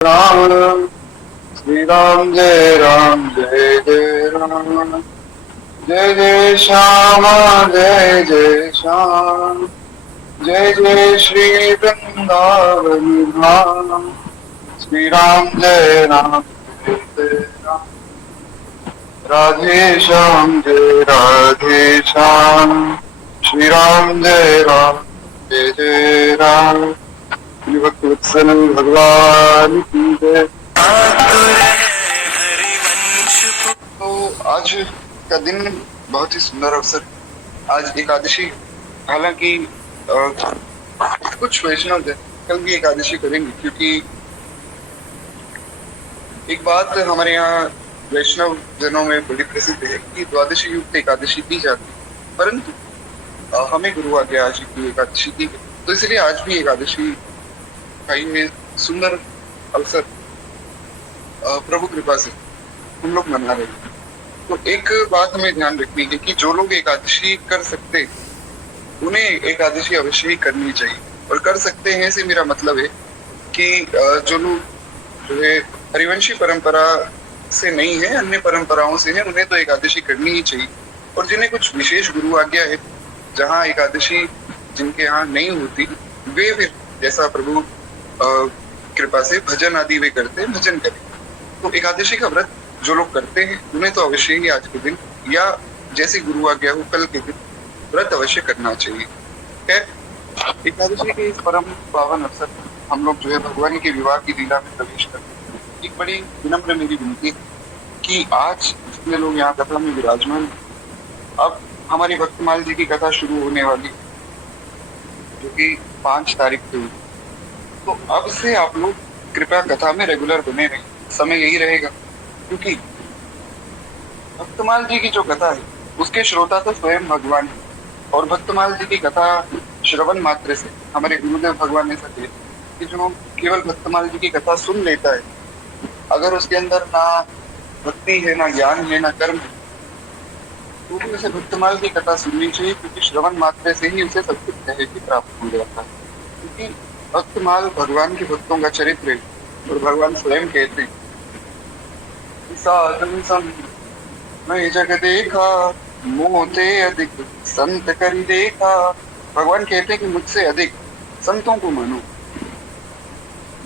राम श्री राम जय जय राम जय जय श्याम जय जय श्याम जय जय श्री वृंदावन धाम श्री राम जय राम राधे श्याम जय राधे श्याम श्री राम जय राम भक्त वत्सल भगवान की जय। तो आज का दिन बहुत ही सुंदर अवसर। आज एकादशी, हालांकि कुछ वैष्णव जन कल भी एकादशी करेंगे, क्योंकि एक बात हमारे यहाँ वैष्णव जनों में बड़ी प्रसिद्ध है कि द्वादशी युक्त एकादशी की जाती है, परंतु हमें गुरु आज्ञा आज की एकादशी की, तो इसलिए आज भी एकादशी का में सुंदर अवसर प्रभु कृपा से हम लोग मना रहे हैं। तो एक बात हमें ध्यान रखनी है कि जो लोग एकादशी कर सकते उन्हें एकादशी अवश्य ही करनी चाहिए। और कर सकते हैं से मेरा मतलब है कि जो लोग जो है हरिवंशी परंपरा से नहीं है, अन्य परंपराओं से है, उन्हें तो एकादशी करनी ही चाहिए। और जिन्हें कुछ विशेष गुरु आज्ञा है, जहाँ एकादशी जिनके यहाँ नहीं होती, वे फिर जैसा प्रभु कृपा से भजन आदि वे करते हैं, भजन करें। तो एकादशी का व्रत जो लोग करते हैं उन्हें तो अवश्य ही आज के दिन या जैसे गुरु आज्ञा हो कल के दिन व्रत अवश्य करना चाहिए। खैर, एकादशी के इस परम पावन अवसर पर हम लोग जो है भगवान के विवाह की लीला में प्रवेश करते हैं। एक बड़ी विनम्र मेरी विनती है कि आज जितने लोग यहाँ कथा में विराजमान, अब हमारी भक्तमाल जी की कथा शुरू होने वाली, जो कि 5 तारीख को, तो अब से आप लोग कृपया कथा में रेगुलर बने रहें। समय यही रहेगा, क्योंकि भक्तमाल जी की जो कथा है उसके श्रोता तो स्वयं भगवान है। और भक्तमाल जी की कथा श्रवण मात्र से हमारे गुरुदेव भगवान ने सके कि जो केवल भक्तमाल जी की कथा सुन लेता है, अगर उसके अंदर ना भक्ति है, ना ज्ञान है, ना कर्म है, तो भी उसे भक्तमाल की कथा सुननी चाहिए, क्योंकि श्रवण मात्र से ही उसे सब कुछ सहज प्राप्त हो जाता है। क्योंकि भक्तमाल भगवान के भक्तों का चरित्र है, और भगवान स्वयं कहते हैं साधन संत मैं जग देखा मोते अधिक संत करी देखा। भगवान कहते हैं कि मुझसे अधिक संतों को मानो,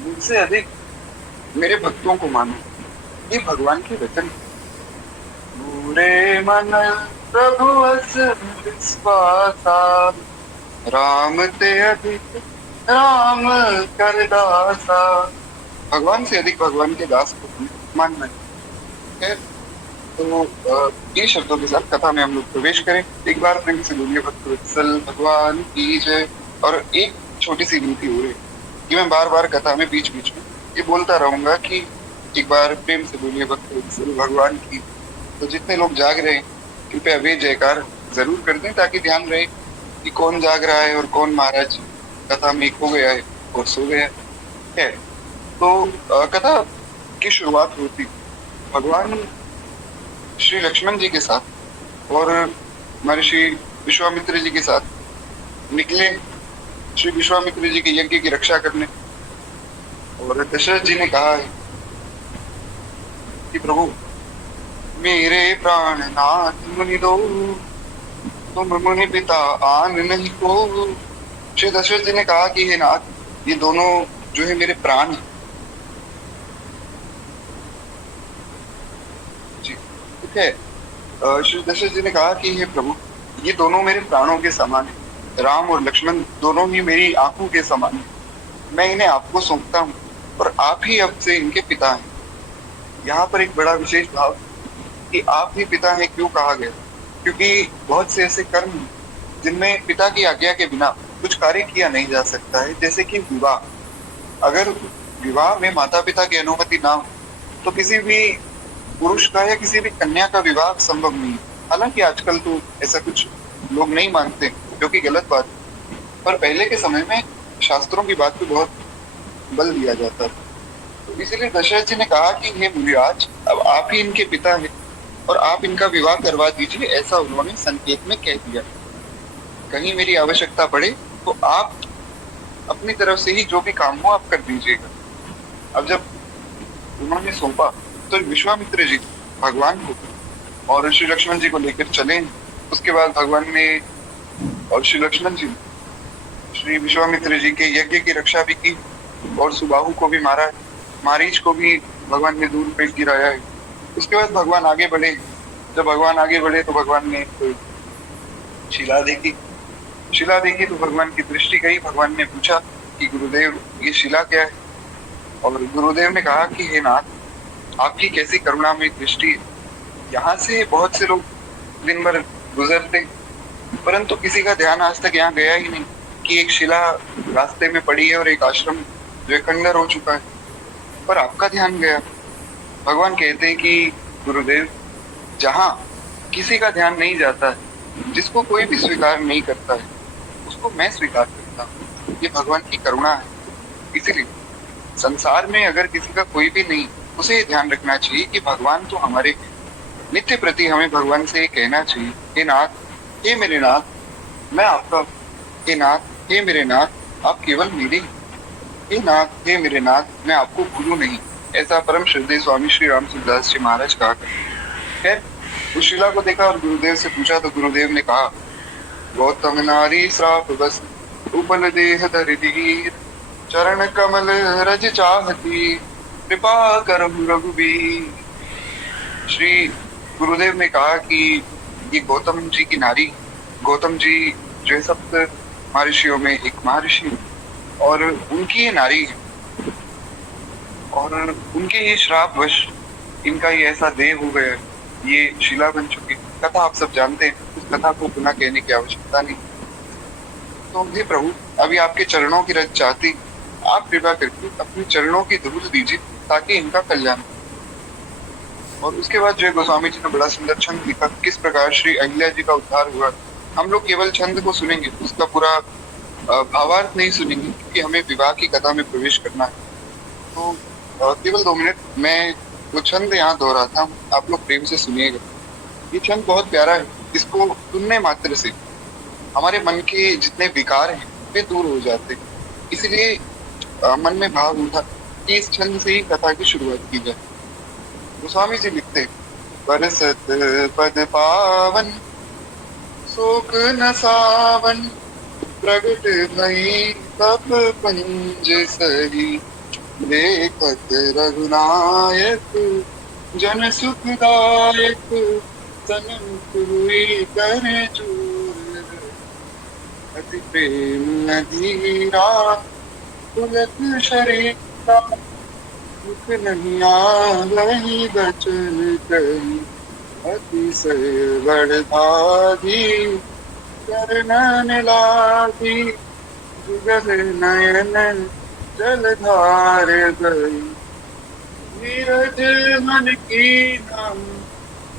मुझसे अधिक मेरे भक्तों को मानो। ये भगवान के वचन। पूरे मन प्रभु अस विश्वासा राम ते अधिक राम कर दासा। भगवान से अधिक भगवान के दास को मानना है। तो इन शब्दों के साथ कथा में हम लोग प्रवेश करें। एक बार प्रेम से बोलिए भक्त वत्सल भगवान की जय। और एक छोटी सी विनती हो रही है कि मैं बार बार कथा में बीच बीच में ये बोलता रहूंगा कि एक बार प्रेम से बोलिए भक्त वत्सल भगवान की। तो जितने लोग जाग रहे हैं कृपया वे जयकार जरूर कर दें, ताकि ध्यान रहे कि कौन जाग रहा है और कौन महाराज कथा में खो गया है और सो गया है। तो कथा की शुरुआत होती भगवान श्री लक्ष्मण जी के साथ और महर्षि विश्वामित्र जी के साथ निकले श्री विश्वामित्र जी के यज्ञ की रक्षा करने। और दशरथ जी ने कहा है कि प्रभु मेरे प्राण नाथ मुनि दो, तुम मुनि पिता आन नहीं को। श्री दशरथ जी ने कहा कि हे नाथ, ये दोनों जो है मेरे प्राण है। है श्री दशरथ जी ने कहा कि हे प्रभु, ये दोनों मेरे प्राणों के समान है। राम और लक्ष्मण दोनों ही मेरी आंखों के समान है। मैं इन्हें आपको सौंपता हूँ और आप ही अब से इनके पिता हैं। यहाँ पर एक बड़ा विशेष भाव कि आप ही पिता हैं क्यों कहा गया, क्योंकि बहुत से ऐसे कर्म हैं जिनमें पिता की आज्ञा के बिना कुछ कार्य किया नहीं जा सकता है। जैसे कि विवाह। अगर विवाह में माता पिता की अनुमति ना हो तो किसी भी पुरुष का या किसी भी कन्या का विवाह संभव नहीं है। हालांकि आजकल तो ऐसा कुछ लोग नहीं मानते, जो कि गलत बात है, पर पहले के समय में शास्त्रों की बात पे बहुत बल दिया जाता था। तो इसीलिए दशरथ जी ने कहा कि हे मुनिराज, अब आप ही इनके पिता हैं और आप इनका विवाह करवा दीजिए, ऐसा उन्होंने संकेत में कह दिया। कहीं मेरी आवश्यकता पड़े तो आप अपनी तरफ से ही जो भी काम हो आप कर दीजिएगा। अब जब उन्होंने सौंपा तो विश्वामित्र जी भगवान को और श्री लक्ष्मण जी को लेकर चले। उसके बाद भगवान ने और श्री लक्ष्मण जी श्री विश्वामित्र जी के यज्ञ की रक्षा भी की और सुबाहु को भी मारा है, मारीच को भी भगवान ने दूर पे गिराया है। उसके बाद भगवान आगे बढ़े। जब भगवान आगे बढ़े तो भगवान ने एक शिला देखी। शिला देखी तो भगवान की दृष्टि गई। भगवान ने पूछा कि गुरुदेव ये शिला क्या है? और गुरुदेव ने कहा कि हे नाथ, आपकी कैसी करुणामय दृष्टि है। यहाँ से बहुत से लोग दिन भर गुजरते, परंतु किसी का ध्यान आज तक यहाँ गया ही नहीं कि एक शिला रास्ते में पड़ी है और एक आश्रम जो है खंडर हो चुका है, पर आपका ध्यान गया। भगवान कहते हैं कि गुरुदेव, जहाँ किसी का ध्यान नहीं जाता है, जिसको कोई भी स्वीकार नहीं करता है, उसको मैं स्वीकार करता हूँ। ये भगवान की करुणा है। इसीलिए संसार में अगर किसी का कोई भी नहीं, उसे ये ध्यान रखना चाहिए कि भगवान तो हमारे हैं। नित्य प्रति हमें भगवान से ये कहना चाहिए, हे नाथ, हे मेरे नाथ, मैं आपका, हे नाथ, हे मेरे नाथ, आप केवल मेरे ही। हे नाथ, हे मेरे नाथ, मैं आपको भूलूं नहीं। ऐसा परम श्रद्धेय स्वामी श्री राम सुखदास जी महाराज कहा करते। खैर, उस शिला को देखा और गुरुदेव से पूछा तो गुरुदेव ने कहा, गौतम नारी श्राप बस उपल देह धरि धीर, चरण कमल रज चाहती, कृपा करहु रघुबीर। श्री गुरुदेव ने कहा कि ये गौतम जी की नारी, गौतम जी जो है सप्त महर्षियों में एक महर्षि और उनकी ये नारी है, और उनके ये श्राप वश इनका ये ऐसा देह हो गया, ये शिला बन चुकी। कथा आप सब जानते हैं, उस कथा को पुनः कहने की आवश्यकता नहीं। तो हे प्रभु, अभी आपके चरणों की रज चाहती, आप कृपा करके अपने चरणों की धूल दीजिए ताकि इनका कल्याण हो। और उसके बाद जो है गोस्वामी जी ने बड़ा सुंदर छंद लिखा, किस प्रकार श्री अहिल्या जी का उद्धार हुआ। हम लोग केवल छंद को सुनेंगे, उसका पूरा भावार्थ नहीं सुनेंगे, क्योंकि हमें विवाह की कथा में प्रवेश करना है। तो केवल 2 मिनट मैं वो छंद यहाँ दोहराता हूँ, आप लोग प्रेम से सुनिएगा। ये छंद बहुत प्यारा है। इसको सुनने मात्र से हमारे मन के जितने विकार हैं वे दूर हो जाते हैं। इसीलिए मन में भाव उठा कि इस छंद से ही कथा की शुरुआत की जाए। गोस्वामी जी लिखते हैं, बरसत पद पावन शोक न सावन, प्रगट भई तप पंज सही, देखत रघुनायक जन सुखदायक, सनक हुई कर जोर, अति प्रेम अधीरा पुलक शरीरा, मुख नहीं आवहि बचन कही, अतिशय बड़भागी करनन लागी, जुगल नयन जलधार गई, नीरज मन कीना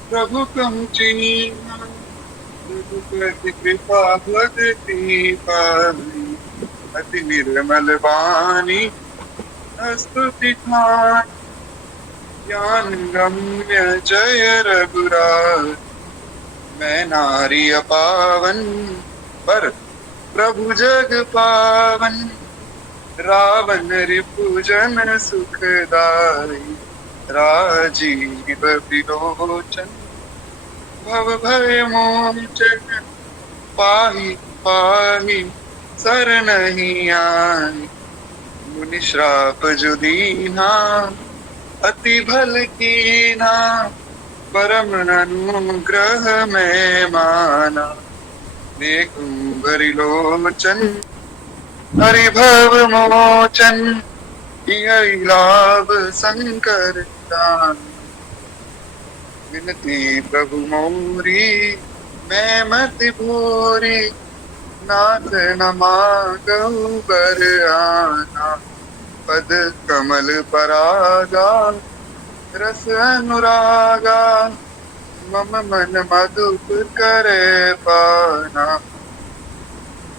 प्रभु कम चीना, रघुपति कृपा भगति पाई, अति निर्मल वाणी स्तुति खान, ज्ञान गम्य जय रघुराज, मैं नारी अपावन पर प्रभु जग पावन, रावण रिपुजन सुखदाई, राजीव विलोचन भव भय मोचन, पाहि पाहि शरणहि आई, मुनि श्राप जो दीना अति भल कीना, परम अनुग्रह में माना, देखूं भरि लोचन हरि भव मोचन, यही लाभ शंकर दान, विनती प्रभु मोरी मैं मति भोरी, नाथ न मांगहु बर आना, पद कमल परागा रस अनुरागा, मम मन मधुप करे पाना,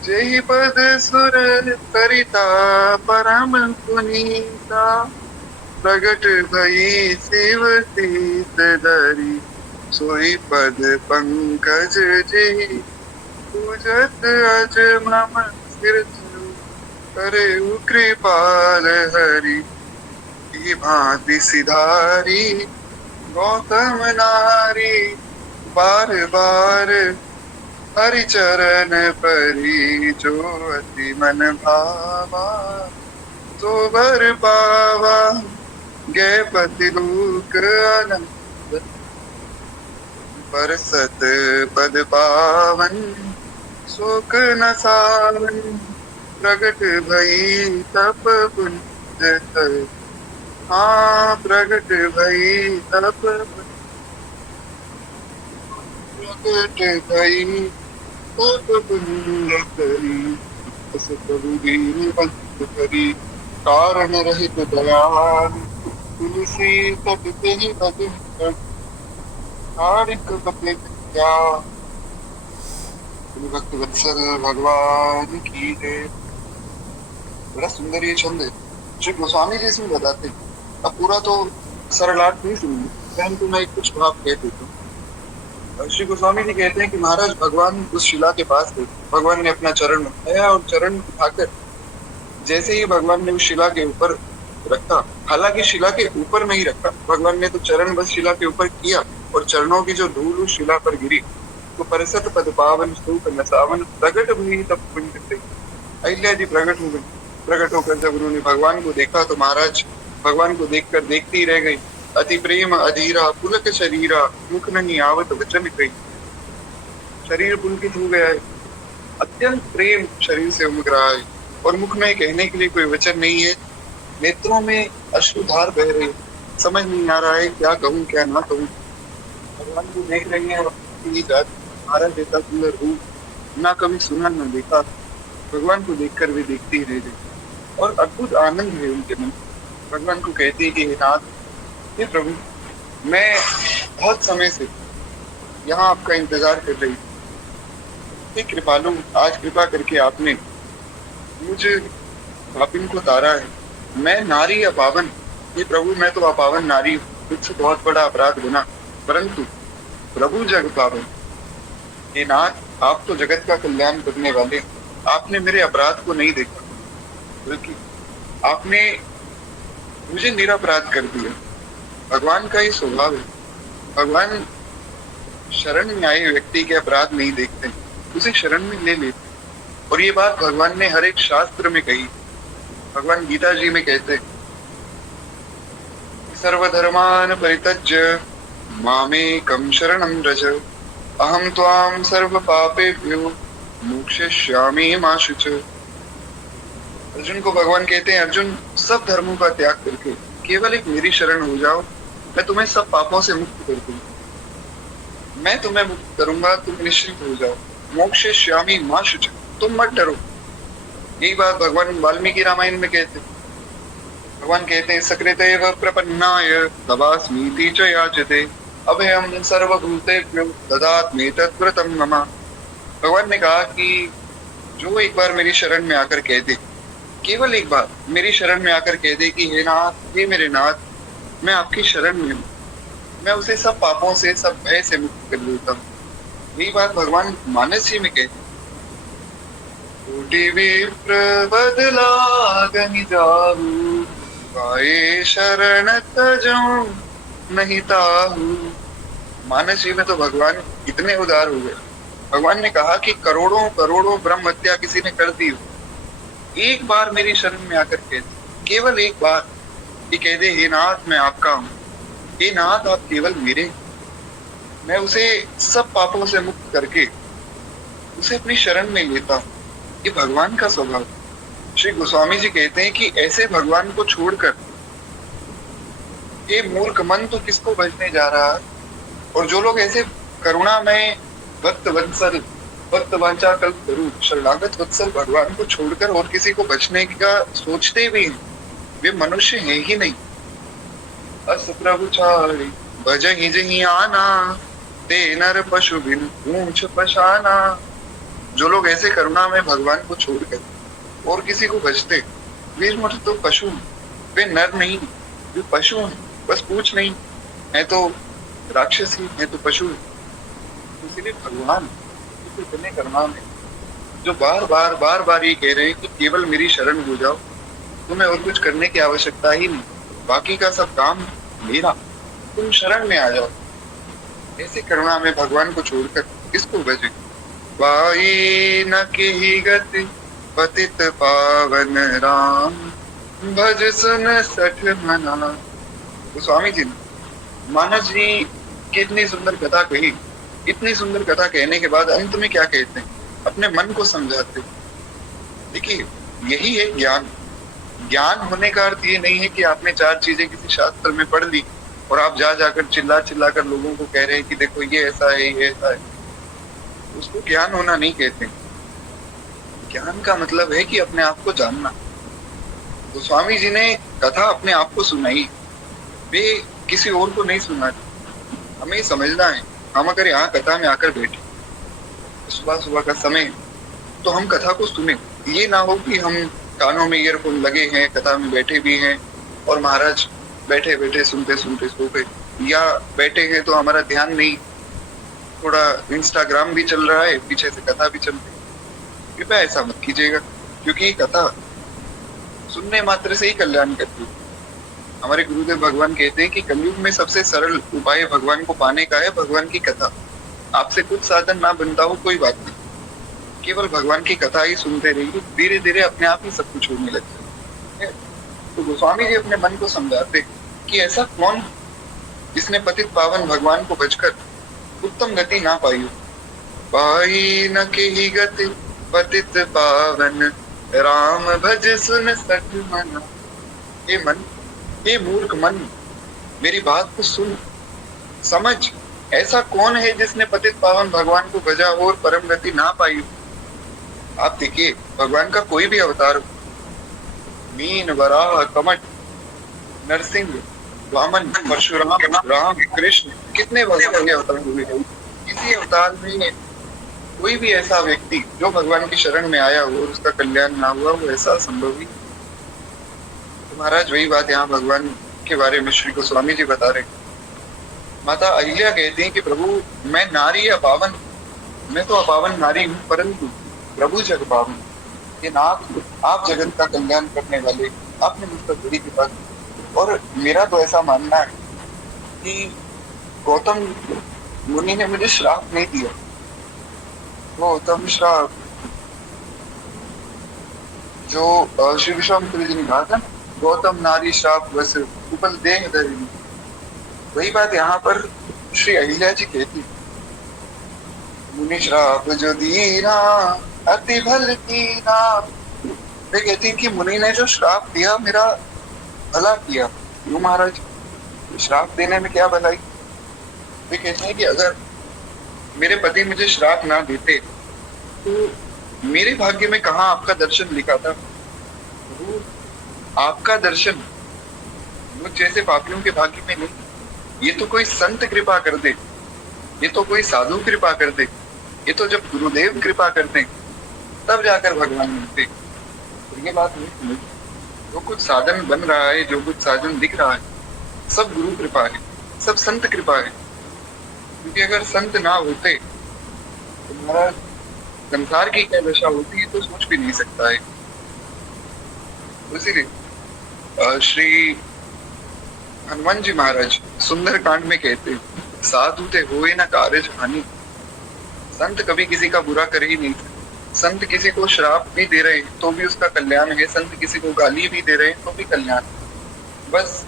जेहि पद सुर सरिता परम पुनीता, प्रगट भई शिव सीत धरी, सोई पद पंकज जेहि, पूजत अज मम सिर करे कृपाल हरि, ये भांति सिधारी गौतम नारी, बार बार हरि चरण परी, जो अति मन भावा तो भर पावा, गए पति लोक आनंद, परसत पद पावन, शोक न सावन, प्रगट भई तप पुण्य कर, हाँ प्रगट भई तप, प्रगट भई तप पुण्य करी, बस प्रभु दीन बंधु करी, कारण रहित दयाल, तुलसी तट ते भजन, तारिक बदले क्या, भक्त वत्सल भगवान की जय। बड़ा सुंदर ये छंद है। श्री गोस्वामी जी इसमें बताते हैं। अब पूरा तो सरलार्थ नहीं सुनूंगी, परंतु मैं कुछ भाव कह देता हूँ। श्री गोस्वामी जी कहते हैं कि महाराज भगवान उस शिला के पास गए, भगवान ने अपना चरण उठाया और चरण उठाकर जैसे ही भगवान ने उस शिला के ऊपर रखा, हालांकि शिला के ऊपर नहीं रखा, भगवान ने तो चरण बस शिला के ऊपर किया और चरणों की जो धूल उस शिला पर गिरी तो परसत पद पावन, स्तूप न सावन, प्रगट भई तप पुण्य करी। अहिल्या जी प्रकट हो गई। प्रकट होकर जब उन्होंने भगवान को देखा तो महाराज भगवान को देखकर देखती रह गई। अति प्रेम अधीरा पुलक शरीरा, मुख नहीं आवत वचन कही। शरीर पुलकित हो गया है, अत्यंत प्रेम शरीर से उमग रहा है और मुख में कहने के लिए कोई वचन नहीं है। नेत्रों में अश्रुधार बह रही, समझ नहीं आ रहा है क्या कहूँ क्या ना कहूँ। भगवान को देख रही है, महाराज जैसा सुंदर रूप ना कभी सुना ना देखा। भगवान को देखकर वे देखती रह गई और अद्भुत आनंद है उनके मन। भगवान को कहती है कि हे नाथ, हे प्रभु, मैं बहुत समय से यहाँ आपका इंतजार कर रही हूँ। हे कृपालु, आज कृपा करके आपने मुझे पापिन को तारा है। मैं नारी अपावन, हे प्रभु मैं तो अपावन नारी हूँ, मुझसे बहुत बड़ा अपराध बना, परंतु प्रभु जग पावन। हे नाथ, आप तो जगत का कल्याण करने वाले, आपने मेरे अपराध को नहीं देखा, बल्कि आपने मुझे निरपराध कर दिया। भगवान का ये स्वभाव है। भगवान शरण में आए व्यक्ति के अपराध नहीं देखते, उसे शरण में ले लेते। और ये बात भगवान ने हर एक शास्त्र में कही। भगवान गीता जी में कहते, सर्वधर्मान परित्यज्य मामेकं शरणं व्रज, अहम त्वां सर्व पापेभ्यो मोक्षयिष्यामि मा शुचः। अर्जुन को भगवान कहते हैं, अर्जुन सब धर्मों का त्याग करके केवल एक मेरी शरण हो जाओ, मैं तुम्हें सब पापों से मुक्त कर दूंगा। मैं तुम्हें मुक्त करूंगा, तुम निश्चिंत हो जाओ। मोक्षयिष्यामि मा शुचः, तुम मत डरो। यही बात भगवान वाल्मीकि रामायण में कहते हैं। भगवान कहते हैं, सकृतेव प्रपन्नाय तवास्मीति च याचते, अभयं सर्वभूतेभ्यो ददात्मे तत्व्रतं मम। भगवान ने कहा कि जो एक बार मेरी शरण में आकर कह दे, केवल एक बार मेरी शरण में आकर कह दे कि हे नाथ, हे मेरे नाथ, मैं आपकी शरण में हूँ, मैं उसे सब पापों से सब भय से मुक्त कर देता हूँ। यही बात भगवान मानस जी में कहते, कोटि विप्र बदलागनि जाहु, पाए शरण तजऊं नहीं ताहू। मानस जी में तो भगवान इतने उदार हो गए। भगवान ने कहा कि करोड़ों करोड़ों ब्रह्म हत्या किसी ने कर दी हो, एक बार मेरी शरण में आकर कह दे, केवल एक बार ये कह दे, हे नाथ मैं आपका हूँ, हे नाथ आप केवल मेरे, मैं उसे सब पापों से मुक्त करके उसे अपनी शरण में लेता हूँ। ये भगवान का स्वभाव। श्री गोस्वामी जी कहते हैं कि ऐसे भगवान को छोड़कर ये मूर्ख मन तो किसको भजने जा रहा है। और जो लोग ऐसे करुणा में भक्त वत्सल भक्त वांछा कल्पतरु शरणागत वत्सल भगवान को छोड़कर और किसी को बचने का सोचते भी हैं, वे मनुष्य हैं ही नहीं। अस प्रभु चारि भजहि जहि आना, ते नर पशु बिन पूंछ पशाना। जो लोग ऐसे करुणा में भगवान को छोड़कर और किसी को बचते, वे मतलब तो पशु, वे नर नहीं, वे पशु हैं, बस पूछ नहीं है तो राक्षस ही है तो पशु है। इसीलिए भगवान इतने करुणा में जो बार बार ये कह रहे हैं कि केवल मेरी शरण हो जाओ, तुम्हें और कुछ करने की आवश्यकता ही नहीं। बाकी का सब काम मेरा, तुम शरण में आ जाओ। ऐसे करुणा में भगवान को छोड़कर किसको भजे। पाई न केहि गति पतित पावन राम, भज सुन सठ मना। तो स्वामी जी ने मानस जी की इतनी सुंदर कथा कही, इतनी सुंदर कथा कहने के बाद अंत में क्या कहते हैं, अपने मन को समझाते। देखिए यही है ज्ञान। ज्ञान होने का अर्थ ये नहीं है कि आपने चार चीजें किसी शास्त्र में पढ़ ली और आप जा जाकर चिल्ला चिल्ला कर लोगों को कह रहे हैं कि देखो ये ऐसा है, ये ऐसा है। उसको ज्ञान होना नहीं कहते। ज्ञान का मतलब है कि अपने आप को जानना। तो स्वामी जी ने कथा अपने आप को सुनाई, वे किसी और को नहीं सुना। हमें समझना है, हम अगर यहाँ कथा में आकर बैठे सुबह सुबह का समय, तो हम कथा को सुने। ये ना हो कि हम कानों में ईयरफोन लगे हैं, कथा में बैठे भी हैं और महाराज बैठे बैठे सुनते सुनते सो गए, या बैठे हैं तो हमारा ध्यान नहीं, थोड़ा इंस्टाग्राम भी चल रहा है, पीछे से कथा भी चल रही है। कृपया ऐसा मत कीजिएगा, क्योंकि कथा सुनने मात्र से ही कल्याण करती है। हमारे गुरुदेव भगवान कहते हैं कि कलयुग में सबसे सरल उपाय भगवान को पाने का है भगवान की कथा। आपसे कुछ साधन ना बनता हो कोई बात नहीं, केवल भगवान की कथा ही सुनते रहिए, धीरे धीरे अपने आप ही सब कुछ होने लग जाए। तो गोस्वामी जी अपने मन को समझाते कि ऐसा कौन जिसने पतित पावन भगवान को भजकर उत्तम गति ना पाई हो। पाई न केहि गति पतित पावन राम, भज सुन सठ मना। ये मन, ये मूर्ख मन, मेरी बात को सुन समझ। ऐसा कौन है जिसने पतित पावन भगवान को भजा हो और परम गति ना पाई हो। आप देखिए भगवान का कोई भी अवतार, मीन, वराह, कमट, नरसिंह, वामन, परशुराम, राम, कृष्ण, कितने भगवान के अवतार हुए हैं। किसी अवतार में कोई भी ऐसा व्यक्ति जो भगवान की शरण में आया हो और उसका कल्याण ना हुआ, वो ऐसा संभव ही। तो महाराज वही बात यहाँ भगवान के बारे में श्री गोस्वामी जी बता रहे। माता अहिल्या कहती हैं कि प्रभु मैं नारी अपावन, मैं तो अपावन नारी हूँ, परंतु प्रभु जग पावन। ये नाथ आप जगत का कल्याण करने वाले, आपने मुझ पर बड़ी कृपा की। और मेरा तो ऐसा मानना है कि गौतम मुनि ने मुझे श्राप नहीं दिया, वो उत्तम श्राप जो श्री विश्वामित्र जी ने कहा था, गौतम नारी श्राप बस उपल देह धरिणी। वही बात यहाँ पर श्री अहिल्या जी कहती, मुनि श्राप जो दीना अति भल कीना। वे कहती कि मुनि ने जो श्राप दिया मेरा भला किया। क्यों महाराज, श्राप देने में क्या भलाई। वे कहते हैं कि अगर मेरे पति मुझे श्राप ना देते तो मेरे भाग्य में कहाँ आपका दर्शन लिखा था। वो आपका दर्शन मुझ जैसे पापियों के भाग्य में नहीं। ये तो कोई संत कृपा कर दे, ये तो कोई साधु कृपा कर दे, ये तो जब गुरुदेव कृपा कर दे तब जाकर भगवान मिलते। तो ये बात नहीं समझ। जो कुछ साधन बन रहा है, जो कुछ साधन दिख रहा है, सब गुरु कृपा है, सब संत कृपा है। क्योंकि अगर संत ना होते तो हमारा संसार की क्या दशा होती है तो सोच भी नहीं सकता है। इसीलिए श्री हनुमान जी महाराज सुंदर कांड में कहते हैं, साधु ते होए न कारज हानि। संत कभी किसी का बुरा कर ही नहीं सकते। संत किसी को श्राप भी दे रहे तो भी उसका कल्याण है, संत किसी को गाली भी दे रहे तो भी कल्याण। बस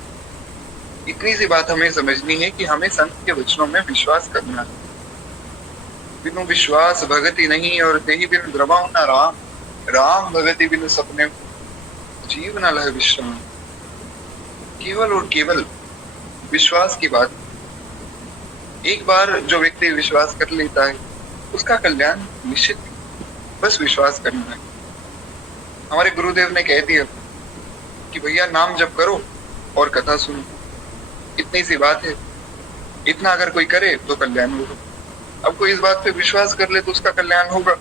इतनी सी बात हमें समझनी है कि हमें संत के वचनों में विश्वास करना है। बिनु विश्वास भगति नहीं, और तेहि बिनु द्रवाऊ न राम। राम भगति बिनु सपने जीव न लह विश्राम। केवल और केवल विश्वास की बात। एक बार जो व्यक्ति विश्वास कर लेता है उसका कल्याण निश्चित है। बस विश्वास करना है। हमारे गुरुदेव ने कह दिया कि भैया नाम जप करो और कथा सुनो, इतनी सी बात है। इतना अगर कोई करे तो कल्याण होगा। अब कोई इस बात पे विश्वास कर ले तो उसका कल्याण होगा,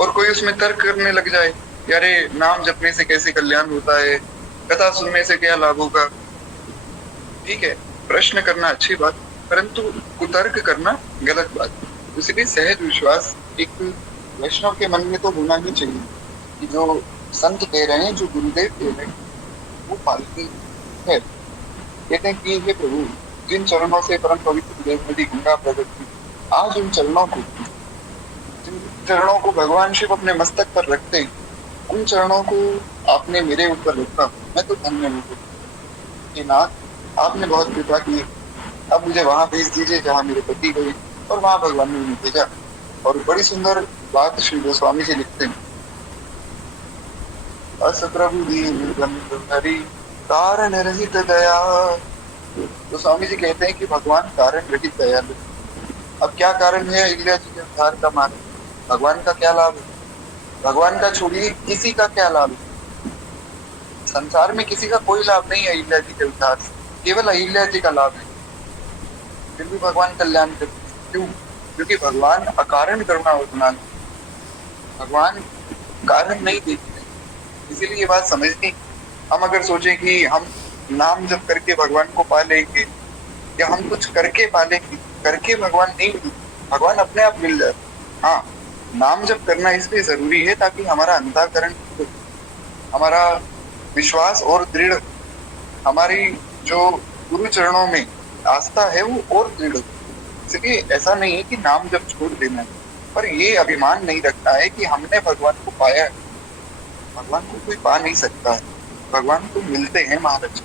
और कोई उसमें तर्क करने लग जाए, यारे नाम जपने से कैसे कल्याण होता है, कथा सुनने से क्या लाभ होगा। ठीक है, प्रश्न करना अच्छी बात, परंतु कुतर्क करना गलत बात। इसलिए सहज विश्वास एक वैष्णव के मन में तो होना ही चाहिए कि जो संत कह रहे हैं, जो गुरुदेव कह रहे हैं, वो पालती है। कहते हैं कि हे प्रभु, जिन चरणों से परम पवित्र देव नदी गंगा प्रकट हुई, आज जिन चरणों को भगवान शिव अपने मस्तक पर रखते हैं, उन चरणों को आपने मेरे ऊपर रखा। मैं तो धन्य हूँ कि नाथ, आपने बहुत कृपा की। अब मुझे वहां भेज दीजिए जहाँ मेरे पति गए, और वहां भगवान ने उन्हें भेजा। और बड़ी सुंदर बात श्री गोस्वामी जी लिखते हैं, अस प्रभु दीन बंधु हरि कारण रहित दया। तो स्वामी जी कहते हैं कि भगवान कारण रहित दयालु। अब क्या कारण है अहिल्या जी के उद्धार का मार्ग? भगवान का क्या लाभ है? भगवान का छोड़िए, किसी का क्या लाभ है? संसार में किसी का कोई लाभ नहीं है अहिल्या जी के उद्धार से, केवल अहिल्या जी का लाभ है। फिर भी भगवान कल्याण करते हैं। क्यों? क्योंकि भगवान अकारण करुणा उतना, भगवान कारण नहीं देखते। इसीलिए ये बात समझनी। हम अगर सोचें कि हम नाम जप करके भगवान को पा लेंगे, या हम कुछ करके पा लेंगे, करके भगवान नहीं मिलते, भगवान अपने आप मिल जाते। हाँ, नाम जप करना इसलिए जरूरी है ताकि हमारा अंतःकरण, हमारा विश्वास और दृढ़, हमारी जो गुरु चरणों में आस्था है वो और दृढ़। इसलिए ऐसा नहीं है कि नाम जप छोड़ देना है, पर ये अभिमान नहीं रखना है कि हमने भगवान को पाया है। भगवान को कोई पा नहीं सकता है, भगवान को मिलते हैं महाराज।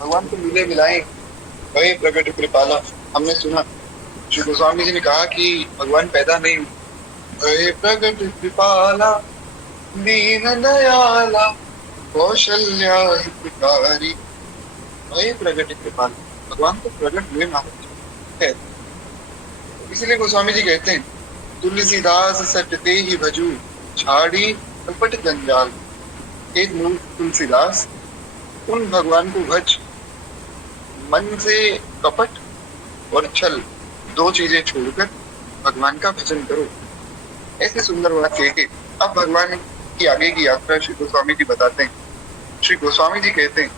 भगवान को मिले मिलाए भय प्रकट कृपाला। हमने सुना श्री गोस्वामी जी ने कहा कि भगवान पैदा नहीं, भय प्रकट कृपाला दीन दयाला कौशल्या हितकारी, भय प्रकट कृपाला। भगवान को प्रकट हुए महाराज है। इसलिए गोस्वामी जी कहते हैं, तुलसीदास सटते ही भजू छाड़ी कपट जंजाल। एक मूल तुलसीदास, उन भगवान को भज, मन से कपट और छल दो चीजें छोड़कर भगवान का भजन करो। ऐसे सुंदर बात कह के अब भगवान की आगे की यात्रा श्री गोस्वामी जी बताते हैं। श्री गोस्वामी जी कहते हैं,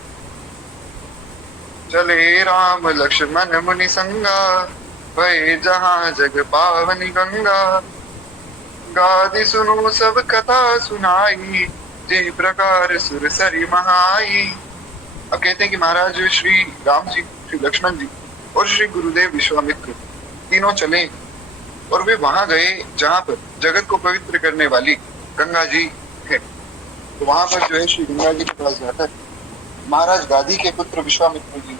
चले राम लक्ष्मण मुनि संगा, भय जहाँ जग पावन गंगा। गादि सुनो सब कथा सुनाई, जे प्रकार सुर सरी महाई। अब कहते हैं कि महाराज श्री राम जी, श्री लक्ष्मण जी और श्री गुरुदेव विश्वामित्र तीनों चले, और वे वहां गए जहां पर जगत को पवित्र करने वाली गंगा जी है। तो वहां पर जो है श्री गंगा जी के पास जाकर महाराज गादी के पुत्र विश्वामित्र जी ने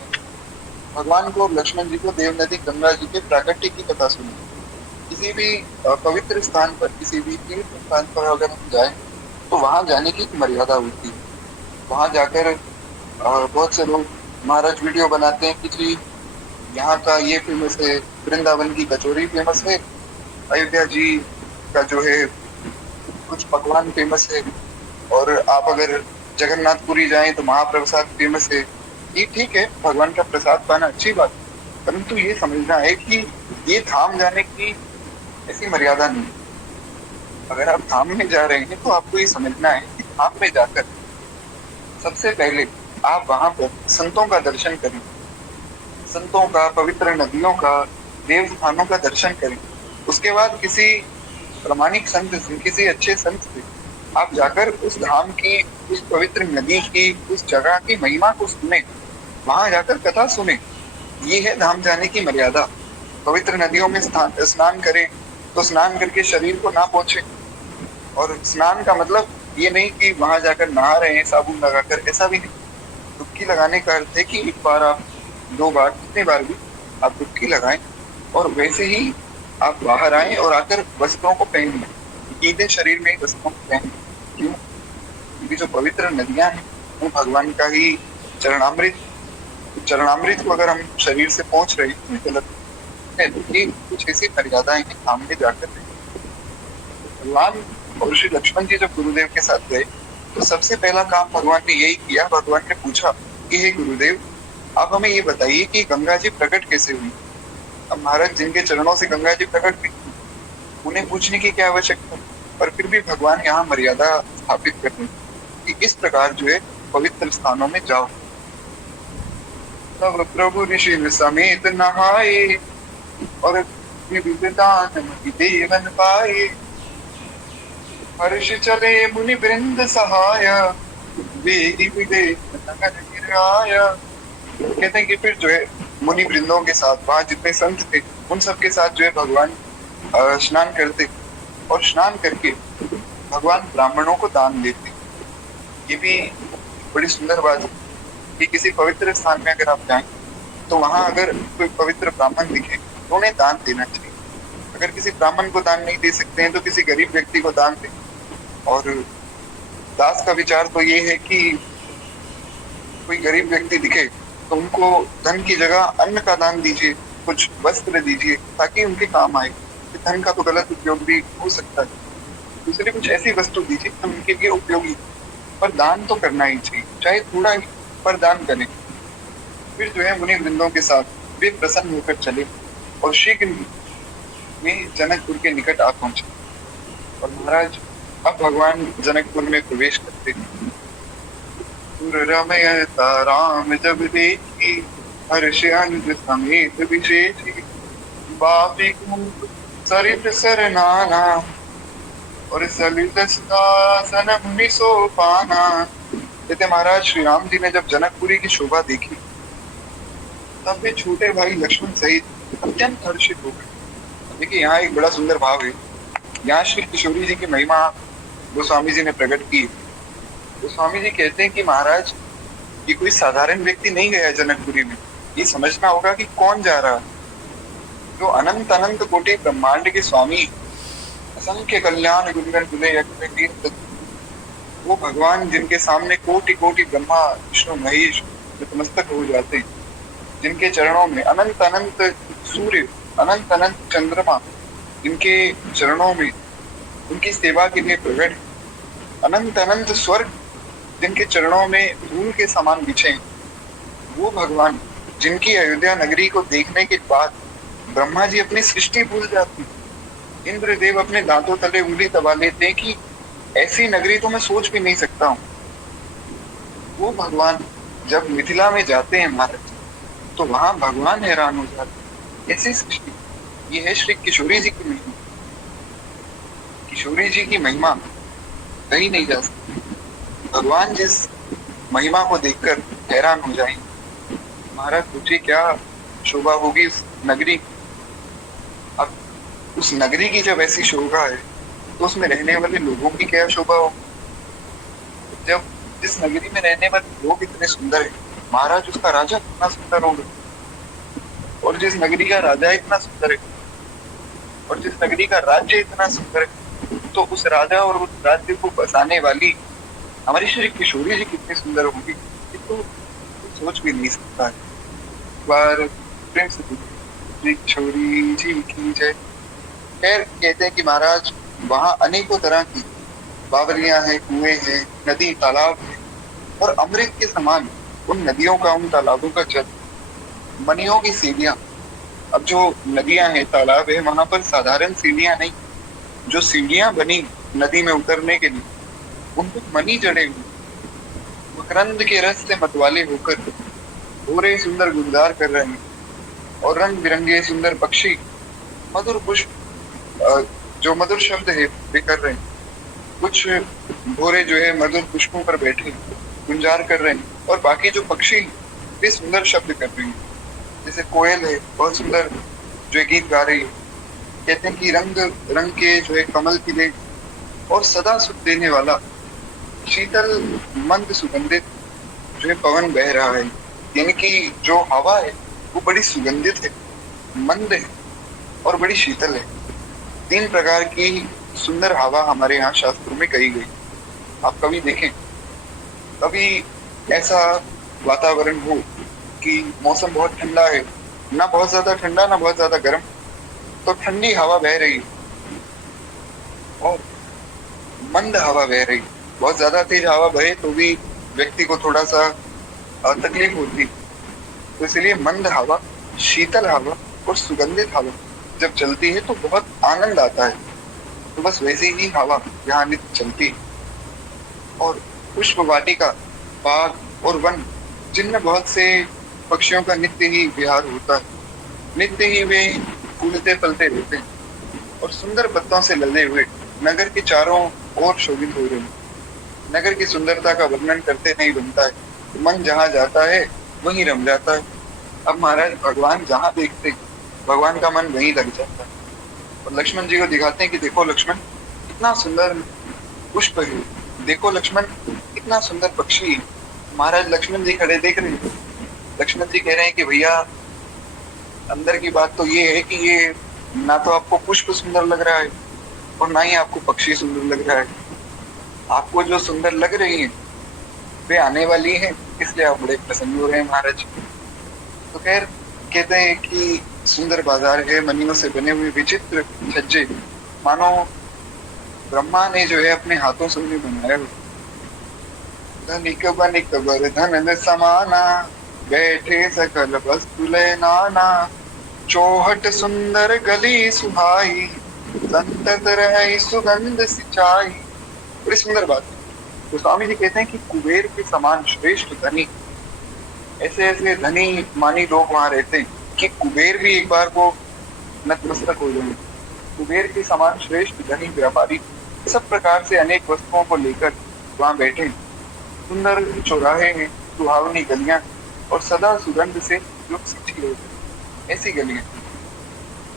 भगवान को और लक्ष्मण जी को देव नदी गंगा जी के प्राकट्य की कथा सुनी। किसी भी पवित्र स्थान पर, किसी भी तीर्थ स्थान पर अगर हम जाए तो वहां जाने की मर्यादा होती है। वहां जाकर बहुत से लोग महाराज वीडियो बनाते हैं कि जी यहाँ का ये फेमस है, वृंदावन की कचौरी फेमस है, अयोध्या जी का जो है कुछ पकवान फेमस है, और आप अगर जगन्नाथपुरी जाएं तो महाप्रसाद फेमस है। ये ठीक है, भगवान का प्रसाद पाना अच्छी बात, परंतु ये समझना है कि ये धाम जाने की ऐसी मर्यादा नहीं। अगर आप धाम में जा रहे हैं तो आपको ये समझना है कि धाम में जाकर सबसे पहले आप वहां पर संतों का दर्शन करें, संतों का, पवित्र नदियों का, देव स्थानों का दर्शन करें। उसके बाद किसी प्रामाणिक संत से, किसी अच्छे संत से आप जाकर उस धाम की, उस पवित्र नदी की, उस जगह की महिमा को सुने, वहां जाकर कथा सुने। ये है धाम जाने की मर्यादा। पवित्र नदियों में स्नान करें तो स्नान करके शरीर को ना पहुंचे, और स्नान का मतलब ये नहीं कि वहां जाकर नहा रहे हैं साबुन लगाकर, ऐसा भी नहीं। डुबकी लगाने का अर्थ है कि एक बार आप, दो बार, कितनी बार भी आप डुबकी लगाएं, और वैसे ही आप बाहर आए और आकर वस्त्रों को पहन लें, सीधे शरीर में वस्त्रों को पहन। क्यों? क्योंकि जो पवित्र नदियां हैं वो भगवान का ही चरणामृत, चरणामृत को अगर हम शरीर से पहुंच रहे हैं गलत है, तो ये कुछ ऐसी मर्यादाएं हैं सामने जाकर। भगवान और श्री लक्ष्मण जी जब गुरुदेव के साथ गए तो सबसे पहला काम भगवान ने यही किया। भगवान ने पूछा कि हे गुरुदेव, आप हमें ये बताइए कि गंगा जी प्रकट कैसे हुई। अब महाराज जिनके चरणों से गंगा जी प्रकट हुई, उन्हें पूछने की क्या आवश्यकता, पर फिर भी भगवान यहाँ मर्यादा स्थापित कर रहे कि इस प्रकार जो है पवित्र स्थानों में जाओ। तब प्रभु ऋषि समेत नहाए, और देवन पाए। हर्ष चले मुनि वृंद सहाय, वेदी विदेश नगर गिराय। कहते हैं कि फिर जो है मुनि वृंदों के साथ वहां जितने संत थे उन सब के साथ जो है भगवान स्नान करते और स्नान करके भगवान ब्राह्मणों को दान देते। ये भी बड़ी सुंदर बात है कि किसी पवित्र स्थान में अगर आप जाएं तो वहां अगर कोई पवित्र ब्राह्मण दिखे तो उन्हें दान देना चाहिए। अगर किसी ब्राह्मण को दान नहीं दे सकते हैं तो किसी गरीब व्यक्ति को दान दें। और दास का विचार तो ये है कि कोई गरीब व्यक्ति दिखे तो उनको धन की जगह अन्न का दान दीजिए, कुछ वस्त्र दीजिए ताकि उनके काम आए। धन का तो गलत उपयोग भी हो सकता है, इसलिए कुछ ऐसी वस्तु दीजिए जो उनके लिए उपयोगी, पर दान तो करना ही चाहिए, चाहे थोड़ा ही पर दान करें। फिर जो है मुनि वृंदों के साथ वे प्रसन्न होकर चले और शीघ्र वे जनकपुर के निकट आ पहुंचे। और महाराज अब भगवान जनकपुर में प्रवेश करते हैं। रमयता राम जब देखी हर्ष अनुज समेत विशेषी बापी कुंभ सरित सरनाना और सलित सिंहासन मुनि सोपाना। कहते महाराज श्री राम जी ने जब जनकपुरी की शोभा देखी तब वे छोटे भाई लक्ष्मण सहित अत्यंत हर्षित हो गए। देखिए यहाँ एक बड़ा सुंदर भाव है। यहाँ श्री किशोरी जी की महिमा गोस्वामी जी ने प्रकट की। गोस्वामी जी कहते हैं कि महाराज ये कोई साधारण व्यक्ति नहीं गया जनकपुरी में, ये समझना होगा कि कौन जा रहा है। जो अनंत अनंत कोटि ब्रह्मांड के स्वामी, असंख्य कल्याण गुणगण गुले यज्ञ, वो भगवान जिनके सामने कोटि कोटि ब्रह्मा विष्णु महेश नतमस्तक हो जाते, जिनके चरणों में अनंत अनंत सूर्य अनंत अनंत चंद्रमा, जिनके चरणों में उनकी सेवा के लिए प्रकट, अनंत अनंत स्वर्ग जिनके चरणों में धूल के समान बिछे, वो भगवान जिनकी अयोध्या नगरी को देखने के बाद ब्रह्मा जी अपनी सृष्टि भूल जाती, इंद्रदेव अपने दांतों तले उंगली दबा लेते कि ऐसी नगरी तो मैं सोच भी नहीं सकता हूँ। वो भगवान जब मिथिला में जाते हैं महाराज तो वहां भगवान हैरान हो जाते। ऐसी सृष्टि, ये है श्री किशोरी जी की महिमा। किशोरी जी की महिमा कहीं नहीं जा सकती। भगवान जिस महिमा को देखकर हैरान हो जाएंगे। महाराज सोचिए क्या शोभा होगी उस नगरी। अब उस नगरी की जब ऐसी शोभा है तो उसमें रहने वाले लोगों की क्या शोभा हो। जब जिस नगरी में रहने वाले लोग इतने सुंदर है, महाराज उसका राजा कितना सुंदर होगा। और जिस नगरी का राजा इतना सुंदर है और जिस नगरी का राज्य इतना सुंदर है, तो उस राजा और उस राज्य को बसाने वाली हमारी श्री किशोरी जी कितनी सुंदर होगी, ये तो सोच भी नहीं सकता है। बार प्रेम से श्री किशोरी जी की जय। खैर कहते हैं कि महाराज वहां अनेकों तरह की बावलियां हैं, कुएं हैं, नदी तालाब है और अमृत के समान उन नदियों का, उन तालाबों का जल, मनियों की सीढ़ियां। अब जो नदियां हैं, तालाब है, वहां पर साधारण सीढ़ियां नहीं, जो सीढ़ियां बनी नदी में उतरने के लिए उन पर मनी जड़े हुए, मकरंद के रस से मतवाले होकर भूरे सुंदर गुलजार कर रहे हैं। और रंग बिरंगे सुंदर पक्षी मधुर पुष्प, जो मधुर शब्द है वे कर रहे हैं। कुछ भोरे जो है मधुर पुष्पों पर बैठे गुंजार कर रहे हैं और बाकी जो पक्षी वे सुंदर शब्द कर रहे हैं। जैसे कोयल है बहुत सुंदर जो है गीत गा रही है। कहते हैं कि रंग रंग के जो है कमल खिले और सदा सुख देने वाला शीतल मंद सुगंधित जो है पवन बह रहा है। यानी कि जो हवा है वो बड़ी सुगंधित है, मंद है और बड़ी शीतल है। 3 प्रकार की सुंदर हवा हमारे यहाँ शास्त्रों में कही गई। आप कभी देखें, कभी ऐसा वातावरण हो कि मौसम बहुत ठंडा है, ना बहुत ज्यादा ठंडा ना बहुत ज्यादा गर्म, तो ठंडी हवा बह रही और मंद हवा बह रही। बहुत ज्यादा तेज हवा बहे तो भी व्यक्ति को थोड़ा सा तकलीफ होती, तो इसलिए मंद हवा, शीतल हवा और सुगंधित हवा जब चलती है तो बहुत आनंद आता है। तो बस वैसी ही हवा यहाँ नित्य चलती है। और पुष्प वाटिका, बाग और वन जिनमें बहुत से पक्षियों का नित्य ही विहार होता है, नित्य ही वे फूलते फलते रहते हैं और सुंदर पत्तों से लदे हुए नगर के चारों ओर शोभित हो रहे हैं। नगर की सुंदरता का वर्णन करते नहीं बनता है। मन जहाँ जाता है वहीं रम जाता है। अब महाराज भगवान जहाँ देखते भगवान का मन वहीं लग जाता है। और लक्ष्मण जी को दिखाते हैं कि देखो लक्ष्मण कितना सुंदर पुष्प है, देखो लक्ष्मण कितना सुंदर पक्षी है। महाराज लक्ष्मण जी खड़े देख रहे हैं। लक्ष्मण जी कह रहे हैं कि भैया अंदर की बात तो ये है कि ये ना तो आपको पुष्प सुंदर लग रहा है और ना ही आपको पक्षी सुंदर लग रहा है। आपको जो सुंदर लग रही है वे आने वाली है, इसलिए आप बड़े प्रसन्न हो रहे हैं महाराज। तो खैर कहते हैं कि सुंदर बाजार है, मनियों से बने हुए विचित्र छज्जे, मानो ब्रह्मा ने जो है अपने हाथों से उन्हें बनाया। धनिक बनिक बर धन समाना, बैठे सकल वस्तु ले नाना, चौहट सुंदर गली सुहाई, संतत रहे सुगंध सिंचाई। बड़ी सुंदर बात है। तो स्वामी जी कहते हैं कि कुबेर के समान श्रेष्ठ धनी, ऐसे ऐसे धनी मानी लोग वहां रहते हैं कि कुबेर भी एक बार को नतमस्तक हो जाए। कुबेर के समान श्रेष्ठ धनी व्यापारी सब प्रकार से अनेक वस्तुओं को लेकर वहां बैठे। सुंदर चौराहे हैं, सुहावनी गलियां और सदा सुगंध से युक्त सिंची रहती ऐसी गलियां।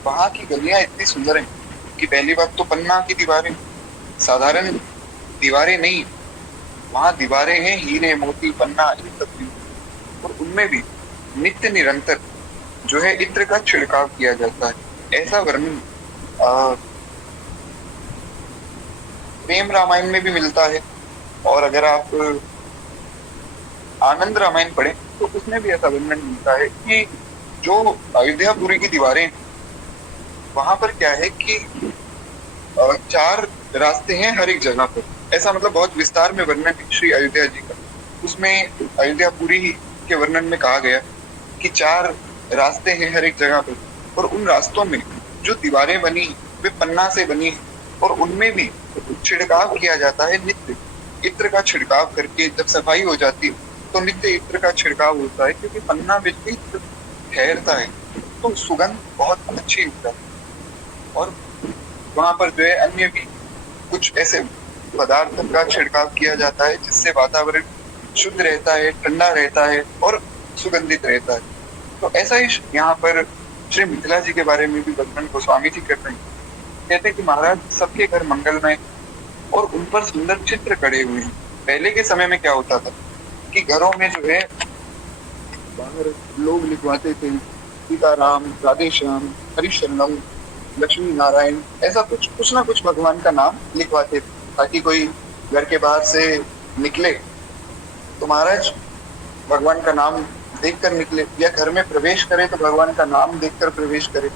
वहां की गलियां इतनी सुंदर हैं कि पहली बात तो पन्ना की दीवारें साधारण दीवारें नहीं, वहां दीवारें हैं हीरे मोती पन्ना इन सब की। और उनमें भी नित्य निरंतर जो है इत्र का छिड़काव किया जाता है। ऐसा वर्णन प्रेम रामायण में भी मिलता है। और अगर आप आनंद रामायण पढ़ें तो उसमें भी ऐसा वर्णन मिलता है कि जो अयोध्यापुरी की दीवारें वहां पर क्या है कि चार रास्ते हैं हर एक जगह पर। ऐसा मतलब बहुत विस्तार में वर्णन है श्री अयोध्या जी का। उसमें अयोध्यापुरी के वर्णन में कहा गया कि चार रास्ते हैं हर एक जगह पर, और उन रास्तों में जो दीवारें बनी वे पन्ना से बनी और उनमें भी छिड़काव किया जाता है नित्य। इत्र का छिड़काव करके जब सफाई हो जाती है तो नित्य इत्र का छिड़काव होता है, क्योंकि पन्ना में भी ठहरता है तो सुगंध बहुत अच्छी होता है। और वहां पर जो है अन्य भी कुछ ऐसे पदार्थ का छिड़काव किया जाता है जिससे वातावरण शुद्ध रहता है, ठंडा रहता है और सुगंधित रहता है। तो ऐसा ही यहाँ पर श्री मिथिला जी के बारे में भी वर्णन गोस्वामी जी करते हैं। कहते हैं कि महाराज सबके घर मंगलमय और उन पर सुंदर चित्र कड़े हुए हैं। पहले के समय में क्या होता था कि घरों में जो है बाहर लोग लिखवाते थे सीताराम, राधेश्याम, हरिशरणम, लक्ष्मी नारायण, ऐसा कुछ ना कुछ भगवान का नाम लिखवाते थे ताकि कोई घर के बाहर से निकले तो महाराज भगवान का नाम देखकर निकले, या घर में प्रवेश करे तो भगवान का नाम देखकर प्रवेश करे।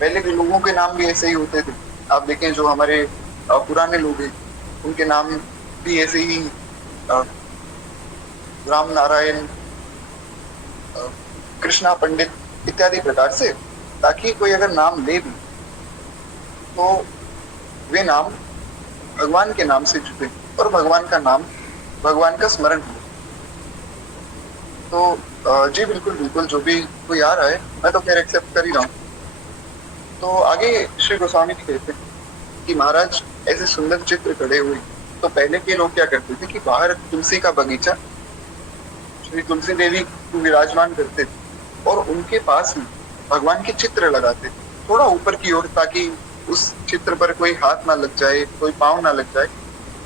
पहले के लोगों के नाम भी ऐसे ही होते थे। आप देखें जो हमारे पुराने लोग हैं उनके नाम भी ऐसे ही राम नारायण, कृष्णा पंडित इत्यादि प्रकार से, ताकि कोई अगर नाम ले भी तो वे नाम भगवान के नाम से जुड़े और भगवान का नाम, भगवान का स्मरण हो। तो जी बिल्कुल बिल्कुल, जो भी कोई आ रहा है मैं तो खैर एक्सेप्ट कर ही रहा हूँ। तो आगे श्री गोस्वामी जी कहते हैं कि महाराज ऐसे सुंदर चित्र खड़े हुए। तो पहले के लोग क्या करते थे कि बाहर तुलसी का बगीचा, श्री तुलसी देवी को विराजमान करते थे और उनके पास में भगवान के चित्र लगाते थे थोड़ा ऊपर की ओर, ताकि उस चित्र पर कोई हाथ ना लग जाए, कोई पाँव ना लग जाए।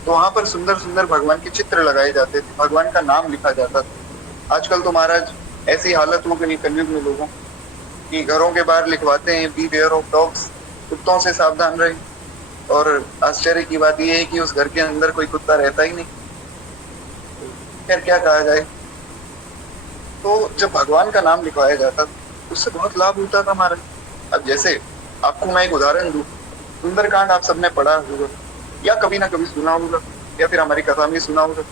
तो वहां पर सुंदर सुंदर भगवान के चित्र लगाए जाते थे, भगवान का नाम लिखा जाता था। आजकल तो महाराज ऐसी हालत हो गई कलयुग में लोगों की, घरों के बाहर लिखवाते हैं बी वेयर ऑफ डॉग्स, कुत्तों से सावधान रहे। और आश्चर्य की बात यह है कि उस घर के अंदर कोई कुत्ता रहता ही नहीं। फिर क्या कहा जाए। तो जब भगवान का नाम लिखवाया जाता उससे बहुत लाभ होता था हमारा। अब जैसे आपको मैं एक उदाहरण दूं, सुंदरकांड आप सबने पढ़ा होगा या कभी ना कभी सुना होगा या फिर हमारी कथा में सुना होगा।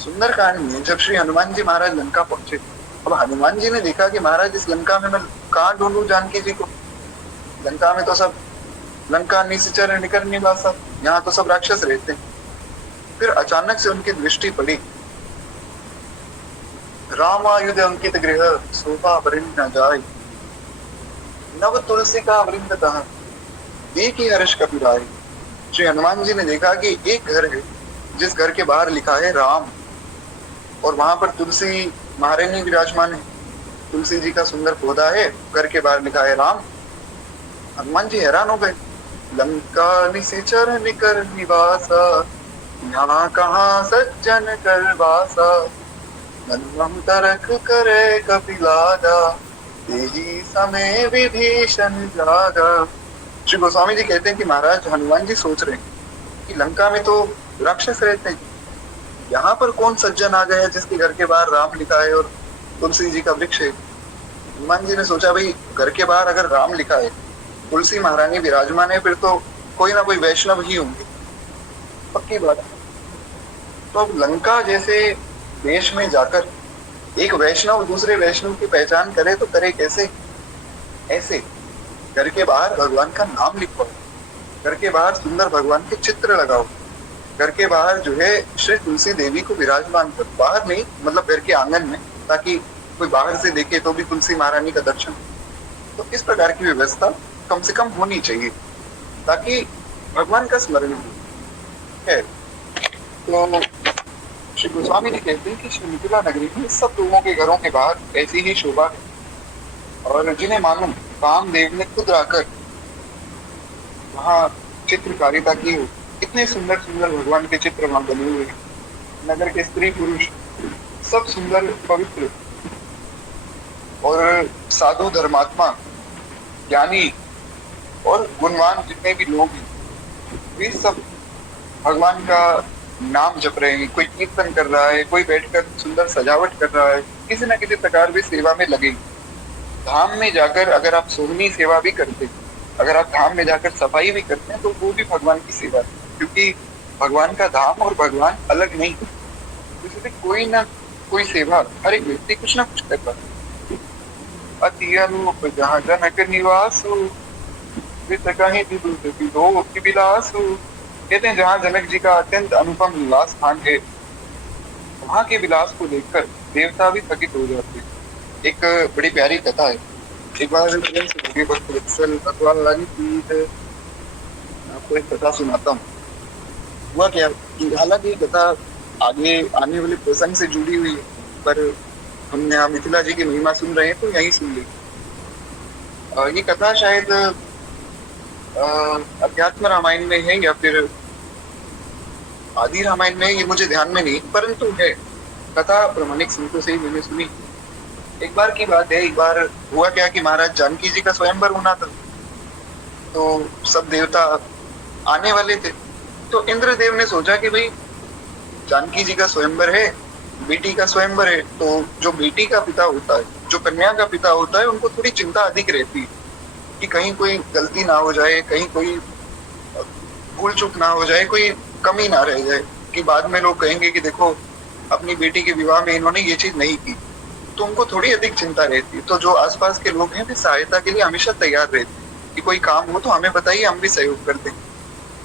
सुंदरकांड में जब श्री हनुमान जी महाराज लंका पहुंचे, अब हनुमान जी ने देखा कि महाराज इस लंका में मैं कहाँ ढूंढूं जानकी जी को। लंका में तो सब लंका निश्चर निकर निवासा, यहाँ तो सब राक्षस रहते हैं। फिर अचानक से उनकी दृष्टि पड़ी, रामायुध अंकित गृह शोभा वरिष्ठ न जाय, नव तुलसी का वृंदतः एक ही हर्ष कपिराय। श्री हनुमान जी ने देखा कि एक घर है जिस घर के बाहर लिखा है राम, और वहां पर तुलसी महारानी विराजमान है, तुलसी जी का सुंदर पौधा है, घर के बाहर लिखा है राम। हनुमान जी हैरान हो गए, लंका निशिचर निकर निवासा, यहाँ कहाँ सज्जन कर वासा, मन तरक करे कपिलादा, यही समय विभीषण जागा। श्री गोस्वामी जी कहते हैं कि महाराज हनुमान जी सोच रहे हैं कि लंका में तो राक्षस रहते हैं, यहाँ पर कौन सज्जन आ गया जिसके घर के बाहर राम लिखा है और तुलसी जी का वृक्ष है। हनुमान जी ने सोचा भाई घर के बाहर अगर राम लिखा है, तुलसी महारानी विराजमान है, फिर तो कोई ना कोई वैष्णव ही होंगे, पक्की बात है। तो अब लंका जैसे देश में जाकर एक वैष्णव दूसरे वैष्णव की पहचान करे तो करे कैसे? ऐसे घर के बाहर भगवान का नाम लिखवाओ, घर के बाहर सुंदर भगवान के चित्र लगाओ, घर के बाहर जो है श्री तुलसी देवी को विराजमान करो, बाहर नहीं मतलब घर के आंगन में, ताकि कोई बाहर से देखे तो भी तुलसी महारानी का दर्शन। तो इस प्रकार की व्यवस्था कम से कम होनी चाहिए ताकि भगवान का स्मरण है। तो श्री गोस्वामी जी कहते हैं कि श्री मिथिला नगरी में सब लोगों के घरों के बाहर ऐसी ही शोभा है, और जिन्हें मालूम कामदेव ने खुद आकर वहाँ चित्रकारिता की हो, इतने सुंदर सुंदर भगवान के चित्र वहां बने हुए हैं। नगर के स्त्री पुरुष सब सुंदर पवित्र और साधु धर्मात्मा ज्ञानी और गुणवान जितने भी लोग हैं, वे सब भगवान का नाम जप रहे हैं। कोई कीर्तन कर रहा है, कोई बैठकर सुंदर सजावट कर रहा है, किसी न किसी प्रकार भी सेवा में लगे। धाम में जाकर अगर आप सोहनी सेवा भी करते, अगर आप धाम में जाकर सफाई भी करते हैं, तो वो भी भगवान की सेवा है, क्योंकि भगवान का धाम और भगवान अलग नहीं है। इसलिए कोई ना कोई सेवा हर एक व्यक्ति कुछ ना कुछ कर रहा है। अति अनूप जहाँ जनक निवास हो, कहीं विलास हो। कहते हैं जहाँ जनक जी का अत्यंत अनुपम निवास स्थान है, वहाँ के विलास को देखकर देवता भी थकित हो जाते हैं। एक बड़ी प्यारी कथा है, एक बार आपको एक कथा सुनाता हूँ। हुआ क्या कि हालांकि कथा आगे आने वाले प्रसंग से जुड़ी हुई है, पर हम यहाँ मिथिला जी की महिमा सुन रहे हैं तो यही सुन ली। ये कथा शायद अध्यात्म रामायण में है या फिर आदि रामायण में, ये मुझे ध्यान में नहीं, परंतु है कथा प्रमाणिक संतों से ही मैंने सुनी। एक बार की बात है, एक बार हुआ क्या कि महाराज जानकी जी का स्वयंवर होना था, तो सब देवता आने वाले थे। तो इंद्रदेव ने सोचा कि भाई जानकी जी का स्वयंवर है, बेटी का स्वयंवर है, तो जो बेटी का पिता होता है, जो कन्या का पिता होता है, उनको थोड़ी चिंता अधिक रहती है कि कहीं कोई गलती ना हो जाए, कहीं कोई भूल चूक ना हो जाए, कोई कमी ना रह जाए, कि बाद में लोग कहेंगे कि देखो अपनी बेटी के विवाह में इन्होंने ये चीज नहीं की। तो उनको थोड़ी अधिक चिंता रहती है। तो जो आसपास के लोग हैं वे सहायता के लिए हमेशा तैयार रहते हैं कि कोई काम हो तो हमें बताइए, हम भी सहयोग कर दें,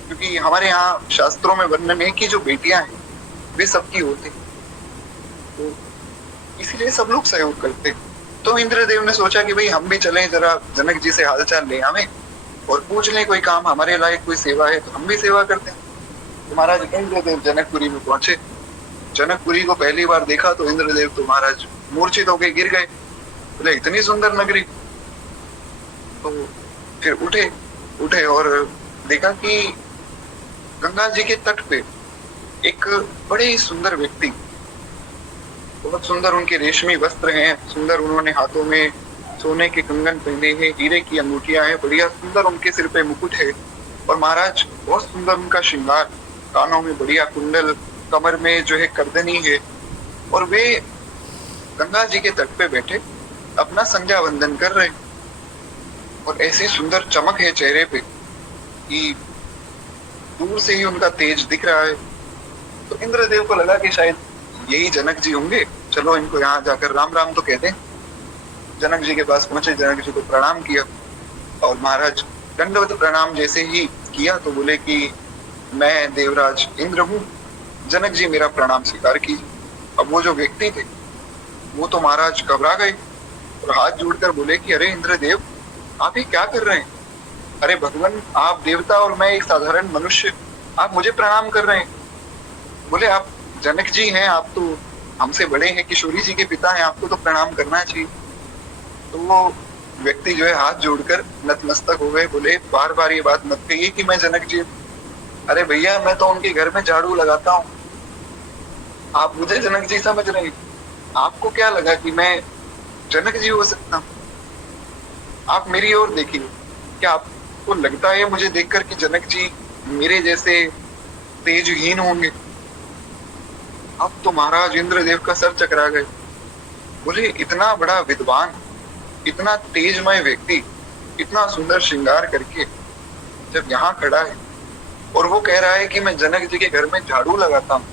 क्योंकि हमारे यहाँ शास्त्रों में वर्णन है कि जो बेटियां हैं वे सबकी होती, तो इसलिए सब लोग सहयोग करते। तो इंद्रदेव ने सोचा कि भाई हम भी चलें, जरा जनक जी से हालचाल ले हमें और पूछ लें, कोई काम हमारे लायक कोई सेवा है तो हम भी सेवा करते हैं। तो महाराज इंद्रदेव जनकपुरी में पहुंचे। जनकपुरी को पहली बार देखा तो इंद्रदेव तो महाराज मूर्छित होकर गिर गए, बोले इतनी सुंदर नगरी। तो फिर उठे और देखा कि गंगा जी के तट पे एक बड़े ही सुंदर व्यक्ति, बहुत सुंदर उनके रेशमी वस्त्र हैं, सुंदर उन्होंने हाथों में सोने के कंगन पहने हैं, हीरे की अंगूठियां हैं, बढ़िया सुंदर उनके सिर पे मुकुट है, और महाराज बहुत सुंदर उनका श्रृंगार, कानों में बढ़िया कुंडल, कमर में जो है करदनी है, और वे गंगा जी के तट पे बैठे अपना संध्या वंदन कर रहे, और ऐसी सुंदर चमक है चेहरे पे कि दूर से ही उनका तेज दिख रहा है। तो इंद्रदेव को लगा कि शायद यही जनक जी होंगे, चलो इनको यहाँ जाकर राम राम तो कहते हैं। जनक जी के पास पहुंचे, जनक जी को प्रणाम किया, और महाराज दंडवत प्रणाम जैसे ही किया तो बोले कि मैं देवराज इंद्र हूँ, जनक जी मेरा प्रणाम स्वीकार कीजिए। अब वो जो व्यक्ति थे वो तो महाराज घबरा गए और हाथ जोड़कर बोले कि अरे इंद्रदेव आप ये क्या कर रहे हैं? अरे भगवान, आप देवता और मैं एक साधारण मनुष्य, आप मुझे प्रणाम कर रहे हैं। बोले आप जनक जी हैं, आप तो हमसे बड़े हैं, किशोरी जी के पिता हैं, आपको तो प्रणाम करना चाहिए। तो वो व्यक्ति जो है हाथ जोड़कर नतमस्तक हो गए, बोले बार बार ये बात मत कहिए कि मैं जनक जी। अरे भैया, मैं तो उनके घर में झाड़ू लगाता हूँ, आप मुझे जनक जी समझ रहे हैं? आपको क्या लगा कि मैं जनक जी हो सकता हूँ? आप मेरी ओर देखिए, क्या आपको लगता है मुझे देखकर कि जनक जी मेरे जैसे तेजहीन होंगे? अब तो महाराज इंद्रदेव का सर चकरा गए। बोले इतना बड़ा विद्वान, इतना तेजमय व्यक्ति, इतना सुंदर श्रृंगार करके जब यहाँ खड़ा है और वो कह रहा है कि मैं जनक जी के घर में झाड़ू लगाता हूँ,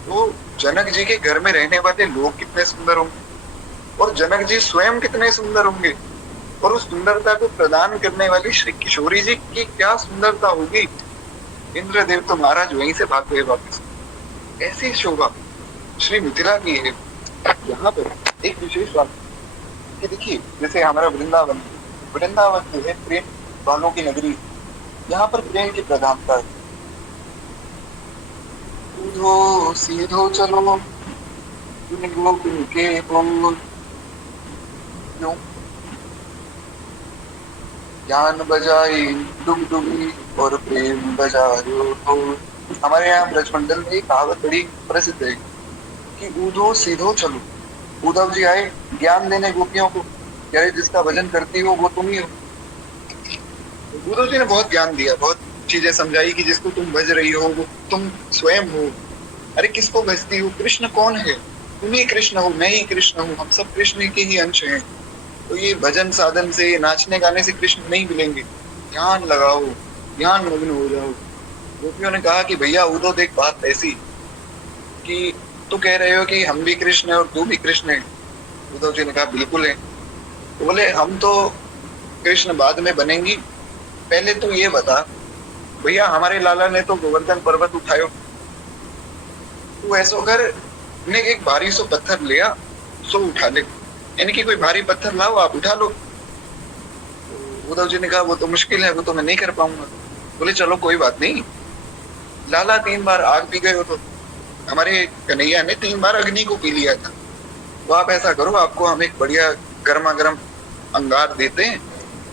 तो जनक जी के घर में रहने वाले लोग कितने सुंदर होंगे और जनक जी स्वयं कितने सुंदर होंगे, और उस सुंदरता को प्रदान करने वाली श्री किशोरी जी की क्या सुंदरता होगी। इंद्रदेव तो महाराज वहीं से भाग गए वापस। ऐसी शोभा श्री मिथिला की है। यहाँ पर एक विशेष बात कि देखिए, जैसे हमारा वृंदावन, वृंदावन जो है प्रेम वालों की नगरी, यहाँ पर प्रेम की प्रधानता है। सीधो सीधो चलो गोकुल के बोल, क्यों ज्ञान बजाई डुगडुगी और प्रेम बजायो ढोल। हमारे यहाँ ब्रजमंडल में एक कहावत बड़ी प्रसिद्ध है कि ऊधो सीधो चलो। उद्धव जी आए ज्ञान देने गोपियों को, कह रहे जिसका भजन करती हो वो तुम ही हो। उद्धव जी ने बहुत ज्ञान दिया, बहुत चीजें समझाई कि जिसको तुम भज रही हो वो तुम स्वयं हो। अरे किसको भजती हो? कृष्ण कौन है? तुम ही कृष्ण हो, मैं ही कृष्ण हूँ, हम सब कृष्ण के ही अंश हैं। तो ये भजन साधन से, नाचने गाने से कृष्ण नहीं मिलेंगे। ध्यान लगाओ, ध्यान मग्न हो जाओ। गोपियों ने कहा कि भैया उद्धव देख बात ऐसी कि तू कह रहे हो कि हम भी कृष्ण है और तू भी कृष्ण है। उद्धव जी ने कहा बिल्कुल है। तो बोले हम तो कृष्ण बाद में बनेंगी, पहले तो ये बता भैया, हमारे लाला ने तो गोवर्धन पर्वत उठायो, तू ऐसो कर ने एक भारी सो पत्थर लिया, सो उठा ले, यानी कि कोई भारी पत्थर लाओ आप उठा लो। उद्धव जी ने कहा वो तो मुश्किल है, वो तो मैं नहीं कर पाऊंगा। बोले चलो कोई बात नहीं, लाला 3 बार आग पी गए हो तो हमारे कन्हैया ने 3 बार अग्नि को पी लिया था। तो आप ऐसा करो, आपको हम एक बढ़िया गर्मा गर्म अंगार देते हैं,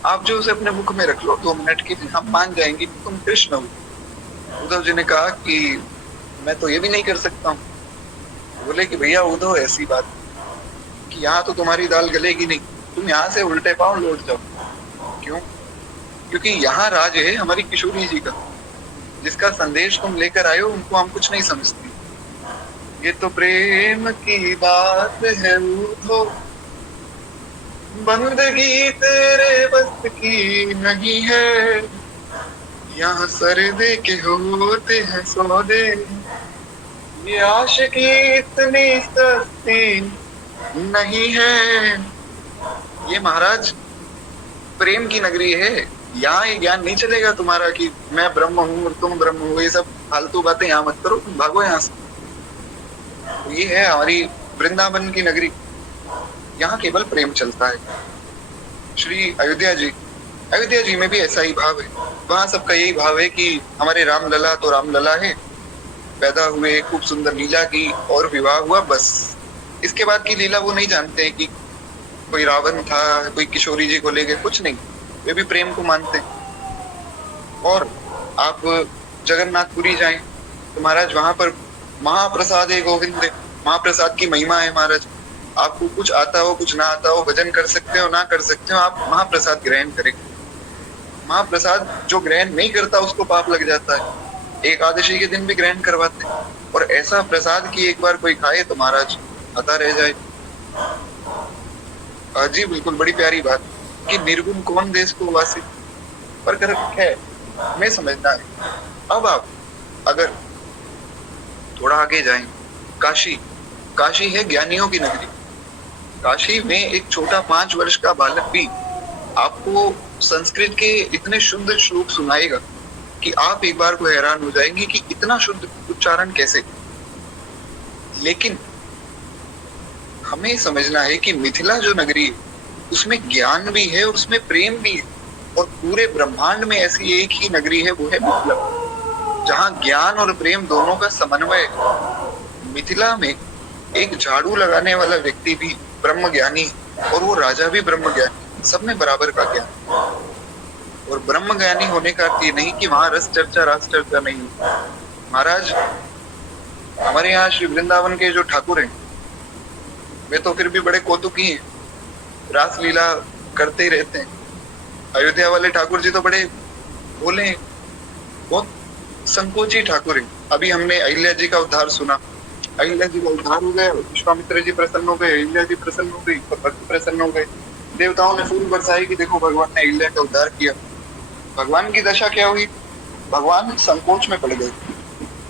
आप जो उसे अपने मुख में रख लो, 2 मिनट के लिए हम मान जाएंगे कि तुम कृष्ण हो। उद्धव जी ने कहा कि मैं तो ये भी नहीं कर सकता हूँ। बोले कि भैया उद्धव ऐसी बात कि यहाँ तो तुम्हारी दाल गलेगी नहीं, तुम यहाँ से उल्टे पांव लौट जाओ। क्यों? क्योंकि यहाँ राज है हमारी किशोरी जी का, जिसका संदेश तुम लेकर आए हो उनको हम कुछ नहीं समझते। ये तो प्रेम की बात है उद्धव, बंदगी तेरे बस की नहीं है, यहाँ सर दे के होते हैं सौदे, ये आशिकी इतनी सस्ती नहीं है। ये महाराज प्रेम की नगरी है, यहाँ ये ज्ञान नहीं चलेगा तुम्हारा कि मैं ब्रह्म हूँ और तुम ब्रह्म हो। ये सब फालतू बातें यहाँ मत करो, तुम भागो यहाँ से। तो ये है हमारी वृंदावन की नगरी, यहाँ केवल प्रेम चलता है। श्री अयोध्या जी में भी ऐसा ही भाव है। वहां सबका यही भाव है कि हमारे रामलला तो रामलला है, पैदा हुए, खूब सुंदर लीला की और विवाह हुआ, बस। इसके बाद की लीला वो नहीं जानते हैं कि कोई रावण था, कोई किशोरी जी को ले गए, कुछ नहीं। वे भी प्रेम को मानते हैं। और आप जगन्नाथपुरी जाएं तो महाराज वहां पर महाप्रसाद है गोविंद है, महाप्रसाद की महिमा है महाराज। आपको कुछ आता हो कुछ ना आता हो, भजन कर सकते हो ना कर सकते हो, आप महाप्रसाद ग्रहण करें। महाप्रसाद जो ग्रहण नहीं करता उसको पाप लग जाता है। एकादशी के दिन भी ग्रहण करवाते हैं, और ऐसा प्रसाद की एक बार कोई खाए तो महाराज आता रह जाए। जी बिल्कुल, बड़ी प्यारी बात कि निर्गुण कौन देश को वासी, पर कर है हमें समझना है। अब आप अगर थोड़ा आगे जाएं, काशी है ज्ञानियों की नगरी। काशी में एक छोटा 5 वर्ष का बालक भी आपको संस्कृत के इतने शुद्ध श्लोक सुनाएगा कि आप एक बार को हैरान हो जाएंगे कि इतना शुद्ध उच्चारण कैसे। लेकिन हमें समझना है कि मिथिला जो नगरी है उसमें ज्ञान भी है, उसमें प्रेम भी है, और पूरे ब्रह्मांड में ऐसी एक ही नगरी है, वो है मिथिला, जहाँ ज्ञान और प्रेम दोनों का समन्वय है। मिथिला में एक झाड़ू लगाने वाला व्यक्ति भी ब्रह्म ज्ञानी और वो राजा भी ब्रह्म ज्ञानी, सब में बराबर का ज्ञान। और ब्रह्म ज्ञानी होने का अर्थ ये नहीं कि वहां रस चर्चा रास चर्चा नहीं हो। महाराज, हमारे यहाँ श्री वृंदावन के जो ठाकुर हैं वे तो फिर भी बड़े कौतुकी हैं, रास लीला करते ही रहते हैं। अयोध्या वाले ठाकुर जी तो बड़े भोले हैं, बहुत संकोची ठाकुर है। अभी हमने अहिल्या जी का उद्धार सुना, अहिल्या जी का उद्धार हो गया, विश्वामित्र जी प्रसन्न हो गए, अहिल्या जी प्रसन्न हो गई, भक्त प्रसन्न हो गए, देवताओं ने फूल बरसाए कि देखो भगवान ने अहिल्या का उद्धार किया। भगवान की दशा क्या हुई? भगवान संकोच में पड़ गए।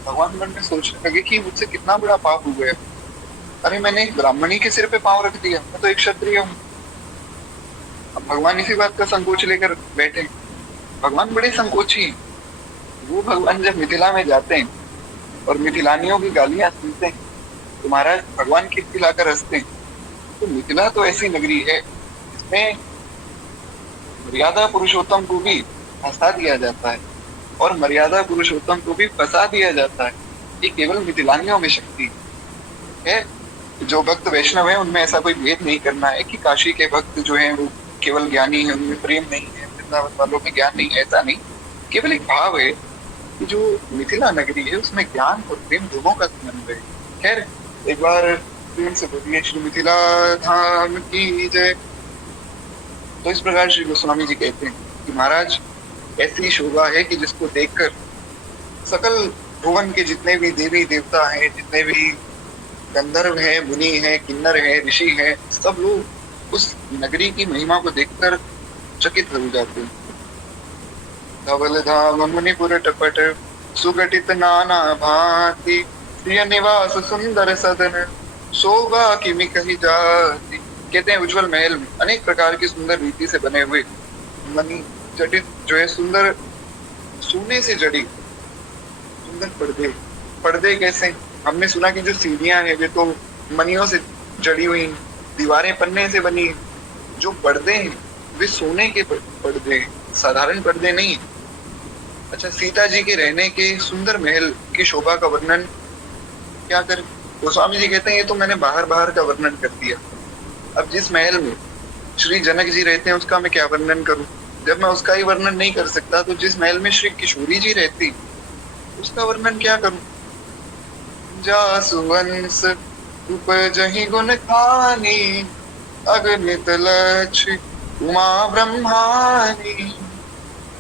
भगवान मन में सोचने लगे कि मुझसे कितना बड़ा पाप हो गया। अरे मैंने एक ब्राह्मणी के सिर पे पांव रख दिया, मैं तो एक क्षत्रिय हूँ। अब भगवान इसी बात का संकोच लेकर बैठे। भगवान बड़े संकोची हैं। वो भगवान जब मिथिला में जाते हैं और मिथिलानियों की गालियां सुनते हैं तो महाराज भगवान खिलखिलाकर हंसते हैं। तो मिथिला तो ऐसी नगरी है जिसमें मर्यादा पुरुषोत्तम को भी हंसा दिया जाता है और मर्यादा पुरुषोत्तम को भी फंसा दिया जाता है। ये केवल मिथिलानियों में शक्ति है। जो भक्त वैष्णव है उनमें ऐसा कोई भेद नहीं करना है कि काशी के भक्त जो है वो केवल ज्ञानी है, उनमें प्रेम नहीं है, वृंदावन वालों में ज्ञान नहीं है, ऐसा नहीं। केवल एक भाव है कि जो मिथिला नगरी है उसमें ज्ञान और प्रेम दोनों का समन्वय है। खैर, एक बार प्रेम से बोलिए श्री मिथिला धाम की जय। तो इस प्रकार श्री गोस्वामी जी कहते हैं कि महाराज ऐसी शोभा है कि जिसको देखकर सकल भुवन के जितने भी देवी देवता हैं, जितने भी गंधर्व हैं, मुनि हैं, किन्नर हैं, ऋषि हैं, सब लोग उस नगरी की महिमा को देखकर चकित हो जाते हैं। धवल धाम मुनिपुर टपट सुगठित नाना भांति, प्रिय निवास सुंदर सदन शोभा किमि कही जाती। कहते हैं उज्जवल महल में अनेक प्रकार की सुंदर रीति से बने हुए मणि जटित जो है सुंदर सोने से जड़ी सुंदर पर्दे। पर्दे कैसे? हमने सुना कि जो सीढ़ियां हैं वे तो मणियों से जड़ी हुई, दीवारें पन्ने से बनी। जो पर्दे हैं वे सोने के पर्दे हैं, साधारण पर्दे नहीं। अच्छा, सीता जी के रहने के सुंदर महल की शोभा का वर्णन क्या करें? गोस्वामी जी कहते हैं ये तो मैंने बाहर बाहर का वर्णन कर दिया। अब जिस महल में श्री जनक जी रहते हैं उसका मैं क्या वर्णन करूं? जब मैं उसका ही वर्णन नहीं कर सकता तो जिस महल में श्री किशोरी जी रहती उसका वर्णन क्या करूं? जासुवंश उपजहि गुण खानी, अगणित लक्ष्य उमा ब्रह्मानी।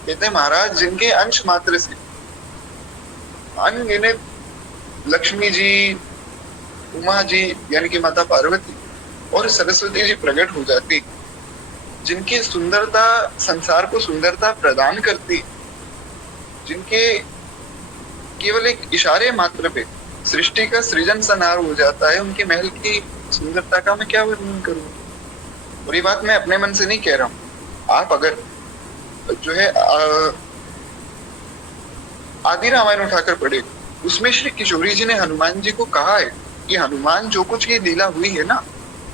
कहते हैं महाराज जिनके अंश मात्र से अनगिनत लक्ष्मी जी, उमा जी यानी कि माता पार्वती और सरस्वती जी प्रकट हो जाती, जिनकी सुंदरता संसार को सुंदरता प्रदान करती, जिनके केवल एक इशारे मात्र पे सृष्टि का सृजन संहार हो जाता है, उनके महल की सुंदरता का मैं क्या वर्णन करूं? और ये बात मैं अपने मन से नहीं कह रहा हूं। आप अगर जो है आदि रामायण उठाकर पढ़े, उसमें श्री किशोरी जी ने हनुमान जी को कहा है कि हनुमान जो कुछ ये लीला हुई है ना,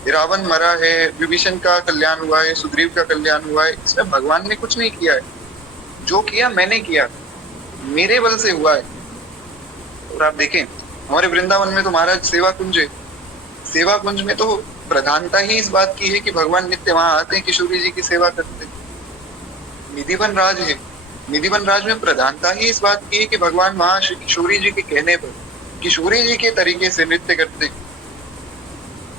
रावण मरा है, विभीषण का कल्याण हुआ है, सुग्रीव का कल्याण हुआ है, इसमें भगवान ने कुछ नहीं किया है। जो किया मैंने किया, मेरे बल से हुआ है। और आप देखें हमारे वृंदावन में तो महाराज सेवा कुंज है। सेवा कुंज में तो प्रधानता ही इस बात की है कि भगवान नित्य वहां आते हैं, किशोरी जी की सेवा करते। निधिवन राज है, निधिवन राज में प्रधानता ही इस बात की है कि भगवान वहां श्री किशोरी जी के कहने पर किशोरी जी के तरीके से नृत्य करते।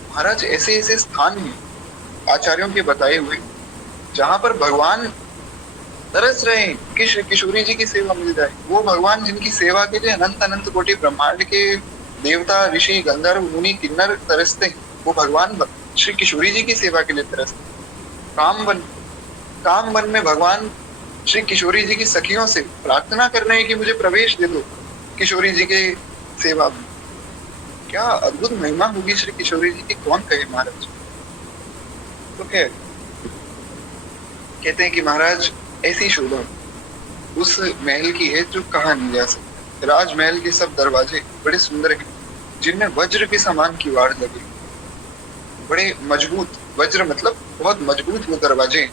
महाराज ऐसे ऐसे स्थान हैं आचार्यों के बताए हुए जहां पर भगवान तरस रहे हैं कि श्री किशोरी जी की सेवा मिल जाए। वो भगवान जिनकी सेवा के लिए अनंत अनंत कोटि ब्रह्मांड के देवता, ऋषि, गंधर्व, मुनि, किन्नर तरसते हैं, वो भगवान श्री किशोरी जी की सेवा के लिए तरसते। काम वन में भगवान श्री किशोरी जी की सखियों से प्रार्थना कर रहे हैं कि मुझे प्रवेश दे दो किशोरी जी के सेवा में। क्या अद्भुत महिमा होगी श्री किशोरी जी की, कौन कहे महाराज। तो खैर कहते हैं कि महाराज ऐसी शोभा उस महल की है जो कहा नहीं जा सकता। राजमहल के सब दरवाजे बड़े सुंदर हैं, जिनमें वज्र के समान किवाड़ लगे, बड़े मजबूत, वज्र मतलब बहुत मजबूत वो दरवाजे हैं,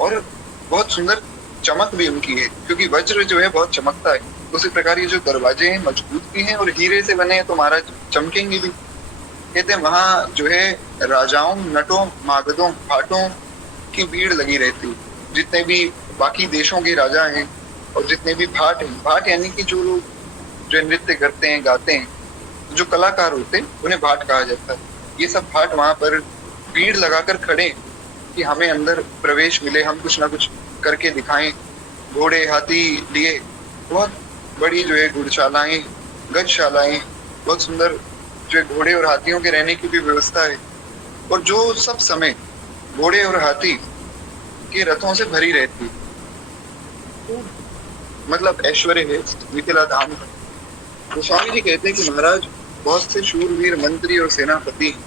और बहुत सुंदर चमक भी उनकी है, क्योंकि वज्र जो है बहुत चमकता है। उसी प्रकार ये जो दरवाजे हैं मजबूत भी हैं और हीरे से बने हैं, तो महाराज चमकेंगे भी। कहते हैं वहां जो है राजाओं, नटों, मागधों, भाटों की भीड़ लगी रहती है। जितने भी बाकी देशों के राजा हैं और जितने भी भाट हैं, भाट यानी कि जो लोग जो नृत्य करते हैं, गाते हैं, जो कलाकार होते हैं उन्हें भाट कहा जाता है। ये सब भाट वहां पर भीड़ लगाकर खड़े हैं कि हमें अंदर प्रवेश मिले, हम कुछ ना कुछ करके दिखाएं। घोड़े, हाथी लिए बहुत बड़ी जो है गुड़शालाएं, गजशालाएं, बहुत सुंदर जो है घोड़े और हाथियों के रहने की भी व्यवस्था है। और जो सब समय घोड़े और हाथी के रथों से भरी रहती है। तो मतलब ऐश्वर्य है मिथिला धाम का। तो स्वामी जी कहते हैं कि महाराज बहुत से शूरवीर मंत्री और सेनापति हैं,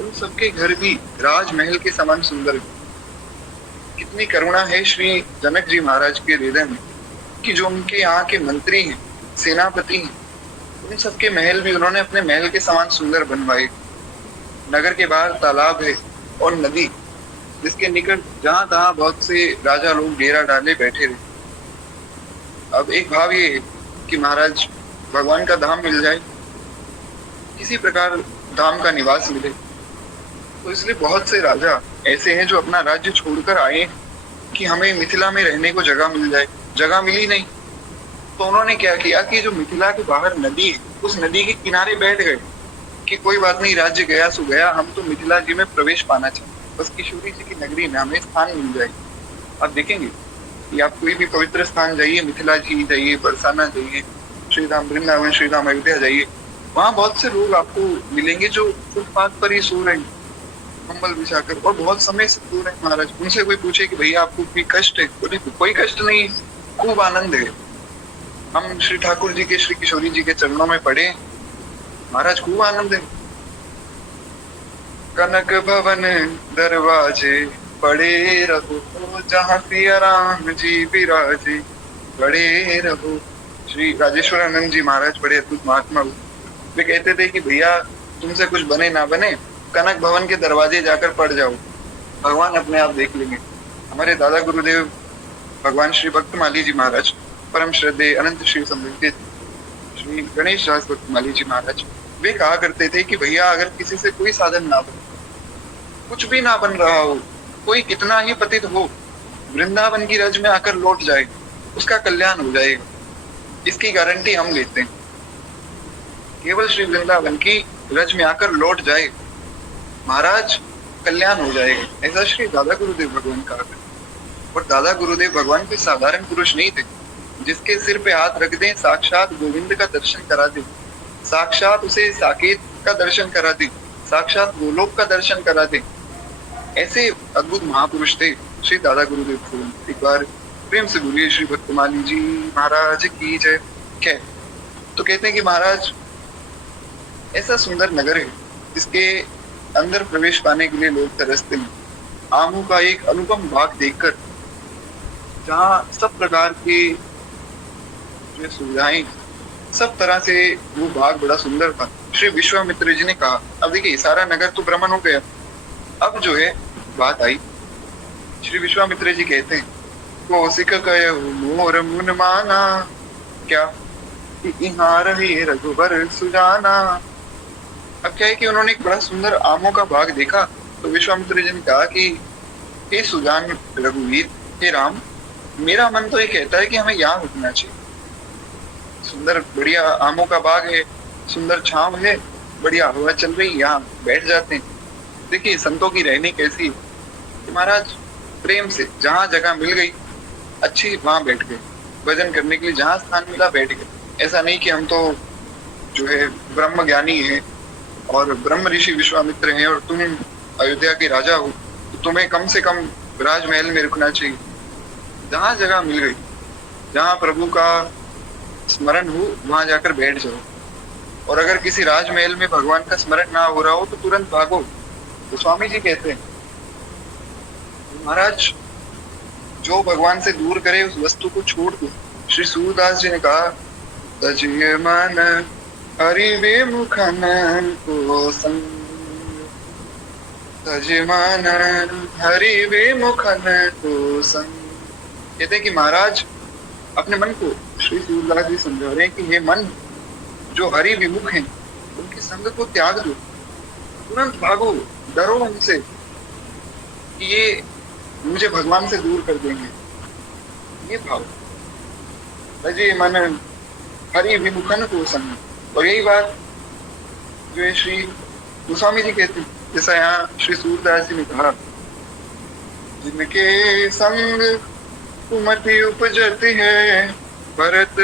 उन सबके घर भी राजमहल के समान सुंदर है। कितनी करुणा है श्री जनक जी महाराज के हृदय में कि जो उनके यहाँ के मंत्री हैं, सेनापति हैं, उन सबके महल भी उन्होंने अपने महल के समान सुंदर बनवाए। नगर के बाहर तालाब है और नदी, जिसके निकट जहां तहां बहुत से राजा लोग डेरा डाले बैठे रहे। अब एक भाव ये है कि महाराज भगवान का धाम मिल जाए, किसी प्रकार धाम का निवास मिले। तो इसलिए बहुत से राजा ऐसे हैं जो अपना राज्य छोड़कर आए कि हमें मिथिला में रहने को जगह मिल जाए। जगह मिली नहीं तो उन्होंने क्या किया कि जो मिथिला के बाहर नदी है, उस नदी के किनारे बैठ गए कि कोई बात नहीं, राज्य गया सो गया, हम तो मिथिला जी में प्रवेश पाना चाहते, बस किशोरी जी की नगरी में हमें स्थान मिल जाए। आप देखेंगे कि आप कोई भी पवित्र स्थान जाइए, मिथिला जी जाइए, बरसाना जाइए, श्रीधाम वृंदावन, श्रीधाम अयोध्या जाइए, वहां बहुत से लोग आपको मिलेंगे जो फुटपाथ पर ही सो रहे हैं कंबल बिछाकर, और बहुत समय से सो रहे हैं। महाराज उनसे कोई पूछे कि भैया आपको कोई कष्ट है? कोई कष्ट नहीं, खूब आनंद है। हम श्री ठाकुर जी के, श्री किशोरी जी के चरणों में पड़े, महाराज खूब आनंद है। कनक भवन दरवाजे पड़े रहो, जहाँ सिया राम जी विराजे पड़े रहो। श्री राजेश्वरानंद जी महाराज बड़े अद्भुत महात्मा हुए। वे कहते थे कि भैया तुमसे कुछ बने ना बने, कनक भवन के दरवाजे जाकर पड़ जाओ, भगवान अपने आप देख लेंगे। हमारे दादा गुरुदेव भगवान श्री भक्तमाली जी महाराज, परम श्रद्धेय अनंत श्री समृद्ध श्री गणेश दास भक्तमाली जी महाराज, वे कहा करते थे कि भैया अगर किसी से कोई साधन ना बने, कुछ भी ना बन रहा हो, कोई कितना ही पतित हो, वृंदावन की रज में आकर लौट जाए, उसका कल्याण हो जाएगा। इसकी गारंटी हम लेते हैं। केवल श्री वृंदावन की रज में आकर लौट जाए, महाराज कल्याण हो जाएगा। ऐसा श्री दादा गुरुदेव भगवान कहा करते। और दादा गुरुदेव भगवान कोई साधारण पुरुष नहीं थे, जिसके सिर पे हाथ रख दें साक्षात गोविंद का दर्शन करा दे, साक्षात उसे साकेत का दर्शन करा दे, साक्षात गोलोक का दर्शन करा दे। ऐसे अद्भुत महापुरुष थे श्री दादा गुरुदेव भगवान। एक बार प्रेम से बोलिए श्री भक्तमाली जी महाराज की जय। क्या तो कहते हैं कि महाराज ऐसा सुंदर नगर है जिसके अंदर प्रवेश पाने के लिए लोग तरसते हैं। आमों का एक अनुपम बाग देखकर, जहाँ सब प्रकार की जो सुविधाएं, सब तरह से वो बाग बड़ा सुंदर था। श्री विश्वामित्र जी ने कहा, अब देखिए सारा नगर तो भ्रमण हो गया, अब जो है बात आई। श्री विश्वामित्र जी कहते हैं, कौशिक कयो मोर मुन माना, क्या कि इहाँ रहे रघुबर सुजाना। अब क्या है कि उन्होंने एक बड़ा सुंदर आमों का बाग देखा, तो विश्वामित्र जी ने कहा कि हे सुजान रघुवीर, हे राम, मेरा मन तो ये कहता है कि हमें यहाँ रुकना चाहिए। सुंदर बढ़िया आमों का बाग है, सुंदर छांव है, बढ़िया हवा चल रही, यहाँ बैठ जाते हैं। देखिए संतों की रहनी कैसी है कि महाराज प्रेम से जहाँ जगह मिल गई अच्छी, वहां बैठ गए। भजन करने के लिए जहाँ स्थान मिला बैठ गए। ऐसा नहीं कि हम तो जो है ब्रह्म ज्ञानी है और ब्रह्म ऋषि विश्वामित्र हैं और तुम अयोध्या के राजा हो, तो तुम्हें कम से कम राजमहल में रुकना चाहिए। जहाँ जगह मिल गई, जहाँ प्रभु का स्मरण हो, वहां जाकर बैठ जाओ। और अगर किसी राजमहल में भगवान का स्मरण ना हो रहा हो तो तुरंत भागो। तो स्वामी जी कहते हैं, महाराज जो भगवान से दूर करे उस वस्तु को छोड़ दो। श्री सूरदास जी ने कहा, तजिए मन हरि विमुखन को संग, तजिए मन हरि विमुखन को संग। कहते हैं कि महाराज अपने मन को, श्री सूरदास जी समझा रहे हैं कि ये मन जो हरि विमुख हैं उनके संग को त्याग दो। तुरंत भागो, डरो उनसे कि ये मुझे भगवान से दूर कर देंगे। ये भाव भजे मन हरि विमुखन को संग। और यही बात जो है श्री गोस्वामी जी कहते हैं, जैसा यहाँ श्री सूरदास जी ने कहा, जिनके संग कुमति उपजती है, भरत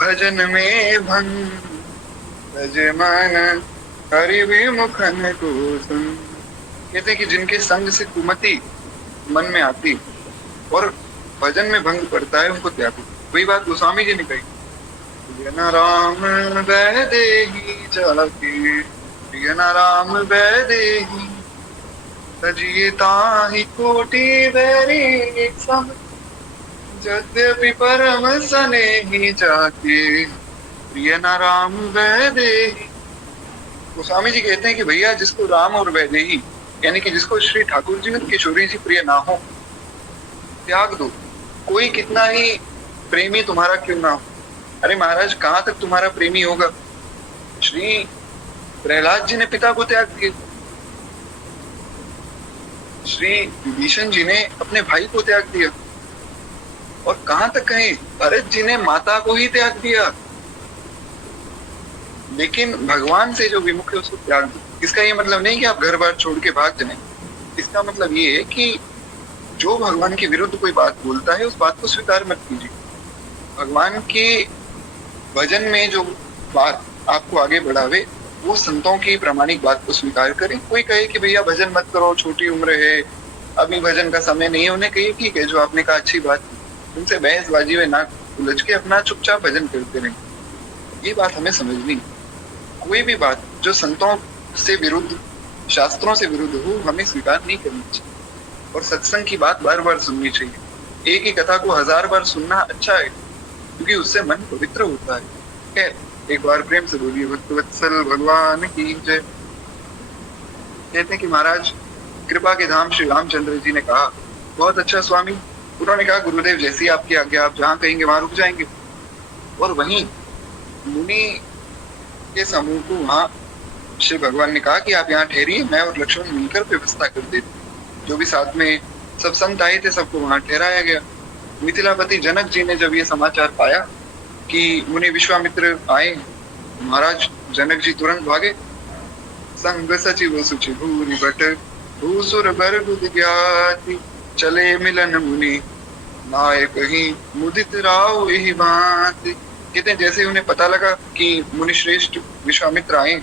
भजन में भंग, भजे मन हरि विमुखन को संग। कहते हैं कि जिनके संग से कुमति मन में आती और भजन में भंग पड़ता है, उनको त्यागो। वही बात गोस्वामी जी ने कही, प्रिय न राम वैदेही जाके, प्रिय न राम वैदेही, तजिए ताहि कोटि बैरी सम, यद्यपि परम सनेही जाके, प्रिय न राम वैदेही। गोस्वामी जी कहते हैं कि भैया जिसको राम और वैदेही यानी कि जिसको श्री ठाकुर जी और किशोरी जी प्रिय ना हो, त्याग दो। कोई कितना ही प्रेमी तुम्हारा क्यों ना हो। अरे महाराज, कहां तक तुम्हारा प्रेमी होगा? श्री प्रहलाद जी ने पिता को त्याग दिया, श्री विभीषण जी ने अपने भाई को त्याग दिया, और कहां तक कहें, भरत जी ने माता को ही त्याग दिया। लेकिन भगवान से जो विमुख है उसको त्याग दो। इसका ये मतलब नहीं कि आप घर बार छोड़ के भाग जाएं। इसका मतलब ये है कि जो भगवान के विरुद्ध कोई बात बोलता है, उस बात को स्वीकार मत कीजिए। भगवान के भजन में जो बात आपको आगे बढ़ावे, वो संतों की प्रामाणिक बात को स्वीकार करें। कोई कहे कि भैया भजन मत करो, छोटी उम्र है, अभी भजन का समय नहीं है, उन्हें कहिए ठीक है, जो आपने कहा अच्छी बात, उनसे बहसबाजी में ना उलझ के अपना चुपचाप भजन करते रहें। ये बात हमें समझनी। कोई भी बात जो संतों से विरुद्ध, शास्त्रों से विरुद्ध हो, हमें स्वीकार नहीं करनी चाहिए। और सत्संग की बात बार बार सुननी चाहिए। एक ही कथा को 1000 बार सुनना अच्छा है, क्योंकि उससे मन पवित्र होता है। खैर, एक बार प्रेम से बोलिए भक्तवत्सल भगवान की जय। कहते हैं कि महाराज कृपा के धाम श्री रामचंद्र जी ने कहा, बहुत अच्छा स्वामी। उन्होंने कहा, गुरुदेव जैसी आपकी आज्ञा, आप जहाँ कहेंगे वहां रुक जाएंगे। और वहीं मुनि के समूह को वहां श्री भगवान ने कहा कि आप यहाँ ठहरिए, मैं और लक्ष्मण मिलकर व्यवस्था कर देते। जो भी साथ में सब संत आए थे, सबको वहां ठहराया गया। मिथिलापति जनक जी ने जब ये समाचार पाया कि मुनि विश्वामित्र आए, महाराज जनक जी तुरंत भागे। संग सचिव सुचि भूरि भट, भूसुर बर बुध ज्ञाति, चले मिलन मुनि नायक ही मुदित राव यही बात। कहते हैं जैसे उन्हें पता लगा कि मुनि श्रेष्ठ विश्वामित्र आए,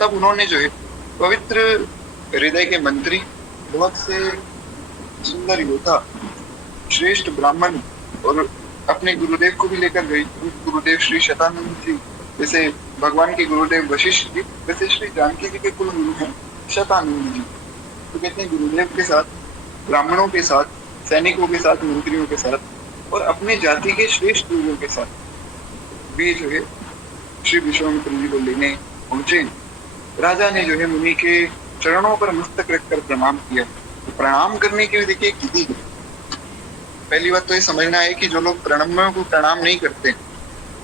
तब उन्होंने जो है पवित्र हृदय के मंत्री, बहुत से सुंदर योद्धा, श्रेष्ठ ब्राह्मण और अपने गुरुदेव को भी लेकर गए। गुरुदेव श्री शतानंद जी, जैसे भगवान के गुरुदेव वशिष्ठ जी, वैसे श्री जानकी जी के कुल गुरु हैं शतानंद जी। तो कहते हैं गुरुदेव के साथ, ब्राह्मणों के साथ, सैनिकों के साथ, मंत्रियों के साथ और अपने जाति के श्रेष्ठ लोगों के साथ भी जो है श्री विश्वामित्र जी को लेने पहुंचे। राजा ने जो है मुनि के चरणों पर मस्तक रखकर प्रणाम किया। तो प्रणाम करने की देखिए एक विधि है। पहली बात तो ये समझना है कि जो लोग प्रणम्यों को प्रणाम नहीं करते,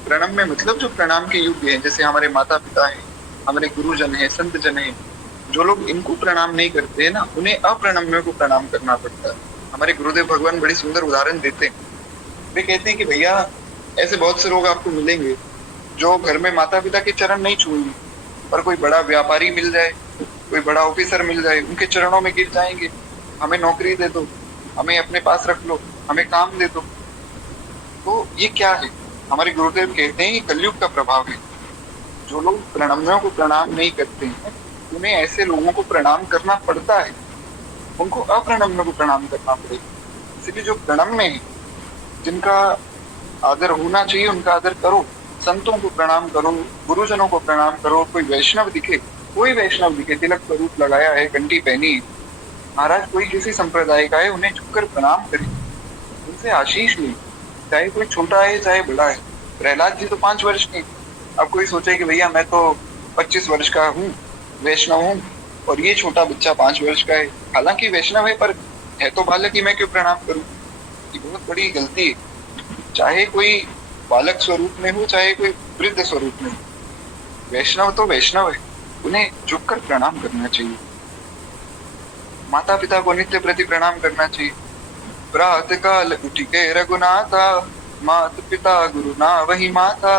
प्रणम्य मतलब जो प्रणाम के योग्य है, जैसे हमारे माता पिता हैं, हमारे गुरुजन हैं, संत जन हैं, जो लोग इनको प्रणाम नहीं करते हैं ना, उन्हें अप्रणम्यों को प्रणाम करना पड़ता है। हमारे गुरुदेव भगवान बड़ी सुंदर उदाहरण देते हैं। वे कहते हैं कि भैया ऐसे बहुत से लोग आपको मिलेंगे जो घर में माता पिता के चरण नहीं छूएंगे, पर कोई बड़ा व्यापारी मिल जाए, कोई बड़ा ऑफिसर मिल जाए, उनके चरणों में गिर जाएंगे, हमें नौकरी दे दो, हमें अपने पास रख लो, हमें काम दे दो। तो ये क्या है? हमारे गुरुदेव कहते हैं ये कलयुग का प्रभाव है। जो लोग प्रणम्यों को प्रणाम नहीं करते हैं, उन्हें ऐसे लोगों को प्रणाम करना पड़ता है, उनको अप्रणम्यों को प्रणाम करना पड़ेगा। इसलिए जो प्रणम्य है, जिनका आदर होना चाहिए, उनका आदर करो। संतों को प्रणाम करो, गुरुजनों को प्रणाम करो। कोई वैष्णव दिखे, कोई वैष्णव दिखे, तिलक स्वरूप लगाया है, घंटी पहनी है, महाराज कोई किसी संप्रदाय का है, उन्हें झुककर प्रणाम करें, उनसे आशीष लें, चाहे कोई छोटा है चाहे बड़ा है। प्रहलाद जी तो 5 वर्ष के। अब कोई सोचे कि भैया मैं तो 25 वर्ष का हूँ, वैष्णव हूँ, और ये छोटा बच्चा 5 वर्ष का है, हालांकि वैष्णव है पर है तो बालक ही, मैं क्यों प्रणाम करूं? ये बहुत बड़ी गलती है। चाहे कोई बालक स्वरूप में हो, चाहे कोई वृद्ध स्वरूप में हो, वैष्णव तो वैष्णव है, उन्हें झुककर प्रणाम करना चाहिए। माता पिता को नित्य प्रति प्रणाम करना चाहिए। प्रातः काल उठ के रघुनाथा, माता पिता गुरु ना वही माता।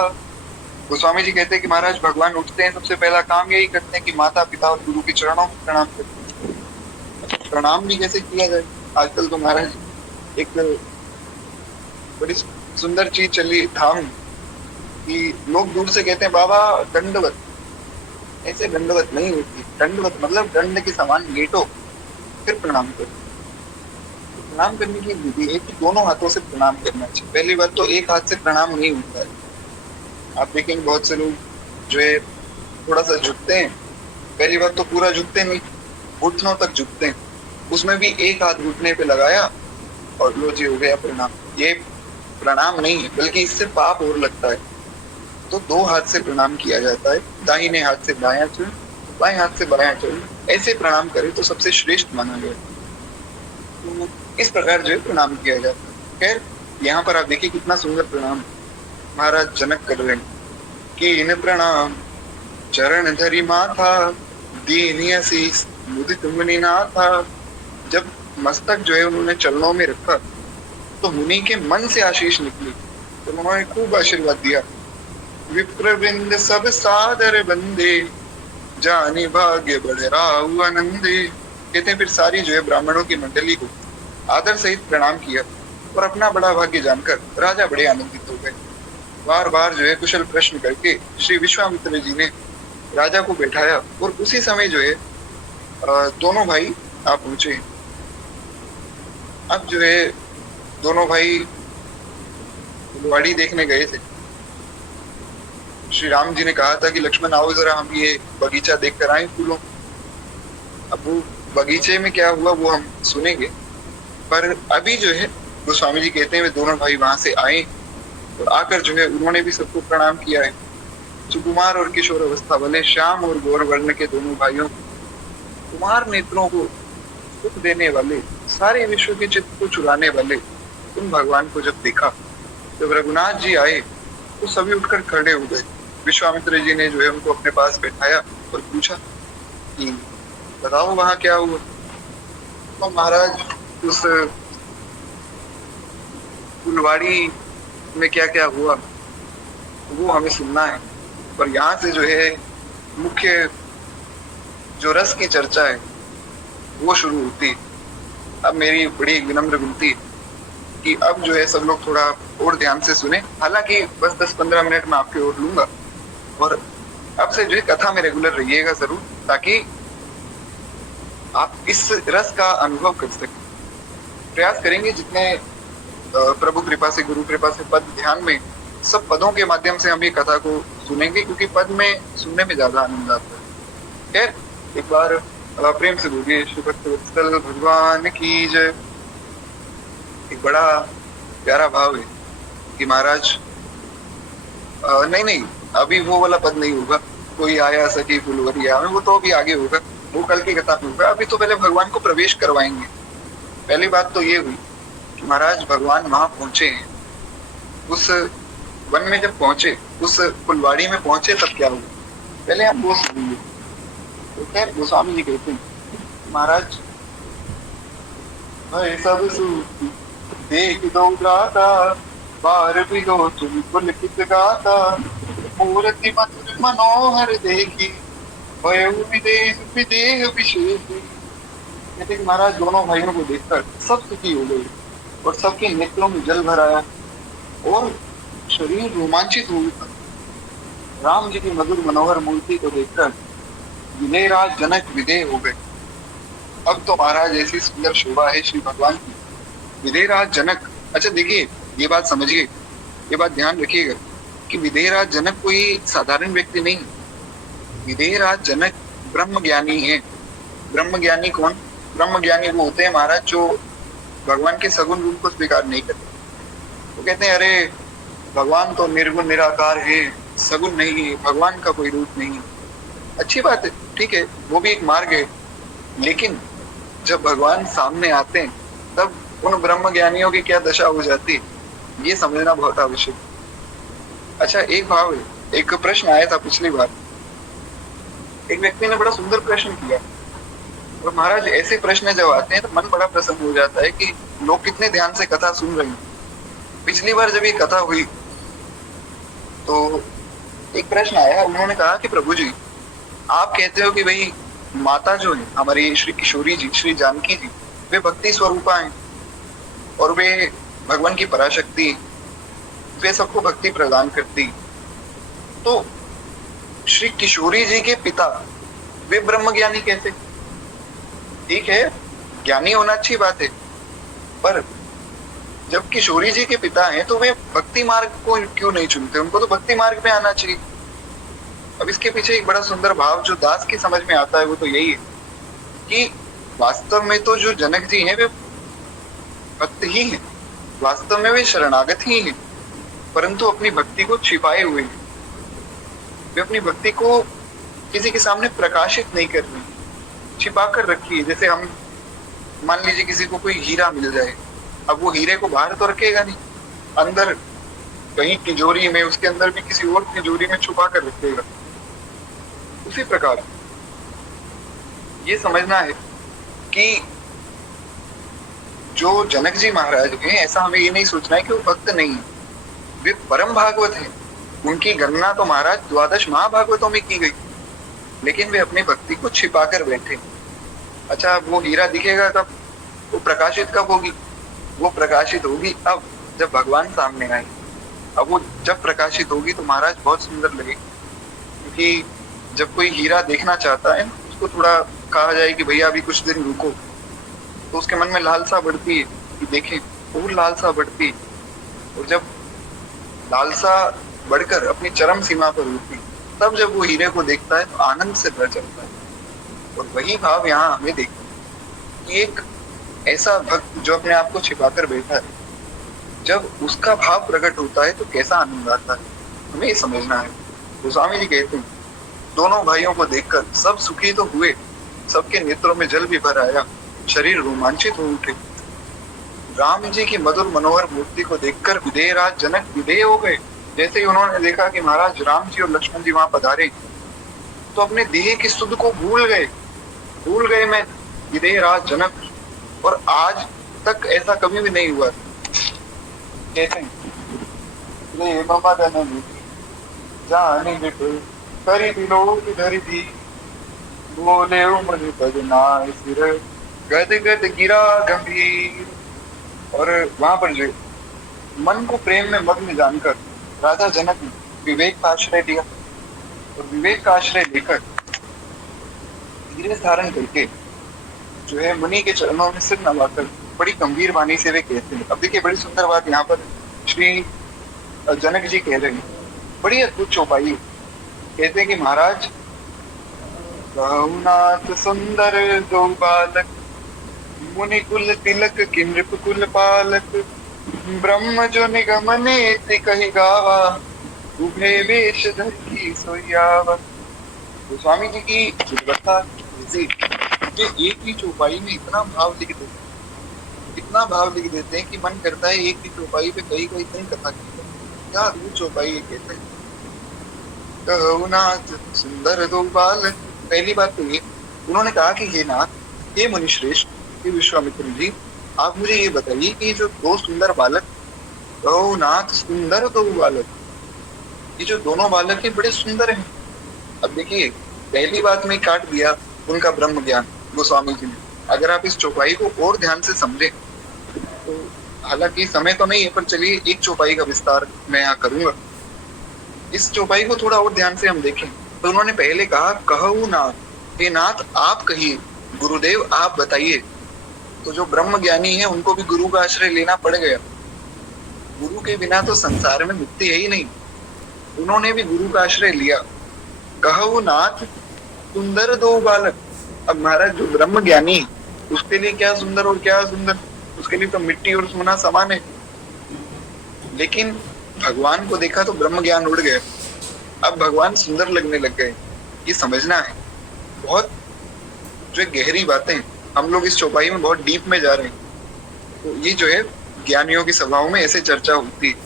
गोस्वामी जी कहते हैं कि महाराज भगवान उठते हैं सबसे पहला काम यही करते हैं कि माता पिता और गुरु के चरणों में प्रणाम करते हैं। प्रणाम भी कैसे किया जाए, आजकल तो महाराज एक बड़ी सुंदर चीज चली धाम कि लोग दूर से कहते हैं बाबा दंडवत। ऐसे दंडवत नहीं होती। दंडवत मतलब दंड के समान लेटो फिर प्रणाम करो। प्रणाम करने की विधि है कि दोनों हाथों से प्रणाम करना चाहिए। पहली बात तो एक हाथ से प्रणाम नहीं होता है। आप देखेंगे बहुत से लोग जो है थोड़ा सा झुकते हैं। पहली बात तो पूरा झुकते नहीं, घुटनों तक झुकते हैं। उसमें भी एक हाथ घुटने पे लगाया और लो जी हो गया प्रणाम। ये प्रणाम नहीं है, बल्कि इससे पाप और लगता है। तो दो हाथ से प्रणाम किया जाता है। दाहिने हाथ से बायां चरण, बाएं हाथ से बायां चरण, ऐसे प्रणाम करे तो सबसे श्रेष्ठ माना गया। तो इस प्रकार जो है प्रणाम किया जाता है। खैर यहाँ पर आप देखिए कितना सुंदर प्रणाम महाराज जनक कर रहे हैं कि इन प्रणाम चरण धरी माथा, दीन आशीष मुदित मुनि नाथा। जब मस्तक जो है उन्होंने चरणों में रखा तो मुनि के मन से आशीष निकली। तो उन्होंने खूब आशीर्वाद दिया। विप्रवृंद सब सादर बंदे, जानी भाग्य बढ़ राहु आनंदे। कहते हैं फिर सारी जो है ब्राह्मणों की मंडली को आदर सहित प्रणाम किया और अपना बड़ा भाग्य जानकर राजा बड़े आनंदित हो गए। बार बार जो है कुशल प्रश्न करके श्री विश्वामित्र जी ने राजा को बैठाया और उसी समय जो है दोनों भाई आ पहुंचे। अब जो है दोनों भाई फुलवाड़ी देखने गए थे। श्री राम जी ने कहा था कि लक्ष्मण आओ जरा हम ये बगीचा देख कर आए फूलों। अब वो बगीचे में क्या हुआ वो हम सुनेंगे, पर अभी जो है गोस्वामी जी कहते हैं वे दोनों भाई वहां से आए और आकर जो है उन्होंने भी सबको प्रणाम किया है। सुकुमार और किशोर अवस्था वाले श्याम और गौर वर्ण के दोनों भाइयों, कुमार नेत्रों को सुख देने वाले, सारे विश्व के चित्त को चुराने वाले उन भगवान को जब देखा, जब रघुनाथ जी आए तो सभी उठकर खड़े हो गए। विश्वामित्र जी ने जो है उनको अपने पास बैठाया और पूछा कि बताओ वहां क्या हुआ। तो महाराज उस फुलवाड़ी में क्या क्या हुआ वो हमें सुनना है, पर यहाँ से जो है मुख्य जो रस की चर्चा है वो शुरू होती। अब मेरी बड़ी विनम्र विनती कि अब जो है सब लोग थोड़ा और ध्यान से सुने। हालांकि बस 10-15 मिनट में आपके और लूंगा और अब से जो है कथा में रेगुलर रहिएगा जरूर, ताकि आप इस रस का अनुभव कर सकें। प्रयास करेंगे जितने प्रभु कृपा से, गुरु कृपा से पद ध्यान में, सब पदों के माध्यम से हम ये कथा को सुनेंगे, क्योंकि पद में सुनने में ज्यादा आनंद आता है। खैर एक बार प्रेम से बोलिए श्री भक्तवत्सल भगवान की जय। एक बड़ा प्यारा भाव है कि महाराज नहीं अभी वो वाला पद नहीं होगा, कोई आया सखी फुलवरिया में, वो तो अभी आगे होगा, वो कल की कथा में होगा। अभी तो पहले भगवान को प्रवेश करवाएंगे। पहली बात तो ये हुई कि महाराज भगवान वहां पहुंचे हैं। उस वन में जब पहुंचे, उस फुलवाड़ी में पहुंचे, तब क्या हुआ पहले हम वो सुनिए। तो खैर गोस्वामी जी कहते हैं महाराज सब देख दो गाता, बार भी हो तुम पुलकित गाता, मूर्ति मधुर मनोहर देखी, विदेह विदेह विशेष। कहते कि महाराज दोनों भाइयों को देखकर सब सुखी हो गए और सबके नेत्रों में जल भर आया और शरीर रोमांचित हो गया। राम जी की मधुर मनोहर मूर्ति को देखकर विदेहराज जनक विदेह हो गए। अब तो महाराज ऐसी सुंदर शोभा है श्री भगवान की। विदेहराज जनक, अच्छा देखिए ये बात समझिए, ये बात ध्यान रखिएगा कि विदेहराज जनक कोई साधारण व्यक्ति नहीं। विदेहराज जनक ब्रह्म ज्ञानी है। ब्रह्म ज्ञानी कौन? ब्रह्म ज्ञानी वो होते हैं महाराज जो भगवान के सगुण रूप को स्वीकार नहीं करते। वो कहते हैं अरे भगवान तो निर्गुण निराकार है, सगुण नहीं है, भगवान का कोई रूप नहीं है। अच्छी बात है, ठीक है, वो भी एक मार्ग है, लेकिन जब भगवान सामने आते हैं तब उन ब्रह्म ज्ञानियों की क्या दशा हो जाती है, ये समझना बहुत आवश्यक। अच्छा एक भाव है, एक प्रश्न आया था पिछली बार एक व्यक्ति ने बड़ा सुंदर प्रश्न किया, और महाराज ऐसे प्रश्न जब आते हैं तो मन बड़ा प्रसन्न हो जाता है कि लोग कितने ध्यान से कथा सुन रहे हैं। पिछली बार जब ये कथा हुई तो एक प्रश्न आया, उन्होंने कहा कि प्रभु जी, आप कहते हो कि भाई माता जो है हमारी श्री किशोरी जी, श्री जानकी जी, वे भक्ति स्वरूपा हैं और वे भगवान की पराशक्ति, वे सबको भक्ति प्रदान करती। तो श्री किशोरी जी के पिता वे ब्रह्म ज्ञानी कैसे? ठीक है, ज्ञानी होना अच्छी बात है, पर जब किशोरी जी के पिता हैं तो वे भक्ति मार्ग को क्यों नहीं चुनते? उनको तो भक्ति मार्ग में आना चाहिए। अब इसके पीछे एक बड़ा सुंदर भाव जो दास की समझ में आता है वो तो यही है कि वास्तव में तो जो जनक जी हैं वे भक्त ही हैं, वास्तव में वे शरणागत ही हैं, परंतु अपनी भक्ति को छिपाए हुए हैं। वे अपनी भक्ति को किसी के सामने प्रकाशित नहीं कर रहे, छिपा कर रखी है। जैसे हम मान लीजिए किसी को कोई हीरा मिल जाए, अब वो हीरे को बाहर तो रखेगा नहीं, अंदर कहीं तिजोरी में, उसके अंदर भी किसी और तिजोरी में छुपा कर रखेगा। उसी प्रकार ये समझना है कि जो जनक जी महाराज हैं, ऐसा हमें ये नहीं सोचना है कि वो भक्त नहीं है, वे परम भागवत हैं। उनकी गणना तो महाराज 12 महाभागवतों में की गई, लेकिन वे अपनी भक्ति को छिपा कर बैठे। अच्छा, वो हीरा दिखेगा कब? वो प्रकाशित कब होगी? वो प्रकाशित होगी अब जब भगवान सामने आए। अब वो जब प्रकाशित होगी तो महाराज बहुत सुंदर लगे, क्योंकि जब कोई हीरा देखना चाहता है उसको थोड़ा कहा जाए कि भैया अभी कुछ दिन रुको, तो उसके मन में लालसा बढ़ती है कि देखें, और लालसा बढ़ती है, और जब लालसा बढ़कर अपनी चरम सीमा पर होती, तब जब वो हीरे को देखता है तो आनंद से भर जाता है। और वही भाव यहाँ हमें देखते कि एक ऐसा भक्त जो अपने आप को छिपाकर बैठा है, जब उसका भाव प्रकट होता है तो कैसा आनंद आता है, हमें ये समझना है। तो स्वामी जी कहते हैं, दोनों भाइयों को देखकर सब सुखी तो हुए, सबके नेत्रों में जल भी भर आया, शरीर रोमांचित हो उठे। राम जी की मधुर मनोहर मूर्ति को देखकर विदेहराज जनक विदेह हो गए। जैसे ही उन्होंने देखा कि महाराज राम जी और लक्ष्मण जी वहां पधारे, तो अपने देह की सुध को भूल गए मैं विदेहराज जनक। और आज तक ऐसा कभी भी नहीं हुआ। कहते हैं, करी लोग धरी दी, बोले उमर बदनाय सिर, गद गद गिरा गंभीर। और वहां पर जो मन को प्रेम में मग्न जानकर राजा जनक ने विवेक का आश्रय लिया, और विवेक का आश्रय लेकर धीरे धारण करके जो है मुनि के चरणों में सिर नवाकर बड़ी गंभीर वाणी से वे कहते हैं। अब देखिए, बड़ी सुंदर बात यहाँ पर श्री जनक जी कह रहे हैं, बड़ी अद्भुत चौपाई। कहते हैं कि महाराज, नाथ सुंदर दो बालक, मुनि कुल तिलक कि नृप कुल पालक, ब्रह्म जो निगम नेति कहि गावा, उभे वेश धरि सोयावा। तो स्वामी जी की विद्वत्ता एक ही चौपाई में इतना भाव लिख देते हैं, इतना भाव लिख देते हैं कि मन करता है एक ही चौपाई पे कई कई कथा की। क्या अद्भुत चौपाई है। कहते हैं, नाथ सुंदर दो बालक। पहली बात तो ये, उन्होंने कहा कि हे नाथ, हे मुनिश्रेष्ठ, हे विश्वामित्र जी, आप मुझे ये बताइए कि जो दो सुंदर बालक, नाथ सुंदर दो बालक, ये जो दोनों बालक हैं बड़े सुंदर हैं। अब देखिए, पहली बात में काट दिया उनका ब्रह्म ज्ञान गोस्वामी जी ने। अगर आप इस चौपाई को और ध्यान से समझें तो, हालांकि समय तो नहीं है, पर चलिए एक चौपाई का विस्तार मैं यहाँ करूंगा। इस चौपाई को थोड़ा और ध्यान से हम देखें तो उन्होंने पहले कहा, कहू नाथ, हे नाथ आप कहिए, गुरुदेव आप बताइए। तो जो ब्रह्म ज्ञानी है उनको भी गुरु का आश्रय लेना पड़ गया। गुरु के बिना तो संसार में मुक्ति है ही नहीं। उन्होंने भी गुरु का आश्रय लिया। कहू नाथ सुंदर दो बालक। अब महाराज जो ब्रह्म ज्ञानी, उसके लिए क्या सुंदर और क्या सुंदर, उसके लिए तो मिट्टी और सोना समान है। लेकिन भगवान को देखा तो ब्रह्म ज्ञान उड़ गया। अब भगवान सुंदर लगने लग गए। ये समझना है। बहुत जो गहरी बातें, हम लोग इस चौपाई में बहुत डीप में जा रहे हैं। तो ये जो है ज्ञानियों की सभाओं में ऐसे चर्चा होती है।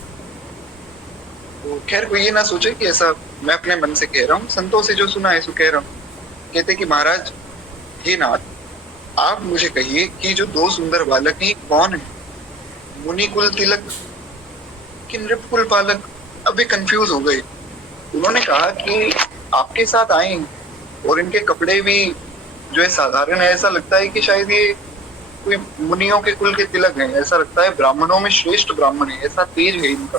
तो खैर कोई ये ना सोचे कि ऐसा मैं अपने मन से कह रहा हूँ, संतों से जो सुना है सो कह रहा हूँ। कहते कि महाराज, हे नाथ, आप मुझे कहिए कि जो दो सुंदर बालक हैं कौन है, मुनि कुल तिलक कि नृप कुल बालक? अब वे कंफ्यूज हो गए। उन्होंने कहा कि आपके साथ आए हैं और इनके कपड़े भी जो है साधारण है, ऐसा लगता है कि शायद ये कोई मुनियों के कुल के तिलक हैं, ऐसा लगता है ब्राह्मणों में श्रेष्ठ ब्राह्मण है, ऐसा तेज है इनका।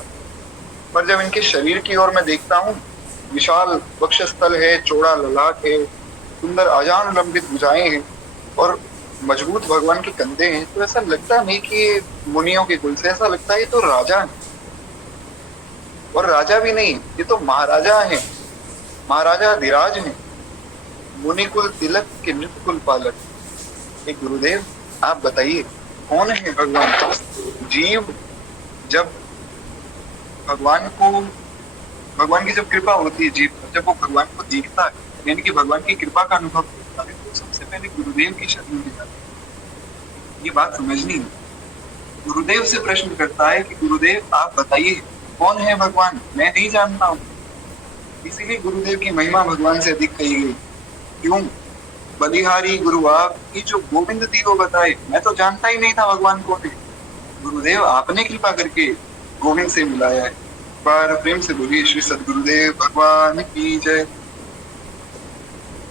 पर जब इनके शरीर की ओर मैं देखता हूँ, विशाल वक्षस्थल है, चौड़ा ललाट है, सुंदर अजान लंबित भुजाएं हैं और मजबूत भगवान के कंधे हैं, तो ऐसा लगता नहीं कि ये मुनियों के कुल से, ऐसा लगता है ये तो राजा है। और राजा भी नहीं, ये तो महाराजा है, महाराजा धीराज है। मुनि कुल तिलक के नृप कुल पालक। एक गुरुदेव, आप बताइए कौन है भगवान? जीव जब भगवान को, भगवान की जब कृपा होती है जीव पर, जब वो भगवान को देखता है, यानी कि भगवान की कृपा का अनुभव करता है, तो सबसे पहले गुरुदेव की शरण में जाता है। ये बात समझनी है। गुरुदेव से प्रश्न करता है कि गुरुदेव आप बताइए कौन है भगवान, मैं नहीं जानता हूँ। इसीलिए गुरुदेव की महिमा भगवान से अधिक कही गई। क्यों? बलिहारी गुरु आप की जो गोविंद दियो बताए, मैं तो जानता ही नहीं था भगवान कौन है। गुरुदेव आपने कृपा करके गोविंद से मिलाया है। बार प्रेम से बोलिए श्री सदगुरुदेव भगवान की जय।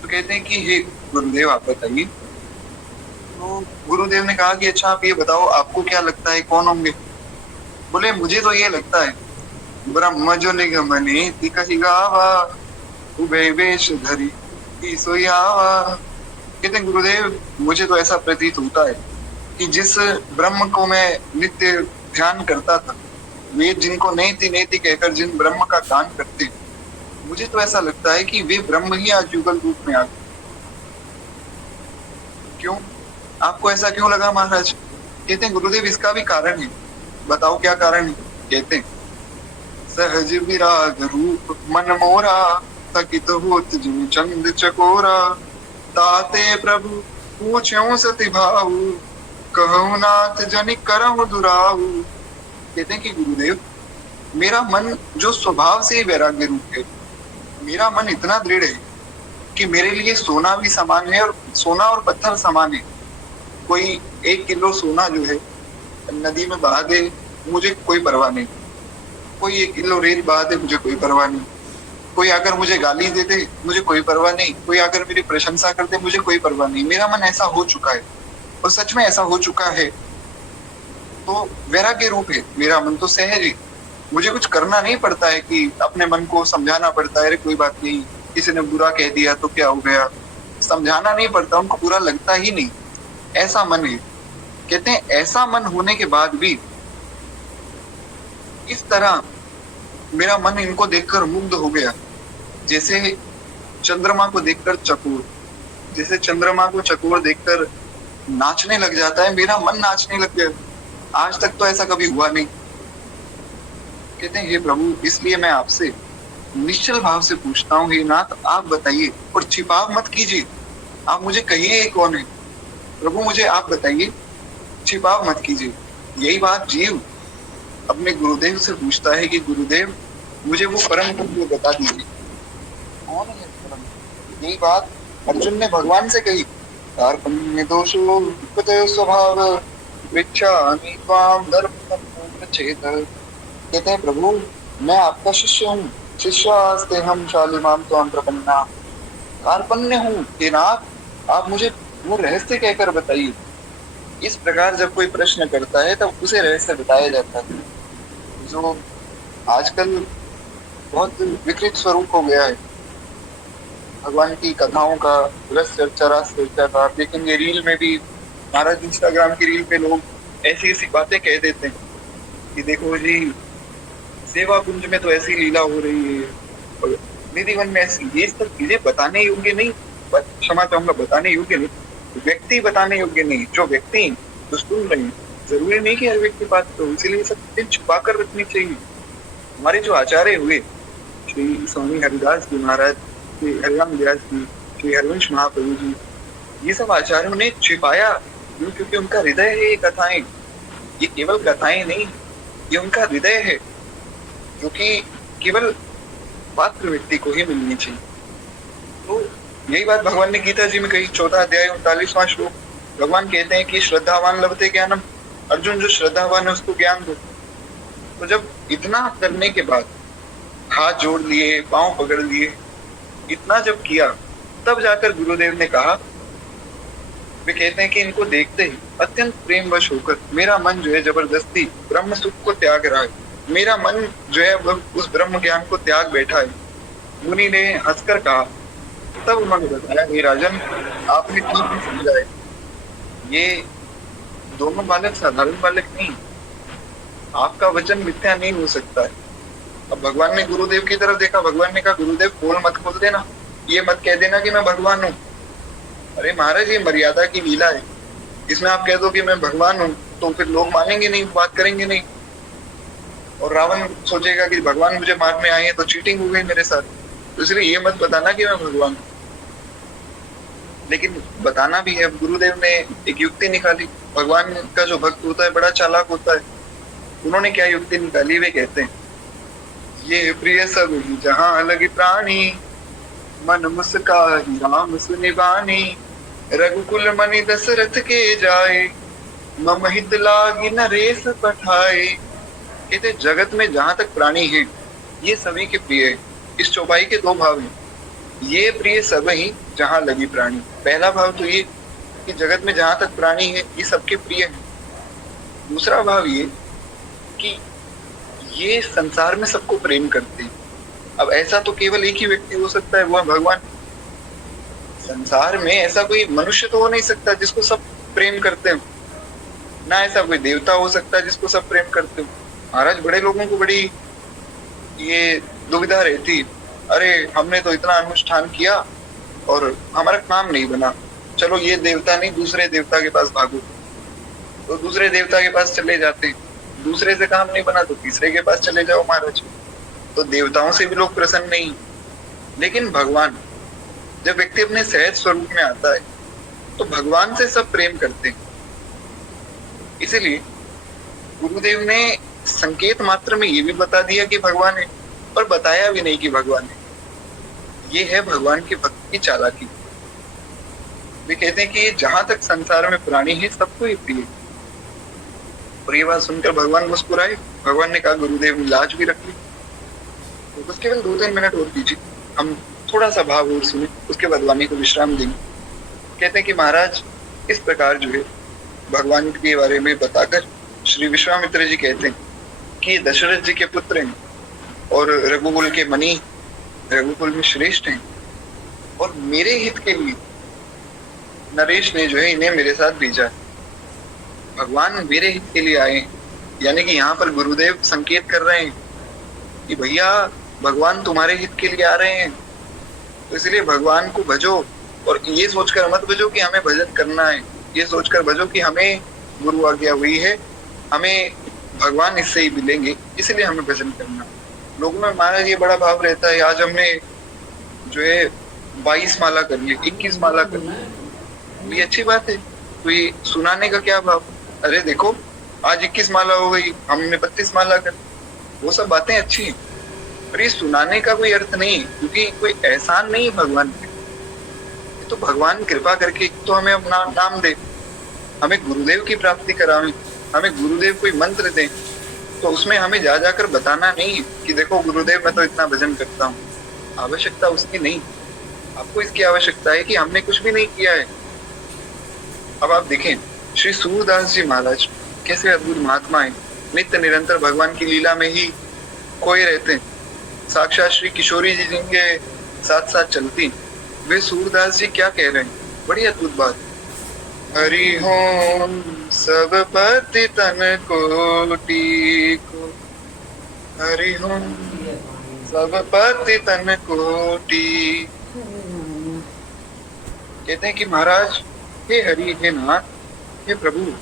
तो कहते हैं कि हे गुरुदेव आप बताइए। तो गुरुदेव ने कहा कि अच्छा आप ये बताओ, आपको क्या लगता है कौन होंगे? बोले मुझे तो ये लगता है ब्रह्म जो निगमने कही गावा, उभय वेश धरी की सोयावा। कहते हैं गुरुदेव मुझे तो ऐसा प्रतीत होता है कि जिस ब्रह्म को मैं नित्य ध्यान करता था, वेद जिनको नेति नेति कहकर जिन ब्रह्म का गान करते, मुझे तो ऐसा लगता है कि वे ब्रह्म ही आज युगल रूप में आ गए। क्यों? आपको ऐसा क्यों लगा महाराज? कहते हैं गुरुदेव इसका भी कारण है। बताओ क्या कारण है? कहते हैं सहज विराग रूप मन मोरा, थकित होत जिन चंद चकोरा, ताते प्रभु पूछ्यो सति भाऊ, कहु नाथ जनि करहु दुराऊ। कहते हैं कि गुरुदेव मेरा मन जो स्वभाव से ही वैराग्य रूप है, मेरा मन इतना दृढ़ है कि मेरे लिए सोना भी समान है और सोना और पत्थर समान है। कोई 1 किलो सोना जो है नदी में बहा दे, मुझे कोई परवाह नहीं। कोई 1 किलो रेत बहा दे, मुझे कोई परवाह नहीं। कोई अगर मुझे गाली दे दे, मुझे कोई परवाह नहीं। कोई अगर मेरी प्रशंसा कर दे, मुझे कोई परवाह नहीं। मेरा मन ऐसा हो चुका है और सच में ऐसा हो चुका है, तो वैराग्य रूप है मेरा मन, तो सहज है। मुझे कुछ करना नहीं पड़ता है कि अपने मन को समझाना पड़ता है, अरे कोई बात नहीं, किसी ने बुरा कह दिया तो क्या हो गया, समझाना नहीं पड़ता, उनको बुरा लगता ही नहीं। ऐसा मन है। कहते हैं ऐसा मन होने के बाद भी इस तरह मेरा मन इनको देखकर मुग्ध हो गया, जैसे चंद्रमा को देखकर चकोर, जैसे चंद्रमा को चकोर देखकर नाचने लग जाता है, मेरा मन नाचने लग गया। आज तक तो ऐसा कभी हुआ नहीं। कहते हैं हे प्रभु, इसलिए मैं आपसे निश्चल भाव से पूछता हूँ, हे नाथ आप बताइए और छिपाव मत कीजिए। आप मुझे कहिए ये कौन है? प्रभु मुझे आप बताइए, छिपाव मत कीजिए। यही बात जीव अपने गुरुदेव से पूछता है कि गुरुदेव मुझे वो परम तत्व बता दीजिए, कौन है परम? यही बात अर्जुन ने भगवान से कही। कार्पण्य दोषो विपतयो स्वभाव, विच्छामि त्वां धर्मं चेत। कहते हैं प्रभु मैं आपका शिष्य हूँ, शिष्यास्ते हम शालिमां त्वां प्रपन्ना। कार्पण्य हूँ हे नाथ, आप मुझे वो रहस्य कहकर बताइए। इस प्रकार जब कोई प्रश्न करता है तब उसे रहस्य बताया जाता है, जो आजकल बहुत विकृत स्वरूप हो गया है। भगवान की कथाओं का रस चर्चा, रस चर्चा का आप देखेंगे रील में भी, महाराज इंस्टाग्राम की रील पे लोग ऐसी ऐसी बातें कह देते हैं कि देखो जी सेवा कुंज में तो ऐसी लीला हो रही है और निधिवन में ऐसी, ये सब चीजें बताने योग्य नहीं, क्षमा चाहूंगा बताने योग्य नहीं, व्यक्ति बताने योग्य नहीं। जो व्यक्ति जो सुन रहे हैं, जरूरी नहीं कि हर व्यक्ति बात तो, इसीलिए सब चीजें छुपा कर रखनी चाहिए। हमारे जो आचार्य हुए श्री स्वामी हरिदास जी महाराज, श्री हरिराम व्यास जी, श्री हरिवंश महाप्रभु जी, ये सब आचार्यों ने छिपाया क्योंकि उनका हृदय है ये कथाएं। ये केवल कथाएं नहीं, ये उनका हृदय है जो कि केवल पात्र व्यक्ति को ही मिलनी चाहिए। तो यही बात भगवान ने गीता जी में कही, 14 अध्याय 39वां श्लोक। भगवान कहते हैं कि श्रद्धावान लभते ज्ञानम, अर्जुन जो श्रद्धावान है उसको ज्ञान दो। तो जब इतना करने के बाद हाथ जोड़ लिए, पांव पकड़ लिए, इतना जब किया, तब जाकर गुरुदेव ने कहा, वे कहते हैं कि इनको देखते ही अत्यंत प्रेमवश होकर मेरा मन जो है जबरदस्ती ब्रह्म सुख को त्याग रहा है, मेरा मन जो है उस ब्रह्म ज्ञान को त्याग बैठा है। मुनि ने हंसकर कहा, तब उन्होंने बताया, हे राजन, आपने ठीक नहीं समझा है, ये दोनों बालक साधारण बालक नहीं, आपका वचन मिथ्या नहीं हो सकता है। अब भगवान ने गुरुदेव की तरफ देखा, भगवान ने कहा, गुरुदेव पोल मत खोल देना, ये मत कह देना कि मैं भगवान हूँ। अरे महाराज, ये मर्यादा की लीला है, इसमें आप कह दो कि मैं भगवान हूँ तो फिर लोग मानेंगे नहीं, बात करेंगे नहीं, और रावण सोचेगा कि भगवान मुझे मारने आए हैं तो चीटिंग हो गई मेरे साथ, तो इसलिए ये मत बताना कि मैं भगवान हूँ। लेकिन बताना भी है। गुरुदेव ने एक युक्ति निकाली। भगवान का जो भक्त होता है बड़ा चालाक होता है। उन्होंने क्या युक्ति निकाली, वे कहते हैं, ये प्रिय सब ही जहां अलग प्राणी, मन मुस्काही राम सुनिबानी, रघुकुल मणि दशरथ के जाए, मम हित लागी नरेश पठाए। कहते जगत में जहां तक प्राणी है ये सभी के प्रिय है। इस चौपाई के दो भाव हैं, ये प्रिय सब ही जहां लगी प्राणी। पहला भाव तो ये कि जगत में जहां तक प्राणी है ये सबके प्रिय है। दूसरा भाव ये कि ये संसार में सबको प्रेम करते हैं। अब ऐसा तो केवल एक ही व्यक्ति हो सकता है, वो है भगवान। संसार में ऐसा कोई मनुष्य तो हो नहीं सकता जिसको सब प्रेम करते हो, ना ऐसा कोई देवता हो सकता है जिसको सब प्रेम करते हो। महाराज, बड़े लोगों को बड़ी ये दुविधा रहती, अरे हमने तो इतना अनुष्ठान किया और हमारा काम नहीं बना, चलो ये देवता नहीं दूसरे देवता के पास भागो, तो दूसरे देवता के पास चले जाते हैं। दूसरे से काम नहीं बना तो तीसरे के पास चले जाओ महाराज। तो देवताओं से भी लोग प्रसन्न नहीं। लेकिन भगवान, जब व्यक्ति अपने सहज स्वरूप में आता है तो भगवान से सब प्रेम करते हैं। इसीलिए गुरुदेव ने संकेत मात्र में ये भी बता दिया कि भगवान है, पर बताया भी नहीं कि भगवान है। ये है भगवान के भक्त की चालाकी। वे कहते हैं कि जहां तक संसार में प्राणी है सबको ही प्रिय। और ये बात सुनकर भगवान मुस्कुराए। भगवान ने कहा, गुरुदेव ने लाज भी रख ली, तो बस केवल 2-3 मिनट और दीजिए, हम थोड़ा सा भाव और सुने, उसके बाद वाणी को विश्राम देंगे। कहते हैं कि महाराज, इस प्रकार जो है भगवान के बारे में बताकर श्री विश्वामित्र जी कहते हैं कि दशरथ जी के पुत्र हैं और रघुकुल के मणि, रघुकुल में श्रेष्ठ हैं, और मेरे हित के लिए नरेश ने जो है इन्हें मेरे साथ भेजा है। भगवान मेरे हित के लिए आए, यानी कि यहाँ पर गुरुदेव संकेत कर रहे हैं कि भैया भगवान तुम्हारे हित के लिए आ रहे हैं, तो इसलिए भगवान को भजो। और ये सोचकर मत भजो कि हमें भजन करना है, ये सोचकर भजो कि हमें गुरु आज्ञा हुई है, हमें भगवान इससे ही मिलेंगे, इसलिए हमें भजन करना। लोगों में महाराज ये बड़ा भाव रहता है, आज हमने जो है 22 माला कर ली, 21 माला कर ली, ये अच्छी बात है, तो ये सुनाने का क्या भाव। अरे देखो, आज 21 माला हो गई, हमने 32 माला कर, वो सब बातें अच्छी हैं, पर ये सुनाने का कोई अर्थ नहीं, क्योंकि कोई एहसान नहीं भगवान पे। तो भगवान कृपा करके तो हमें अपना नाम दे, हमें गुरुदेव की प्राप्ति करावे, हमें गुरुदेव कोई मंत्र दे, तो उसमें हमें जा जाकर बताना नहीं कि देखो गुरुदेव मैं तो इतना भजन करता हूँ। आवश्यकता उसकी नहीं, आपको इसकी आवश्यकता है कि हमने कुछ भी नहीं किया है। अब आप देखें श्री सूरदास जी महाराज कैसे अद्भुत महात्मा है, नित्य निरंतर भगवान की लीला में ही खोए रहते हैं। साक्षात श्री किशोरी जी जिनके साथ साथ चलती, वे सूरदास जी क्या कह रहे हैं, बड़ी अद्भुत बात। हरि ओम सब पति तन कोटि को, हरि ओम सब पति तन कोटि। कहते हैं कि महाराज, हे हरि, हे नाथ, हे प्रभु,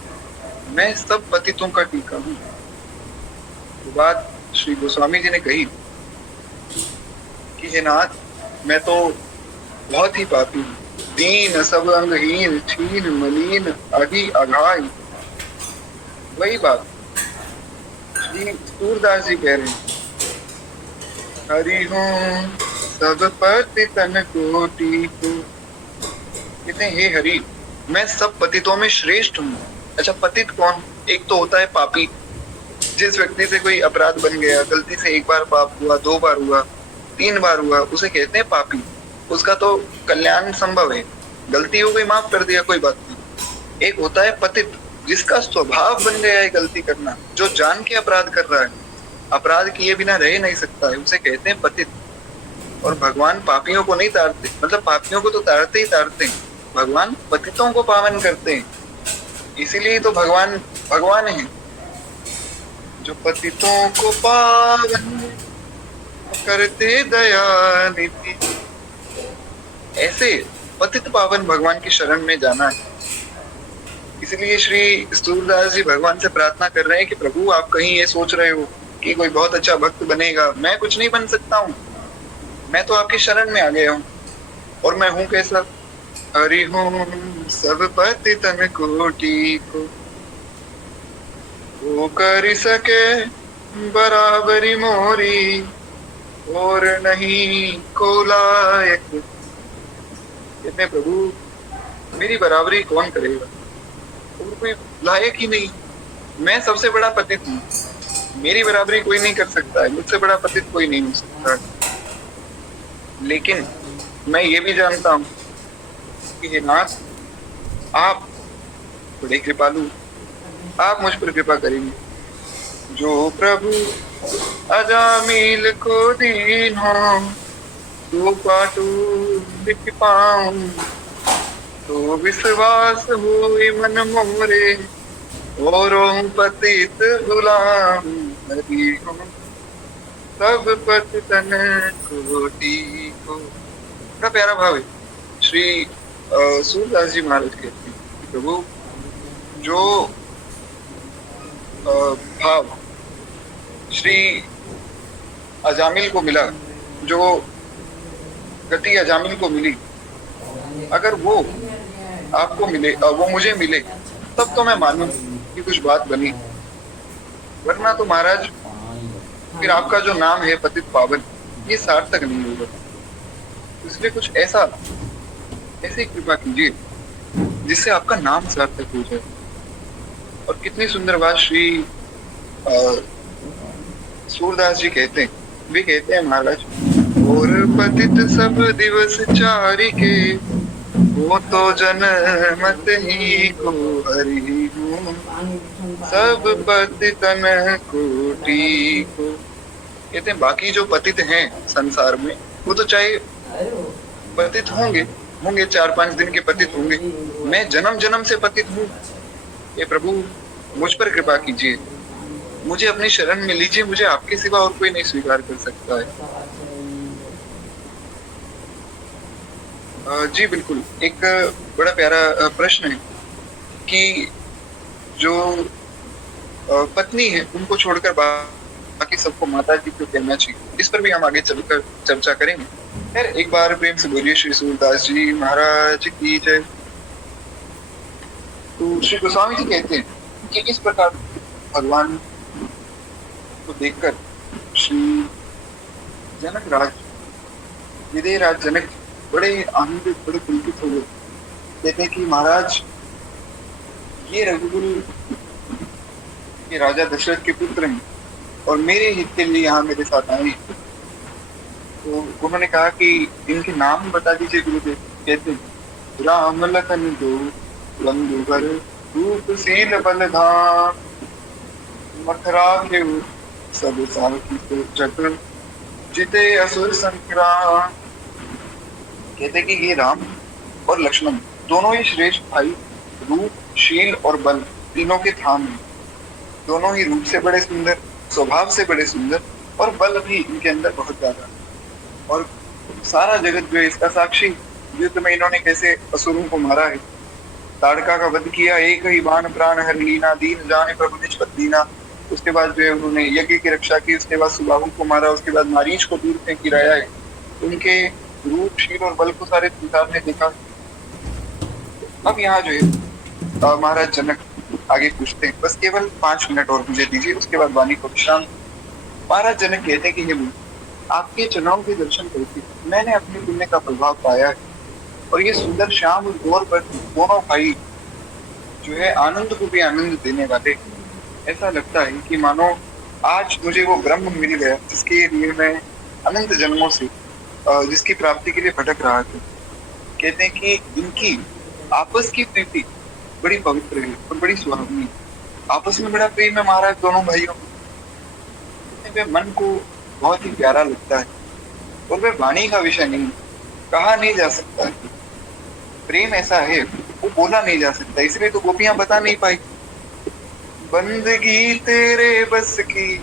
मैं सब पतितों का टीका हूँ। तो बात श्री गोस्वामी जी ने कही कि हे नाथ, मैं तो बहुत ही पापी हूँ, दीन सब अंगहीन, छीन मलिन अघि अघाई। वही बात श्री सूरदास जी कह रहे हैं, हरि ओम सब पतितन कोटि को। कहते हैं हे हरि, मैं सब पतितों में श्रेष्ठ हूँ। अच्छा, पतित कौन? एक तो होता है पापी। जिस व्यक्ति से कोई अपराध बन गया, गलती से एक बार पाप हुआ, 2 बार हुआ, 3 बार हुआ, उसे कहते हैं पापी। उसका तो कल्याण संभव है, गलती हो गई माफ कर दिया, कोई बात नहीं। एक होता है पतित, जिसका स्वभाव बन गया है गलती करना, जो जान के अपराध कर रहा है, अपराध किए बिना रह नहीं सकता है, उसे कहते हैं पतित। और भगवान पापियों को नहीं तारते, मतलब पापियों को तो तारते ही तारते हैं, भगवान पतितों को पावन करते हैं। इसीलिए तो भगवान भगवान है, जो पतितों को पावन करते दया निधि। ऐसे पतित पावन भगवान की शरण में जाना है। इसलिए श्री सूरदास जी भगवान से प्रार्थना कर रहे हैं कि प्रभु, आप कहीं ये सोच रहे हो कि कोई बहुत अच्छा भक्त बनेगा, मैं कुछ नहीं बन सकता हूँ, मैं तो आपकी शरण में आ गया हूँ। और मैं हूँ कैसा? हरि हूँ सब पतितन कोटि को, वो कर सके बराबरी मोरी, और नहीं को लायक। कहते प्रभु, मेरी बराबरी कौन करेगा? और कोई लायक ही नहीं, मैं सबसे बड़ा पतित हूँ, मेरी बराबरी कोई नहीं कर सकता है, मुझसे बड़ा पतित कोई नहीं हो सकता। लेकिन मैं ये भी जानता हूँ कि हे नाथ, आप बड़े कृपालु, आप मुझ पर कृपा करेंगे। जो प्रभु अजामिल को दीन हो, तो पाटू लिख पाऊं, तो विश्वास हो मन मोरे, और पतित गुलाम हरि हो सब पतितन कोटि को। बड़ा प्यारा भाव है। श्री सूरदास जी महाराज कहते हैं प्रभु, जो भाव श्री अजामिल को मिला, जो गति अजामिल को मिली, अगर वो आपको मिले, वो मुझे मिले, तब तो मैं मानूं कि कुछ बात बनी। वरना तो महाराज फिर आपका जो नाम है पतित पावन, ये सार्थक नहीं होगा। इसलिए कुछ ऐसा, ऐसी कृपा कीजिए जिससे आपका नाम सार्थक हो जाए। और कितनी सुंदर बात श्री सूरदास जी कहते हैं, वे कहते हैं महाराज, और पतित सब दिवस चारिके, वो तो जनमत ही को हरि हूँ सब पतितन कोटि को। कहते हैं बाकी जो पतित हैं संसार में, वो तो चाहे पतित होंगे 4-5 दिन के पतित होंगे, मैं जन्म जन्म से पतित हूँ। ये प्रभु, मुझ पर कृपा कीजिए, मुझे अपनी शरण में लीजिए, मुझे आपके सिवा और कोई नहीं स्वीकार कर सकता है। जी बिल्कुल। एक बड़ा प्यारा प्रश्न है कि जो पत्नी है उनको छोड़कर बाकी सबको माता जी क्यों कहना चाहिए, इस पर भी हम आगे चलकर चर्चा करेंगे। यार एक बार प्रेम से बोलिए श्री सूरदास जी महाराज की जय। तो श्री गोस्वामी जी कहते हैं कि इस प्रकार भगवान को देखकर श्री जनक राज, विदेह राज जनक बड़े आनंदित, बड़े पुलकित हो गए। कहते हैं कि महाराज, ये रघुकुल के राजा दशरथ के पुत्र हैं और मेरे हित के लिए यहाँ मेरे साथ आए। तो उन्होंने कहा कि इनके नाम बता दीजिए गुरुदेव। कहते राम लखन दो बंधुवर, रूपशील बलधाम, मथुरा के सब साखी चक्र, जिते असुर संग्राम। कहते कि ये राम और लक्ष्मण दोनों ही श्रेष्ठ भाई, रूप, शील और बल तीनों के धाम हैं। दोनों ही रूप से बड़े सुंदर, स्वभाव से बड़े सुंदर, और बल भी इनके अंदर बहुत ज्यादा। और सारा जगत जो है इसका साक्षी, युद्ध में इन्होंने कैसे असुरों को मारा है, ताड़का का वध किया, एक ही बाण प्राण हर लीना, दीन जाने प्रभु निज पद दीना। उसके बाद जो है उन्होंने यज्ञ की रक्षा की, उसके बाद सुबाहु को मारा, उसके बाद मारीच को दूर फेंक गिराया है। उनके रूप, शील और बल को सारे संसार ने देखा। अब यहाँ जो है महाराज जनक आगे पूछते हैं, बस केवल 5 मिनट और मुझे दीजिए, उसके बाद वाणी को विश्राम। महाराज जनक कहते हैं कि हे आपके चुनाव के दर्शन करके मैंने अपने पुण्य का प्रभाव पाया है। और ये सुंदर श्याम और गौर पर दोनों भाई जो है आनंद को भी आनंद देने वाले। ऐसा लगता है कि मानो आज मुझे वो ब्रह्म मिल गया जिसके लिए मैं अनंत जन्मों से जिसकी प्राप्ति के लिए भटक रहा था। कहते हैं कि इनकी आपस की प्रीति बड़ी पवित्र है और बड़ी सुहावनी है। आपस में बड़ा प्रेम है महाराज दोनों भाइयों में। वे मन को बहुत ही प्यारा लगता है और वे वाणी का विषय नहीं, कहा नहीं जा सकता है। प्रेम ऐसा है वो बोला नहीं जा सकता, इसलिए तो गोपियां बता नहीं पाई। बंदगी तेरे बस की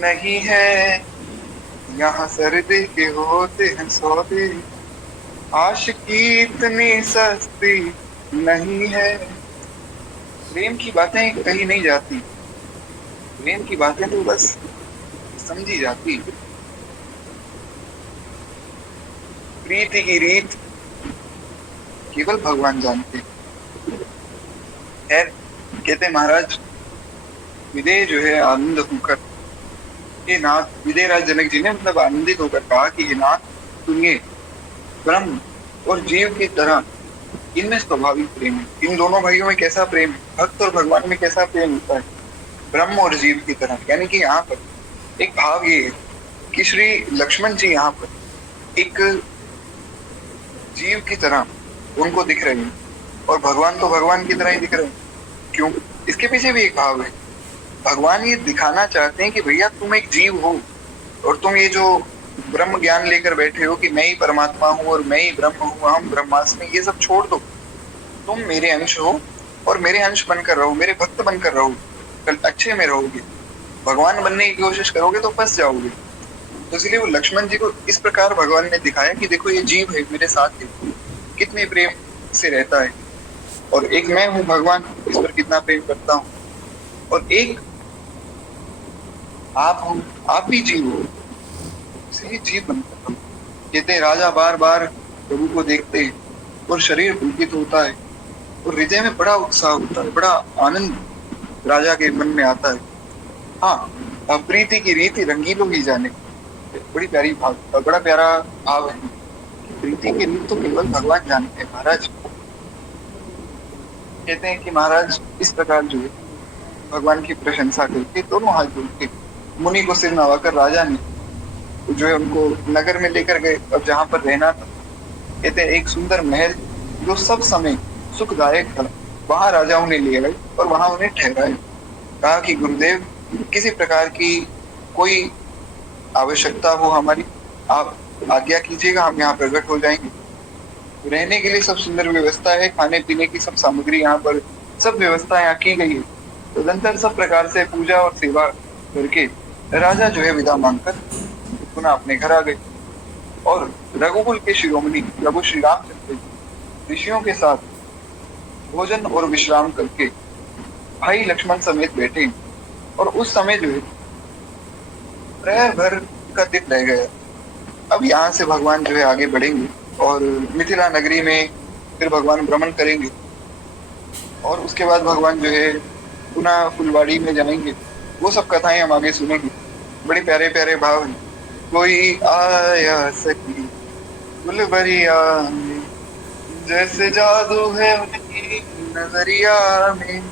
नहीं है, यहाँ सर्दे के होते हैं सौदे, आशिकी इतनी सस्ती नहीं है। प्रेम की बातें कही नहीं जाती, प्रेम की बातें तो बस समझी जाती। प्रीति की रीत केवल भगवान जानते। खैर कहते महाराज विदेह जो है आनंद होकर, हे नाथ, विदेह राज जनक जी ने मतलब आनंदित होकर कहा कि हे नाथ, सुनिए, ब्रह्म और जीव की तरह इनमें स्वाभाविक प्रेम है। इन दोनों भाइयों में कैसा प्रेम है, भक्त और भगवान में कैसा प्रेम होता है, ब्रह्म और जीव की तरह। यानी कि यहाँ पर एक भाव ये है कि श्री लक्ष्मण जी यहाँ पर एक जीव की तरह उनको दिख रहे हैं और भगवान तो भगवान की तरह ही दिख रहे हैं। क्यों? इसके पीछे भी एक भाव है। भगवान ये दिखाना चाहते हैं कि भैया तुम एक जीव हो और तुम ये जो ब्रह्म ज्ञान लेकर बैठे हो कि मैं ही परमात्मा हूँ और मैं ही ब्रह्म हूँ, हम ब्रह्मास्मि, ये सब छोड़ दो। तुम मेरे अंश हो और मेरे अंश बनकर रहो, मेरे भक्त बनकर रहो, कल अच्छे में रहोगे। भगवान बनने की कोशिश करोगे तो फंस जाओगे। तो इसलिए वो लक्ष्मण जी को इस प्रकार भगवान ने दिखाया कि देखो ये जीव है, मेरे साथ है, कितने प्रेम से रहता है, और एक मैं हूँ भगवान, इस पर कितना प्रेम करता हूँ, और एक आप हो, आप भी जीव हो, इसलिए जीव बनकर रहो। कहते राजा बार बार प्रभु को देखते हैं और शरीर पुलकित होता है और हृदय में बड़ा उत्साह होता है, बड़ा आनंद राजा के मन में आता है। हाँ, प्रीति की रीति रंगीलो ही जाने, बड़ी प्यारी भाव, बड़ा प्यारा भाव है। प्रीति की रीत तो केवल भगवान जानते हैं महाराज। कहते हैं कि महाराज इस प्रकार जो है भगवान की प्रशंसा करके दोनों हाथ जोड़ के मुनि को सिर नवाकर राजा ने जो है उनको नगर में लेकर गए, अब जहां पर रहना था। कहते हैं एक सुंदर महल जो सब समय सुखदायक था, वहां राजा उन्हें ले गए और वहां उन्हें ठहराए। कहा कि गुरुदेव, किसी प्रकार की कोई आवश्यकता हो हमारी, आप आज्ञा कीजिएगा, हम यहाँ प्रकट हो जाएंगे। रहने के लिए सब सुंदर व्यवस्था है, खाने पीने की सब सामग्री यहाँ पर सब व्यवस्था यहाँ की गई है। तदंतर सब प्रकार से पूजा और सेवा करके राजा जो है विदा मांगकर पुनः अपने घर आ गए। और रघुकुल के शिरोमणि प्रभु श्री रामचंद्र ऋषियों के साथ भोजन और विश्राम करके भाई लक्ष्मण समेत बैठे। और उस समय जो है प्रहर भर का दिन रह गया। अब यहाँ से भगवान जो है आगे बढ़ेंगे और मिथिला नगरी में फिर भगवान भ्रमण करेंगे और उसके बाद भगवान जो है पुनः फुलवाड़ी में जाएंगे। वो सब कथाएं हम आगे सुनेंगे। बड़े प्यारे प्यारे भाव हैं। कोई आया सखी फुलवरिया में, जैसे जादू है उनकी नजरिया में।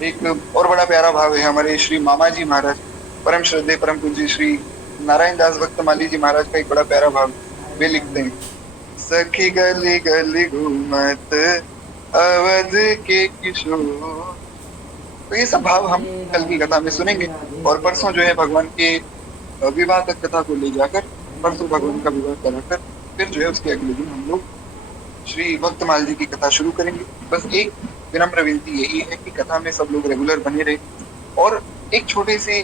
एक और बड़ा प्यारा भाव है हमारे श्री मामा जी महाराज, परम श्रद्धेय परम पूज्य श्री नारायण दास भक्तमाली जी महाराज का एक बड़ा प्यारा भाव। वे लिखते हैं, सखी गली गली घूमत अवध के किशोर। तो ये सब भाव हम कल की कथा में सुनेंगे और परसों जो है भगवान के विवाह तक कथा को ले जाकर, परसों भगवान का विवाह कराकर फिर जो है उसके अगले दिन हम लोग श्री भक्तमाल जी की कथा शुरू करेंगे। बस एक विनम्र विनती यही है कि कथा में सब लोग रेगुलर बने रहे। और एक छोटी सी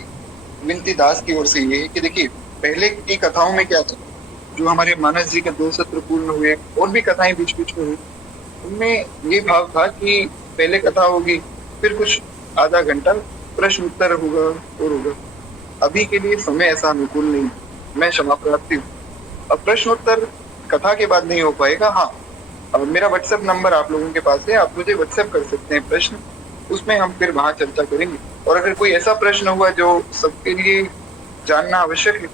विनती दास की ओर से ये है कि देखिए पहले की कथाओं में क्या था, जो हमारे मानस जी के 2 सत्र पूर्ण हुए और भी कथाएं बीच बीच में हुई, उनमें ये भाव था कि पहले कथा होगी, फिर कुछ आधा घंटा प्रश्न उत्तर होगा और होगा। अभी के लिए समय ऐसा अनुकूल नहीं, मैं क्षमा प्रार्थी हूँ। अब प्रश्न उत्तर कथा के बाद नहीं हो पाएगा। हाँ, मेरा व्हाट्सएप नंबर आप लोगों के पास है, आप मुझे व्हाट्सएप कर सकते हैं प्रश्न, उसमें हम फिर वहां चर्चा करेंगे। और अगर कोई ऐसा प्रश्न हुआ जो सबके लिए जानना आवश्यक है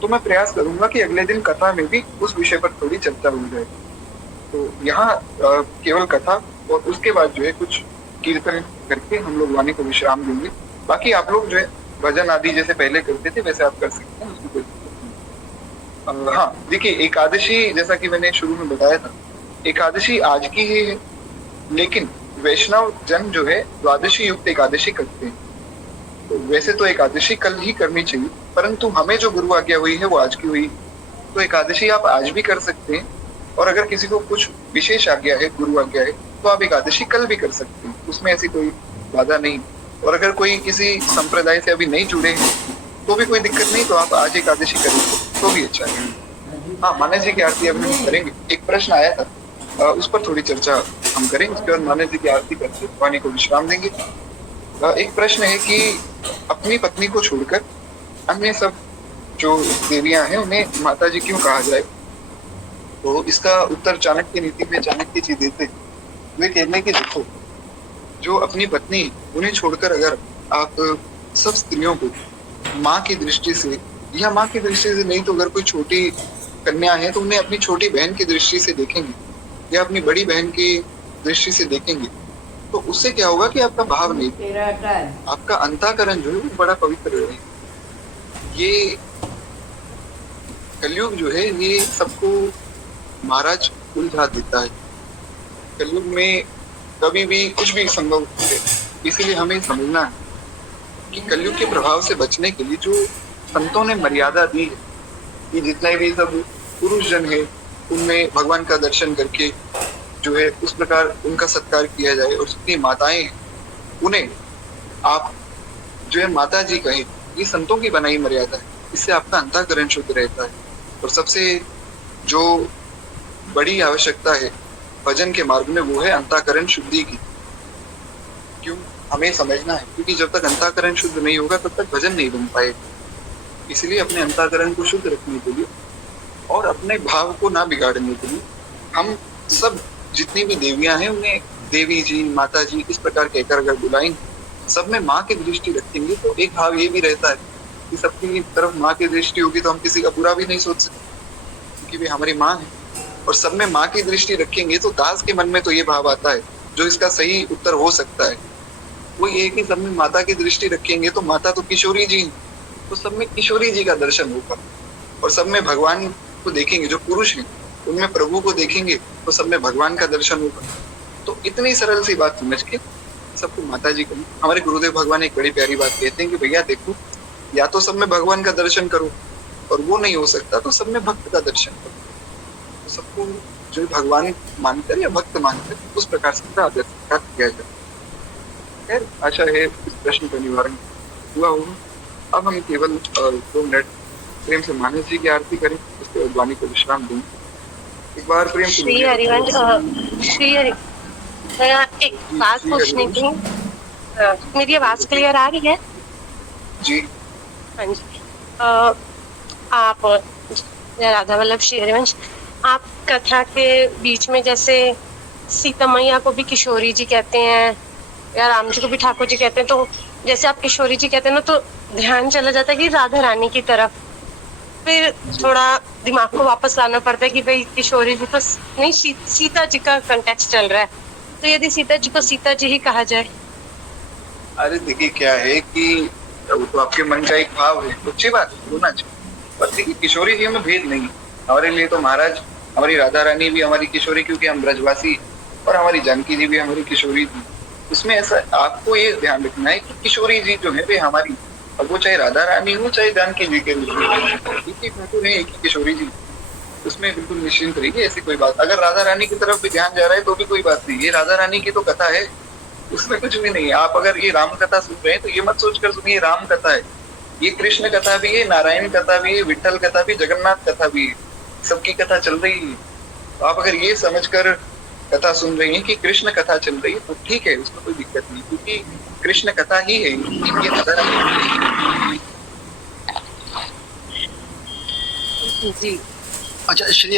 तो मैं प्रयास करूंगा कि अगले दिन कथा में भी उस विषय पर थोड़ी चर्चा हो जाए। तो यहाँ केवल कथा और उसके बाद जो है कुछ कीर्तन करके हम लोग वाणी को विश्राम देंगे। बाकी आप लोग जो है भजन आदि जैसे पहले करते थे वैसे आप कर सकते हैं, उसकी कोई दिक्कत नहीं। हाँ देखिए, एकादशी जैसा कि मैंने शुरू में बताया था, एकादशी आज की ही है, लेकिन वैष्णव जन जो है द्वादशी युक्त एकादशी करते हैं। तो वैसे तो एकादशी कल ही करनी चाहिए, परंतु हमें जो गुरु आज्ञा हुई है वो आज की हुई। तो एकादशी आप आज भी कर सकते हैं, और अगर किसी को कुछ विशेष आज्ञा है, गुरु आज्ञा है, तो आप एकादशी कल भी कर सकते हैं, उसमें ऐसी कोई बाधा नहीं। और अगर कोई किसी संप्रदाय से अभी नहीं जुड़े हैं तो भी कोई दिक्कत नहीं, तो आप आज एकादशी करेंगे तो भी अच्छा है। हाँ, मानस जी की आरती अभी हम करेंगे। एक प्रश्न आया था, उस पर थोड़ी चर्चा हम करेंगे, उसके बाद मानस जी की आरती करके वाणी को विश्राम देंगे। एक प्रश्न है कि अपनी पत्नी को छोड़कर अन्य सब जो देवियां हैं उन्हें माता जी क्यों कहा जाए? तो इसका उत्तर चाणक्य नीति में चाणक्य जी देते हैं। वे कहते हैं कि देखो, जो अपनी पत्नी उन्हें छोड़कर अगर आप सब स्त्रियों को माँ की दृष्टि से, या माँ की दृष्टि से नहीं तो अगर कोई छोटी कन्या है तो उन्हें अपनी छोटी बहन की दृष्टि से देखेंगे या अपनी बड़ी बहन की दृष्टि से देखेंगे, तो उससे क्या होगा कि आपका भाव नहीं, आपका अंतःकरण जो है वो बड़ा पवित्र रहेगा। ये कलयुग जो है ये सबको महाराज उलझा देता है। कलयुग में कभी भी कुछ भी संभव है, इसीलिए हमें समझना है कि कलयुग के प्रभाव से बचने के लिए जो संतों ने मर्यादा दी है कि जितने भी सब पुरुष जन है उनमें भगवान का दर्शन करके जो है उस प्रकार उनका सत्कार किया जाए, और जितनी माताएं हैं उन्हें आप जो है माता जी कहें, ये संतों की बनाई मर्यादा है। इससे आपका अंतःकरण शुद्ध रहता है। और सबसे जो बड़ी आवश्यकता है भजन के मार्ग में वो है अंतःकरण शुद्धि की। क्यों हमें समझना है, क्योंकि जब तक अंतःकरण शुद्ध नहीं होगा तब तक भजन नहीं बन पाएगा। इसलिए अपने अंतःकरण को शुद्ध रखने के लिए और अपने भाव को ना बिगाड़ने के लिए हम सब जितनी भी देवियां हैं उन्हें देवी जी, माता जी इस प्रकार कहकर अगर बुलाएंगे, सब में माँ की दृष्टि रखेंगे, तो एक भाव ये भी रहता है कि सबकी तरफ माँ की दृष्टि होगी तो हम किसी का बुरा भी नहीं सोच सकते, क्योंकि वे हमारी माँ है। और सब में माँ की दृष्टि रखेंगे तो दास के मन में तो ये भाव आता है, जो इसका सही उत्तर हो सकता है वो ये है कि सब में माता की दृष्टि रखेंगे तो माता तो किशोरी जी, तो सब में किशोरी जी का दर्शन होगा। और सब में भगवान को देखेंगे, जो पुरुष हैं उनमें प्रभु को देखेंगे तो सब में भगवान का दर्शन होगा। तो इतनी सरल सी बात समझ के सबको माता जी करें। हमारे गुरुदेव भगवान एक बड़ी प्यारी बात कहते हैं कि भैया देखो, या तो सब में भगवान का दर्शन करो, और वो नहीं हो सकता तो सब में भक्त का दर्शन करो। तो सबको जो भगवान मानकर या भक्त मानकर उस प्रकार से आदर किया जाए। खैर आशा है इस प्रश्न का निवारण हुआ होगा। अब हम केवल 2 मिनट प्रेम से मानस जी की आरती करें, उसके बाद वाणी को विश्राम दें। एक बार प्रेम से श्री हरिवंश, श्री हरि, एक बात पूछनी थी। मेरी आवाज क्लियर आ रही है? जी हाँ जी। आप राधा वल्लभ श्री हरिवंश, आप कथा के बीच में जैसे सीता मैया को भी किशोरी जी कहते हैं या राम जी को भी ठाकुर जी कहते हैं, तो जैसे आप किशोरी जी कहते हैं ना, तो ध्यान चला जाता है कि राधा रानी की तरफ। फिर थोड़ा दिमाग को वापस लाना पड़ता है कि भाई किशोरी जी तो नहीं, सीता जी का कंटेक्स्ट चल रहा है, तो यदि सीता जी को सीता जी ही कहा जाए। अरे देखिए क्या है कि वो तो आपके मन का एक भाव है, अच्छी बात है, होना चाहिए। पर देखिए किशोरी जी में भेद नहीं, हमारे लिए तो महाराज हमारी राधा रानी भी हमारी किशोरी, क्योंकि हम ब्रजवासी, और हमारी जानकी जी भी हमारी किशोरी थी। उसमें ऐसा आपको ये ध्यान रखना है कि किशोरी जी जो है वे हमारी, अब वो चाहे राधा रानी हो चाहे जानकी जी के रूप में, ठाकुर है एक ही किशोरी जी, उसमें बिल्कुल निश्चिंत रहिए। ऐसी कोई बात, अगर राधा रानी की तरफ भी ध्यान जा रहा है तो भी कोई बात नहीं, ये राधा रानी की तो कथा है, उसमें कुछ भी नहीं है। आप अगर ये राम कथा सुन रहे हैं तो ये मत सोचकर सुनिए राम कथा है, ये कृष्ण कथा भी है, नारायण कथा भी है, विठल कथा भी, जगन्नाथ कथा भी है, सबकी कथा चल रही है। तो आप अगर ये समझकर कथा सुन रही हैं कि कृष्ण कथा चल रही है तो ठीक है, उसमें कोई दिक्कत नहीं, क्योंकि कृष्ण कथा ही है ये कथा। जी अच्छा, श्री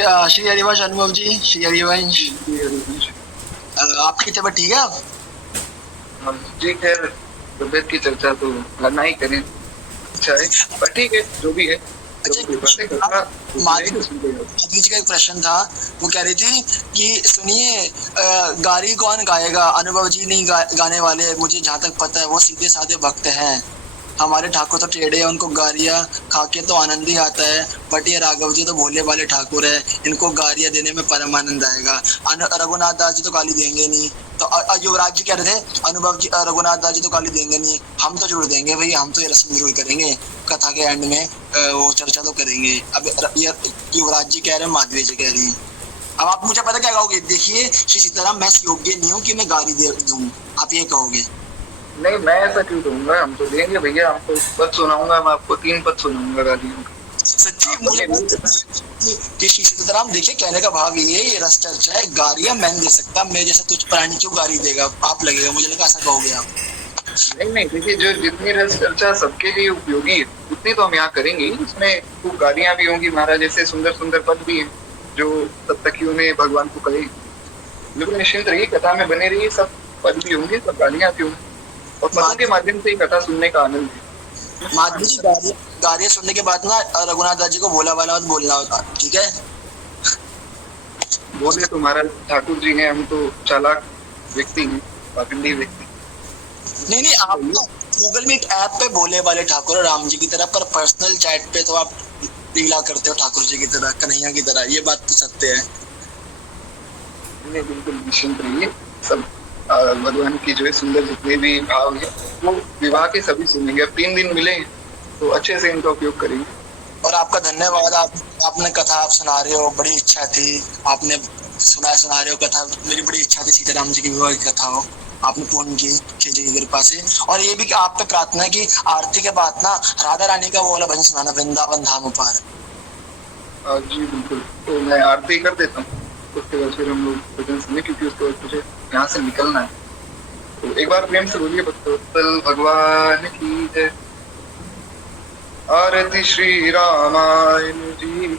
हरिवंश अनुभव जी, श्री हरिवंश, आपकी तबीयत ठीक है? आप जी खैर, तबियत की चर्चा तो करना ही करें, अच्छा है, पर ठीक है जो भी है। अच्छा, प्रभु कृपा से कथा माधवी जी का एक प्रश्न था। वो कह रही थी कि सुनिए, गारी कौन गाएगा? अनुभव जी नहीं गाने वाले, मुझे जहाँ तक पता है वो सीधे साधे भक्त हैं। हमारे ठाकुर तो टेढ़े हैं, उनको गारियाँ खा के तो आनंद ही आता है, बट ये राघव जी तो भोले वाले ठाकुर है, इनको गारियाँ देने में परम आनंद आएगा। रघुनाथ दास जी तो गाली देंगे नहीं। तो युवराज जी कह रहे थे अनुभव जी, रघुनाथ दास जी तो गाली देंगे नहीं, हम तो जरूर देंगे भाई, हम तो ये रस्म जरूर करेंगे कथा के एंड में, वो चर्चा तो करेंगे। अब युवराज जी कह रहे हैं, माधवी जी कह रही हैं। अब आप मुझे पता क्या कहोगे? देखिए श्री सीताराम, मैं योग्य नहीं हूँ कि मैं गाली दे दूं, आप ये कहोगे। नहीं, मैं ऐसा क्यों दूंगा, हम तो देंगे भैया, हमको पद सुनाऊंगा, मैं आपको 3 पद सुनाऊंगा गालियों का। सच्ची मुझे कि श्री सीताराम, देखिए कहने का भाव ये रस चर्चा है, गालियां मैं नहीं दे सकता, मैं जैसा तुझ प्राणी क्यों गाली देगा आप, लगेगा मुझे लगा ऐसा कहोगे आप। नहीं, देखिए, जो जितनी रस चर्चा सबके लिए उपयोगी है उतनी तो हम यहाँ करेंगे। इसमें खूब गालियां भी होंगी, महाराज जैसे सुंदर सुंदर पद भी हैं जो सप्तकियों ने भगवान को कहे। बिल्कुल निश्चिंत रहिए, कथा में बने रहिए, सब पद भी होंगे, सब गालियां भी होंगी, और पदों के माध्यम से ही कथा सुनने का आनंद है। माधवी जी, गालियां सुनने के बाद ना रघुनाथ दास जी को भोला वाला मत बोलना होता, ठीक है? बोले तो महाराज ठाकुर जी हैं, हम तो चालाक व्यक्ति हैं, पाखंडी व्यक्ति। नहीं, आप ना गूगल मीट ऐप पे भोले वाले ठाकुर और राम जी की तरह, पर पर्सनल चैट पे तो आप लीला करते हो ठाकुर जी की तरह, कन्हैया की तरह, ये बात तो सत्य है। नहीं, बिल्कुल निश्चिंत रहिए, सब भगवान की जो है सुंदर जितने भी भाव है वो विवाह के सभी सुनेंगे। अब 3 दिन मिले तो अच्छे से इनका उपयोग करेंगे। और आपका धन्यवाद, आपने कथा आप सुना रहे हो, बड़ी इच्छा थी, आपने सुना रहे हो कथा, मेरी बड़ी इच्छा थी सीताराम जी की विवाह की कथा हो, आपने पूर्ण की श्री जी की कृपा से। और ये भी कि आप पे प्रार्थना की आरती के बाद ना राधा रानी का वो वाला भजन सुनाना, वृंदावन धाम पार। जी बिल्कुल, तो मैं आरती कर देता हूँ, उसके बाद फिर हम लोग भजन सुने, क्योंकि उसके बाद मुझे यहाँ से निकलना है। तो एक बार प्रेम से बोलिए, भक्तवत्सल भगवान की जय। आरती श्री रामायण जी।